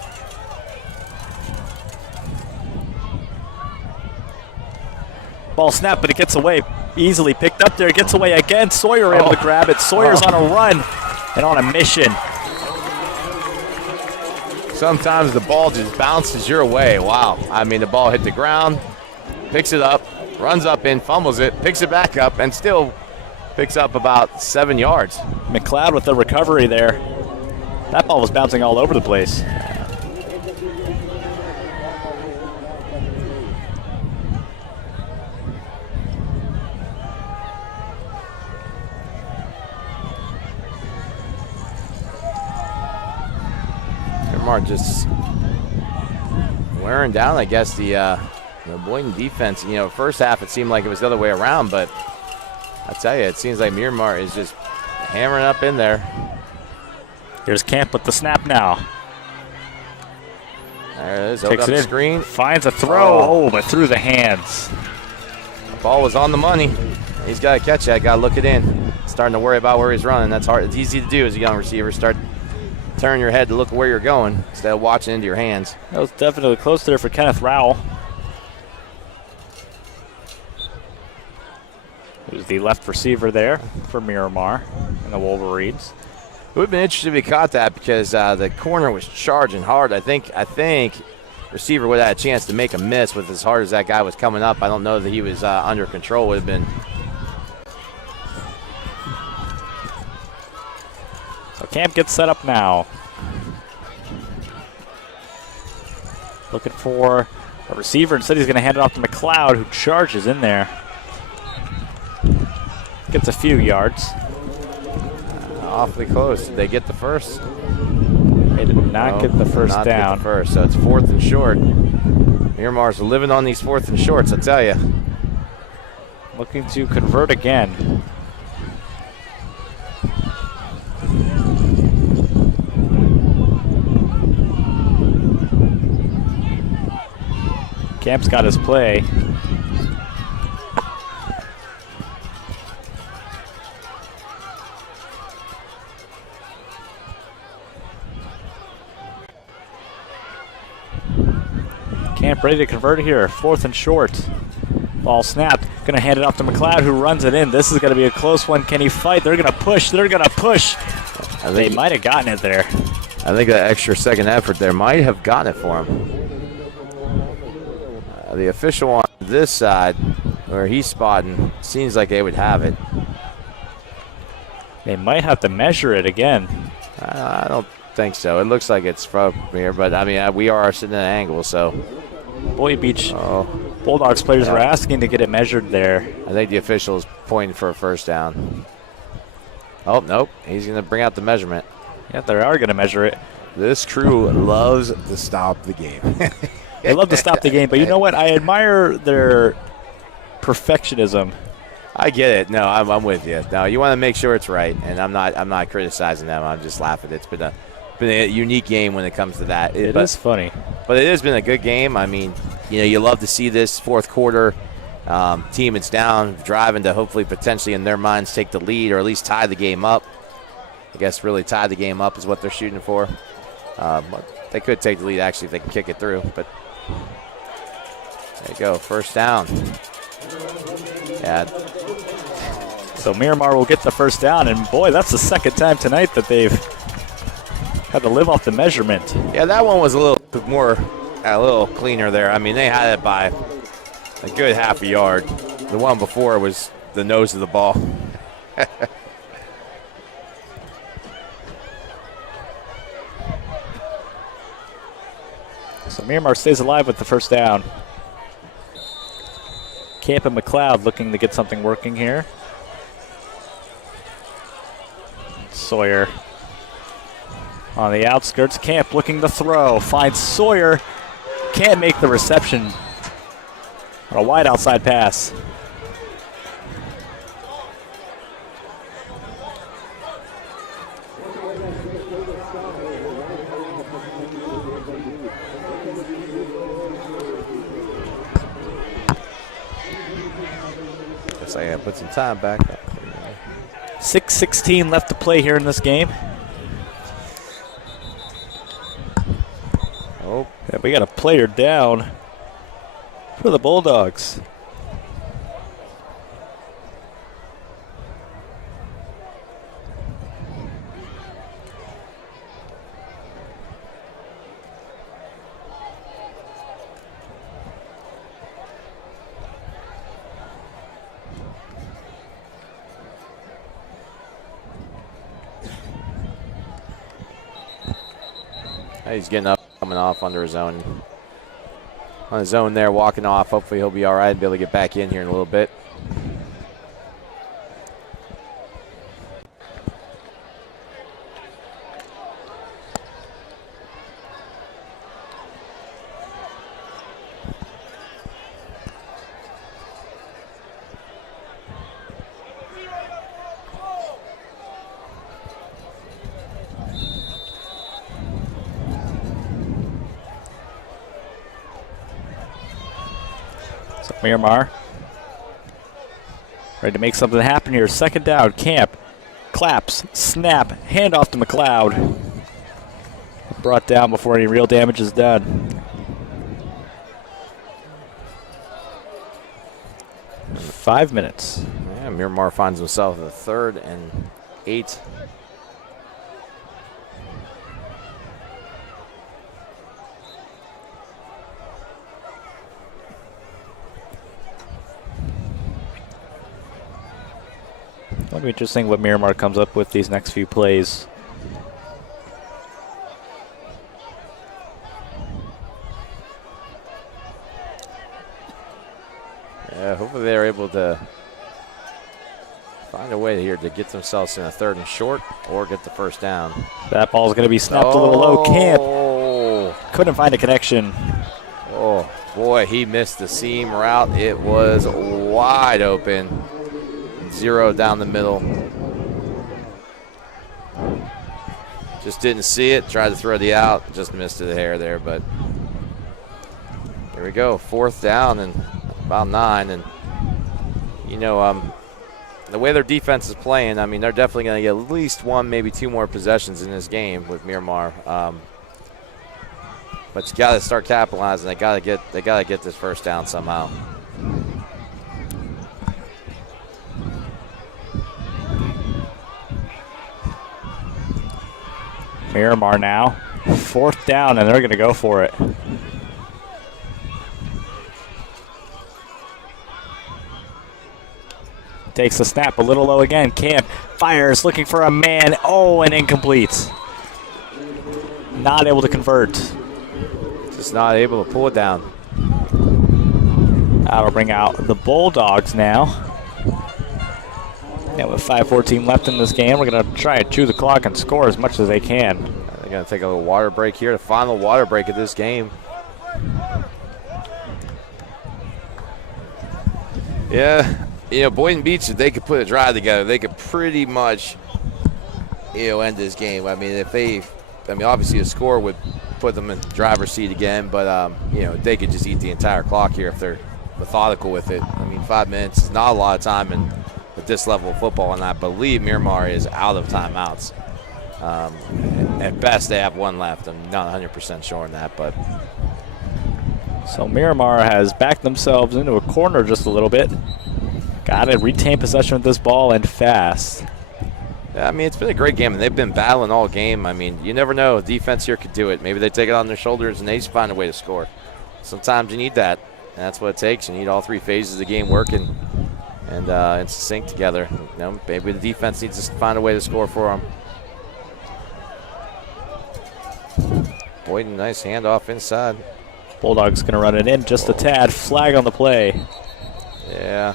Ball snapped, but it gets away. Easily picked up there. Gets away again. Sawyer able to grab it. Sawyer's on a run and on a mission. Sometimes the ball just bounces your way. Wow. I mean, the ball hit the ground, picks it up, runs up in, fumbles it, picks it back up, and still picks up about 7 yards. McLeod with the recovery there. That ball was bouncing all over the place. Miramar just wearing down, I guess, the Boynton defense. You know, first half it seemed like it was the other way around, but I tell you, it seems like Miramar is just hammering up in there. Here's Camp with the snap now. There it is, Takes up it the in, screen. finds a throw, but through the hands. The ball was on the money. He's got to catch that, got to look it in. Starting to worry about where he's running. That's hard. It's easy to do as a young receiver. Start turning your head to look where you're going instead of watching into your hands. That was definitely close there for Kenneth Rowell. Who's the left receiver there for Miramar and the Wolverines. would have been interesting if he caught that because the corner was charging hard. I think receiver would have had a chance to make a miss with as hard as that guy was coming up. I don't know that he was under control. Would have been. So Camp gets set up now. Looking for a receiver. Instead, he's going to hand it off to McLeod, who charges in there. Gets a few yards. Awfully close. Did they get the first? They did not get the first not down. Get the first, so it's 4th and short. Miramar's living on these 4th and shorts, I tell you. Looking to convert again. Camp's got his play. Camp ready to convert here. 4th and short. Ball snapped. Going to hand it off to McLeod, who runs it in. This is going to be a close one. Can he fight? They're going to push. They're going to push. They might have gotten it there. I think that extra second effort there might have gotten it for him. The official on this side, where he's spotting, seems like they would have it. They might have to measure it again. I don't think so. It looks like it's from here, but I mean, we are sitting at an angle, so. Boynton Beach Bulldogs players were asking to get it measured there. I think the official is pointing for a first down. Oh, nope. He's going to bring out the measurement. Yeah, they are going to measure it. This crew loves to stop the game. They love to stop the game, but you know what? I admire their perfectionism. I get it. No, I'm with you. No, you want to make sure it's right, and I'm not criticizing them. I'm just laughing. It's been a unique game when it comes to that. It is funny. But it has been a good game. I mean, you love to see this fourth quarter team it's down, driving to hopefully potentially in their minds take the lead or at least tie the game up. I guess really tie the game up is what they're shooting for. They could take the lead actually if they can kick it through, but there you go, first down. Yeah. So Miramar will get the first down, and boy, that's the second time tonight that they've had to live off the measurement. Yeah, that one was a little cleaner there. I mean, they had it by a good half a yard. The one before was the nose of the ball. So Miramar stays alive with the first down. Camp and McLeod looking to get something working here. Sawyer on the outskirts. Camp looking to throw. Finds Sawyer. Can't make the reception. On a wide outside pass. Guess I gotta put some time back. 6:16 left to play here in this game. Oh, yeah, we got a player down for the Bulldogs. he's getting up, coming off under his own. On his own there, walking off. Hopefully he'll be all right and be able to get back in here in a little bit. Miramar ready to make something happen here. Second down. Camp claps, snap, handoff to McLeod. Brought down before any real damage is done. 5 minutes. Yeah, Miramar finds himself at 3rd and 8. It'll be interesting what Miramar comes up with these next few plays. Yeah, hopefully they're able to find a way here to get themselves in a 3rd and short or get the first down. That ball's going to be snapped a little low. Camp couldn't find a connection. Oh, boy, he missed the seam route. It was wide open. 0 down the middle. Just didn't see it. Tried to throw the out. Just missed it a hair there, but here we go. 4th down and about 9. And, you know, the way their defense is playing, I mean, they're definitely going to get at least 1, maybe 2 more possessions in this game with Miramar. But you got to start capitalizing. They got to get this first down somehow. Miramar now, 4th down, and they're going to go for it. Takes the snap a little low again. Camp fires, looking for a man. Oh, and incomplete. Not able to convert. Just not able to pull it down. That'll bring out the Bulldogs now. And with 5:14 left in this game, we're going to try and chew the clock and score as much as they can. They're going to take a little water break here, the final water break of this game. Yeah, you know, Boynton Beach, if they could put a drive together, they could pretty much, you know, end this game. I mean, obviously a score would put them in the driver's seat again, but, you know, they could just eat the entire clock here if they're methodical with it. I mean, 5 minutes is not a lot of time with this level of football, and I believe Miramar is out of timeouts. At best, they have 1 left. I'm not 100% sure on that, but. So Miramar has backed themselves into a corner just a little bit. Got to retain possession of this ball and fast. Yeah, I mean, it's been a great game, and they've been battling all game. I mean, you never know. Defense here could do it. Maybe they take it on their shoulders, and they just find a way to score. Sometimes you need that, and that's what it takes. You need all 3 phases of the game working and sync together. You know, maybe the defense needs to find a way to score for them. Boynton, nice handoff inside. Bulldogs going to run it in just a tad. Flag on the play. Yeah.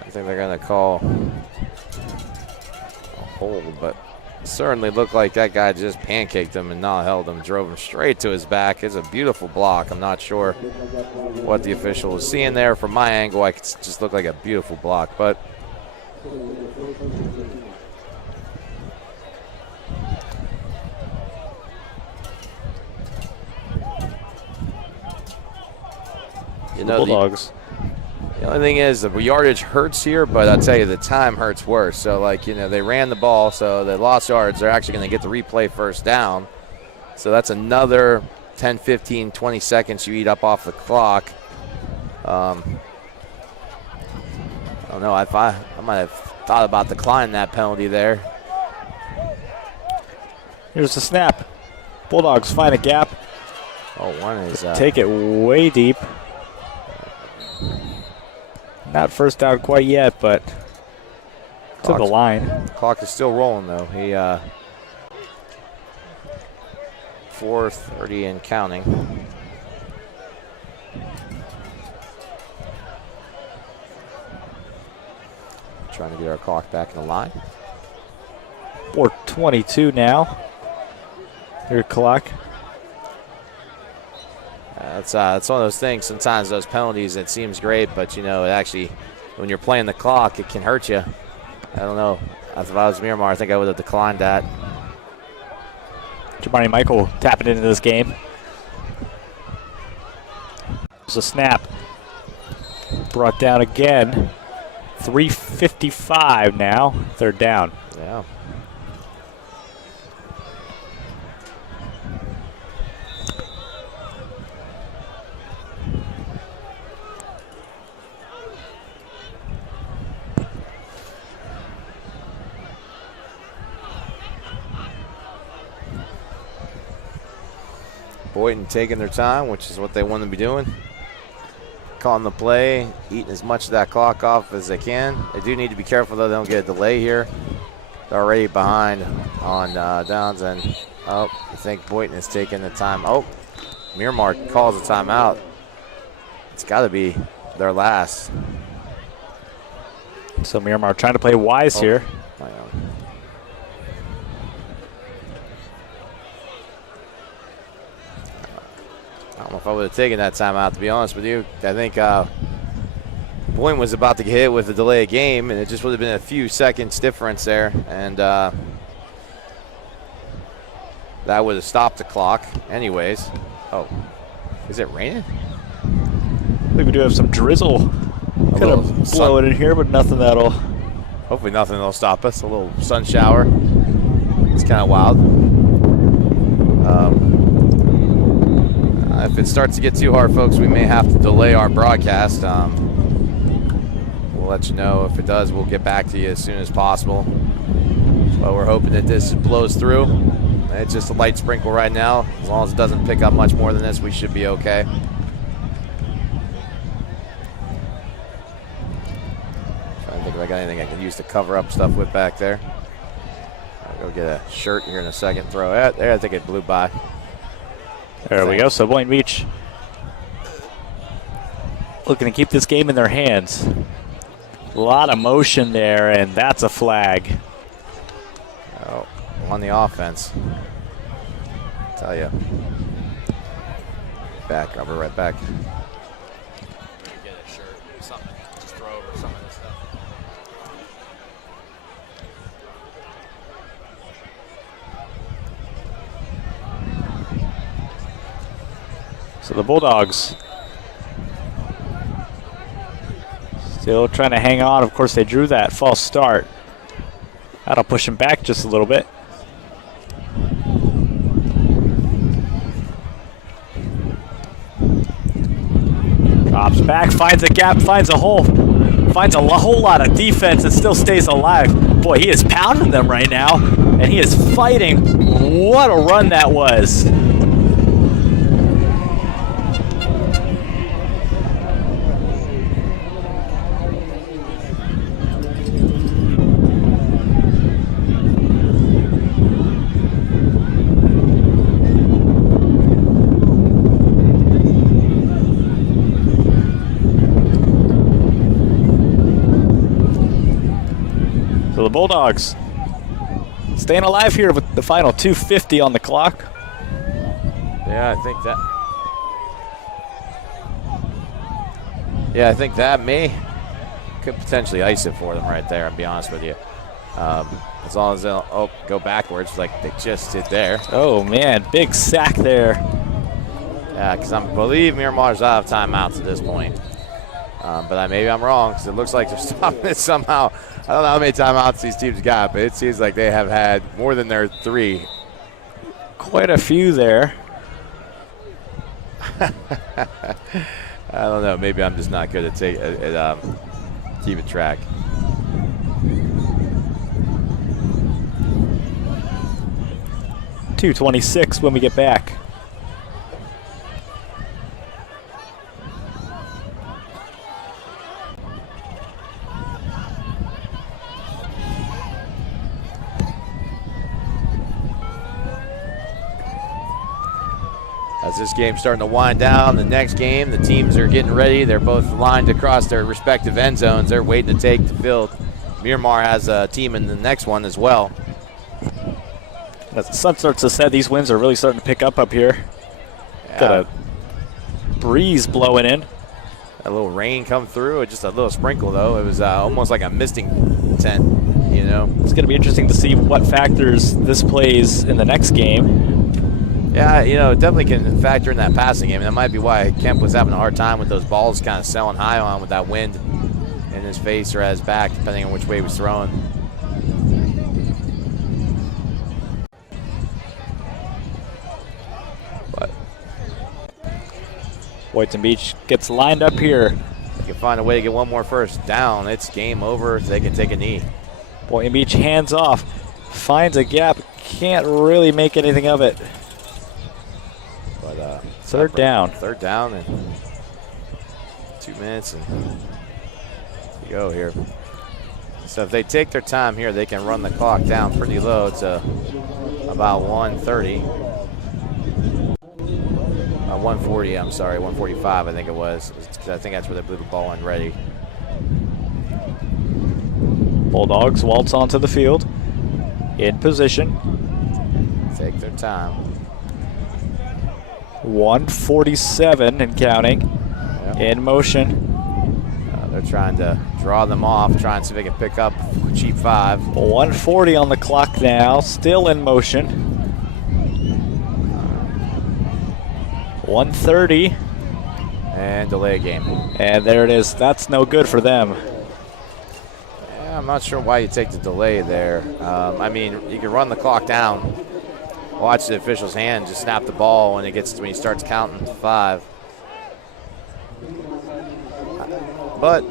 I think they're going to call a hold, but it certainly looked like that guy just pancaked him and not held him, drove him straight to his back. It's a beautiful block. I'm not sure what the official was seeing there. From my angle, I could just look like a beautiful block, but you know, Bulldogs. The only thing is the yardage hurts here, but I'll tell you the time hurts worse. So, like, you know, they ran the ball, so they lost yards. They're actually going to get the replay first down. So that's another 10, 15, 20 seconds you eat up off the clock. I don't know. I might have thought about declining that penalty there. Here's the snap. Bulldogs find a gap. Oh, one is take it way deep. Not first down quite yet, but to the line. Clock is still rolling, though. He 4:30 and counting. Trying to get our clock back in the line. 4:22 now. Your clock. It's one of those things. Sometimes those penalties, it seems great, but, you know, it actually, when you're playing the clock, it can hurt you. I don't know. If I was Miramar, I think I would have declined that. Jabari Michael tapping into this game. There's a snap. Brought down again. 3:55 now. 3rd down. Yeah. Boynton taking their time, which is what they want to be doing. calling the play, eating as much of that clock off as they can. They do need to be careful, though, they don't get a delay here. They're already behind on downs, and I think Boynton is taking the time. Miramar calls a timeout. It's got to be their last. So Miramar trying to play wise here. I don't know if I would have taken that timeout, to be honest with you. I think Boynton was about to get hit with a delay of game, and it just would have been a few seconds difference there, and that would have stopped the clock anyways. Oh, is it raining? I think we do have some drizzle. Kind of blow it in here, but nothing that'll. Hopefully nothing that'll stop us. A little sun shower. It's kind of wild. If it starts to get too hard, folks, we may have to delay our broadcast. We'll let you know. If it does, we'll get back to you as soon as possible. But we're hoping that this blows through. It's just a light sprinkle right now. As long as it doesn't pick up much more than this, we should be okay. Trying to think if I got anything I can use to cover up stuff with back there. I'll go get a shirt here in a second. Throw it there. I think it blew by. There we go. So Boynton Beach looking to keep this game in their hands. A lot of motion there, and that's a flag. Oh, on the offense. I tell you. Back, I'll be right back. Get a shirt, something, just throw over some of this stuff. So the Bulldogs still trying to hang on. Of course, they drew that false start. That'll push him back just a little bit. Drops back, finds a gap, finds a hole. Finds a whole lot of defense and still stays alive. Boy, he is pounding them right now, and he is fighting. What a run that was. So the Bulldogs staying alive here with the final 2:50 on the clock. Yeah, I think that. Yeah, I think that could potentially ice it for them right there. I'll be honest with you. As long as they'll go backwards like they just did there. Oh man, big sack there. Yeah, because I believe Miramar's out of timeouts at this point. But maybe I'm wrong, because it looks like they're stopping it somehow. I don't know how many timeouts these teams got, but it seems like they have had more than their 3. Quite a few there. I don't know. Maybe I'm just not good at keeping track. .226 when we get back. As this game's starting to wind down, the next game, the teams are getting ready. They're both lined across their respective end zones. They're waiting to take the field. Miramar has a team in the next one as well. As the sun starts to set, these winds are really starting to pick up here. Yeah. Got a breeze blowing in. A little rain come through, just a little sprinkle though. It was almost like a misting tent, you know. It's going to be interesting to see what factors this plays in the next game. Yeah, you know, it definitely can factor in that passing game. And that might be why Kemp was having a hard time with those balls kind of selling high on with that wind in his face or at his back, depending on which way he was throwing. But Boynton Beach gets lined up here. they can find a way to get one more first down. It's game over. They can take a knee. Boynton Beach hands off, finds a gap, can't really make anything of it. But third down. Third down and 2 minutes and to go here. So if they take their time here, they can run the clock down pretty low to about 1:30. 1:40, I'm sorry, 1:45 I think it was. I think that's where they blew the ball in ready. Bulldogs waltz onto the field. In position. Take their time. 1:47 and counting. Yep. In motion. They're trying to draw them off, trying to see if they can pick up a cheap 5. 1:40 on the clock now, still in motion. 1:30. And delay game. And there it is. That's no good for them. Yeah, I'm not sure why you take the delay there. I mean, you can run the clock down, watch the official's hand, just snap the ball when he starts counting 5. But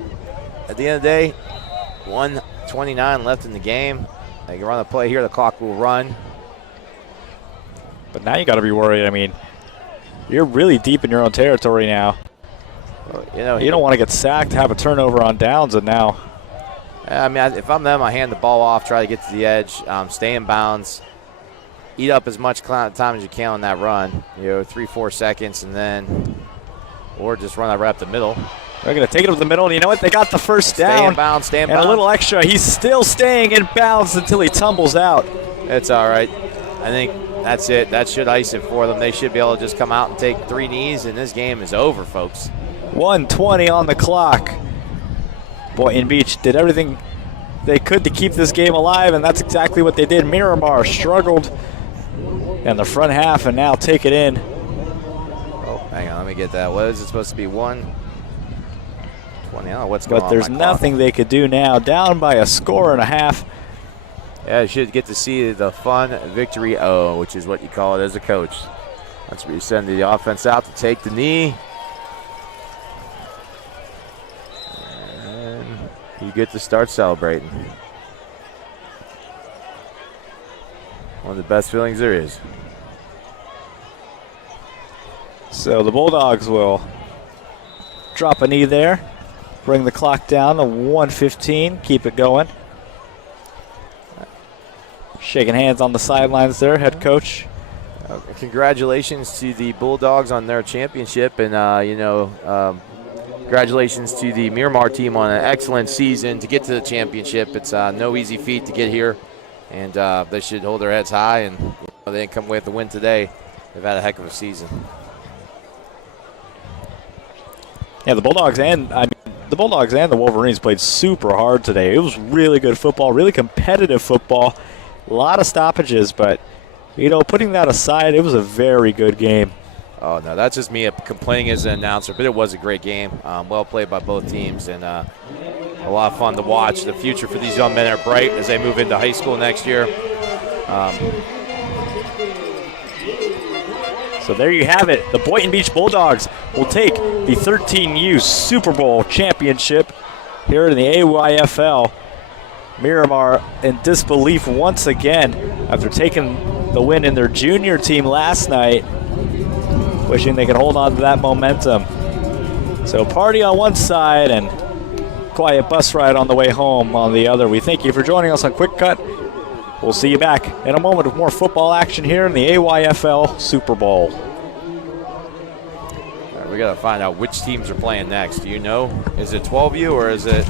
at the end of the day, 1:29 left in the game. They can run the play here. The clock will run. But now you got to be worried. I mean, you're really deep in your own territory now. Well, you don't want to get sacked, have a turnover on downs, and now. I mean, if I'm them, I hand the ball off, try to get to the edge, stay in bounds, eat up as much time as you can on that run. 3-4 seconds, and then, or just run that right up the middle. They're going to take it up the middle, and you know what? They got the first down. Stay in bounds, stay in bounds. And a little extra. He's still staying in bounds until he tumbles out. It's all right. I think that's it. That should ice it for them. They should be able to just come out and take 3 knees, and this game is over, folks. 1:20 on the clock. Boynton Beach did everything they could to keep this game alive, and that's exactly what they did. Miramar struggled in the front half and now take it in. Oh, hang on. Let me get that. What is it supposed to be? 1:20. I don't know what's going on. But there's nothing they could do now. Down by a score and a half. Yeah, you should get to see the fun victory O, which is what you call it as a coach. That's where you send the offense out to take the knee. And you get to start celebrating. One of the best feelings there is. So the Bulldogs will drop a knee there. Bring the clock down to 1:15. Keep it going. Shaking hands on the sidelines there, head coach. Congratulations to the Bulldogs on their championship, and congratulations to the Miramar team on an excellent season to get to the championship. It's no easy feat to get here, and they should hold their heads high, and they didn't come away with the win today. They've had a heck of a season. Yeah, the Bulldogs and the Wolverines played super hard today. It was really good football, really competitive football. A lot of stoppages, but, putting that aside, it was a very good game. Oh, no, that's just me complaining as an announcer, but it was a great game. Well played by both teams, and a lot of fun to watch. The future for these young men are bright as they move into high school next year. So there you have it. The Boynton Beach Bulldogs will take the 13U Super Bowl championship here in the AYFL. Miramar in disbelief once again after taking the win in their junior team last night, wishing they could hold on to that momentum. So party on one side and quiet bus ride on the way home on the other. We thank you for joining us on QwikCut. We'll see you back in a moment with more football action here in the AYFL Super Bowl. All right, we got to find out which teams are playing next. Do you know? Is it 12U or is it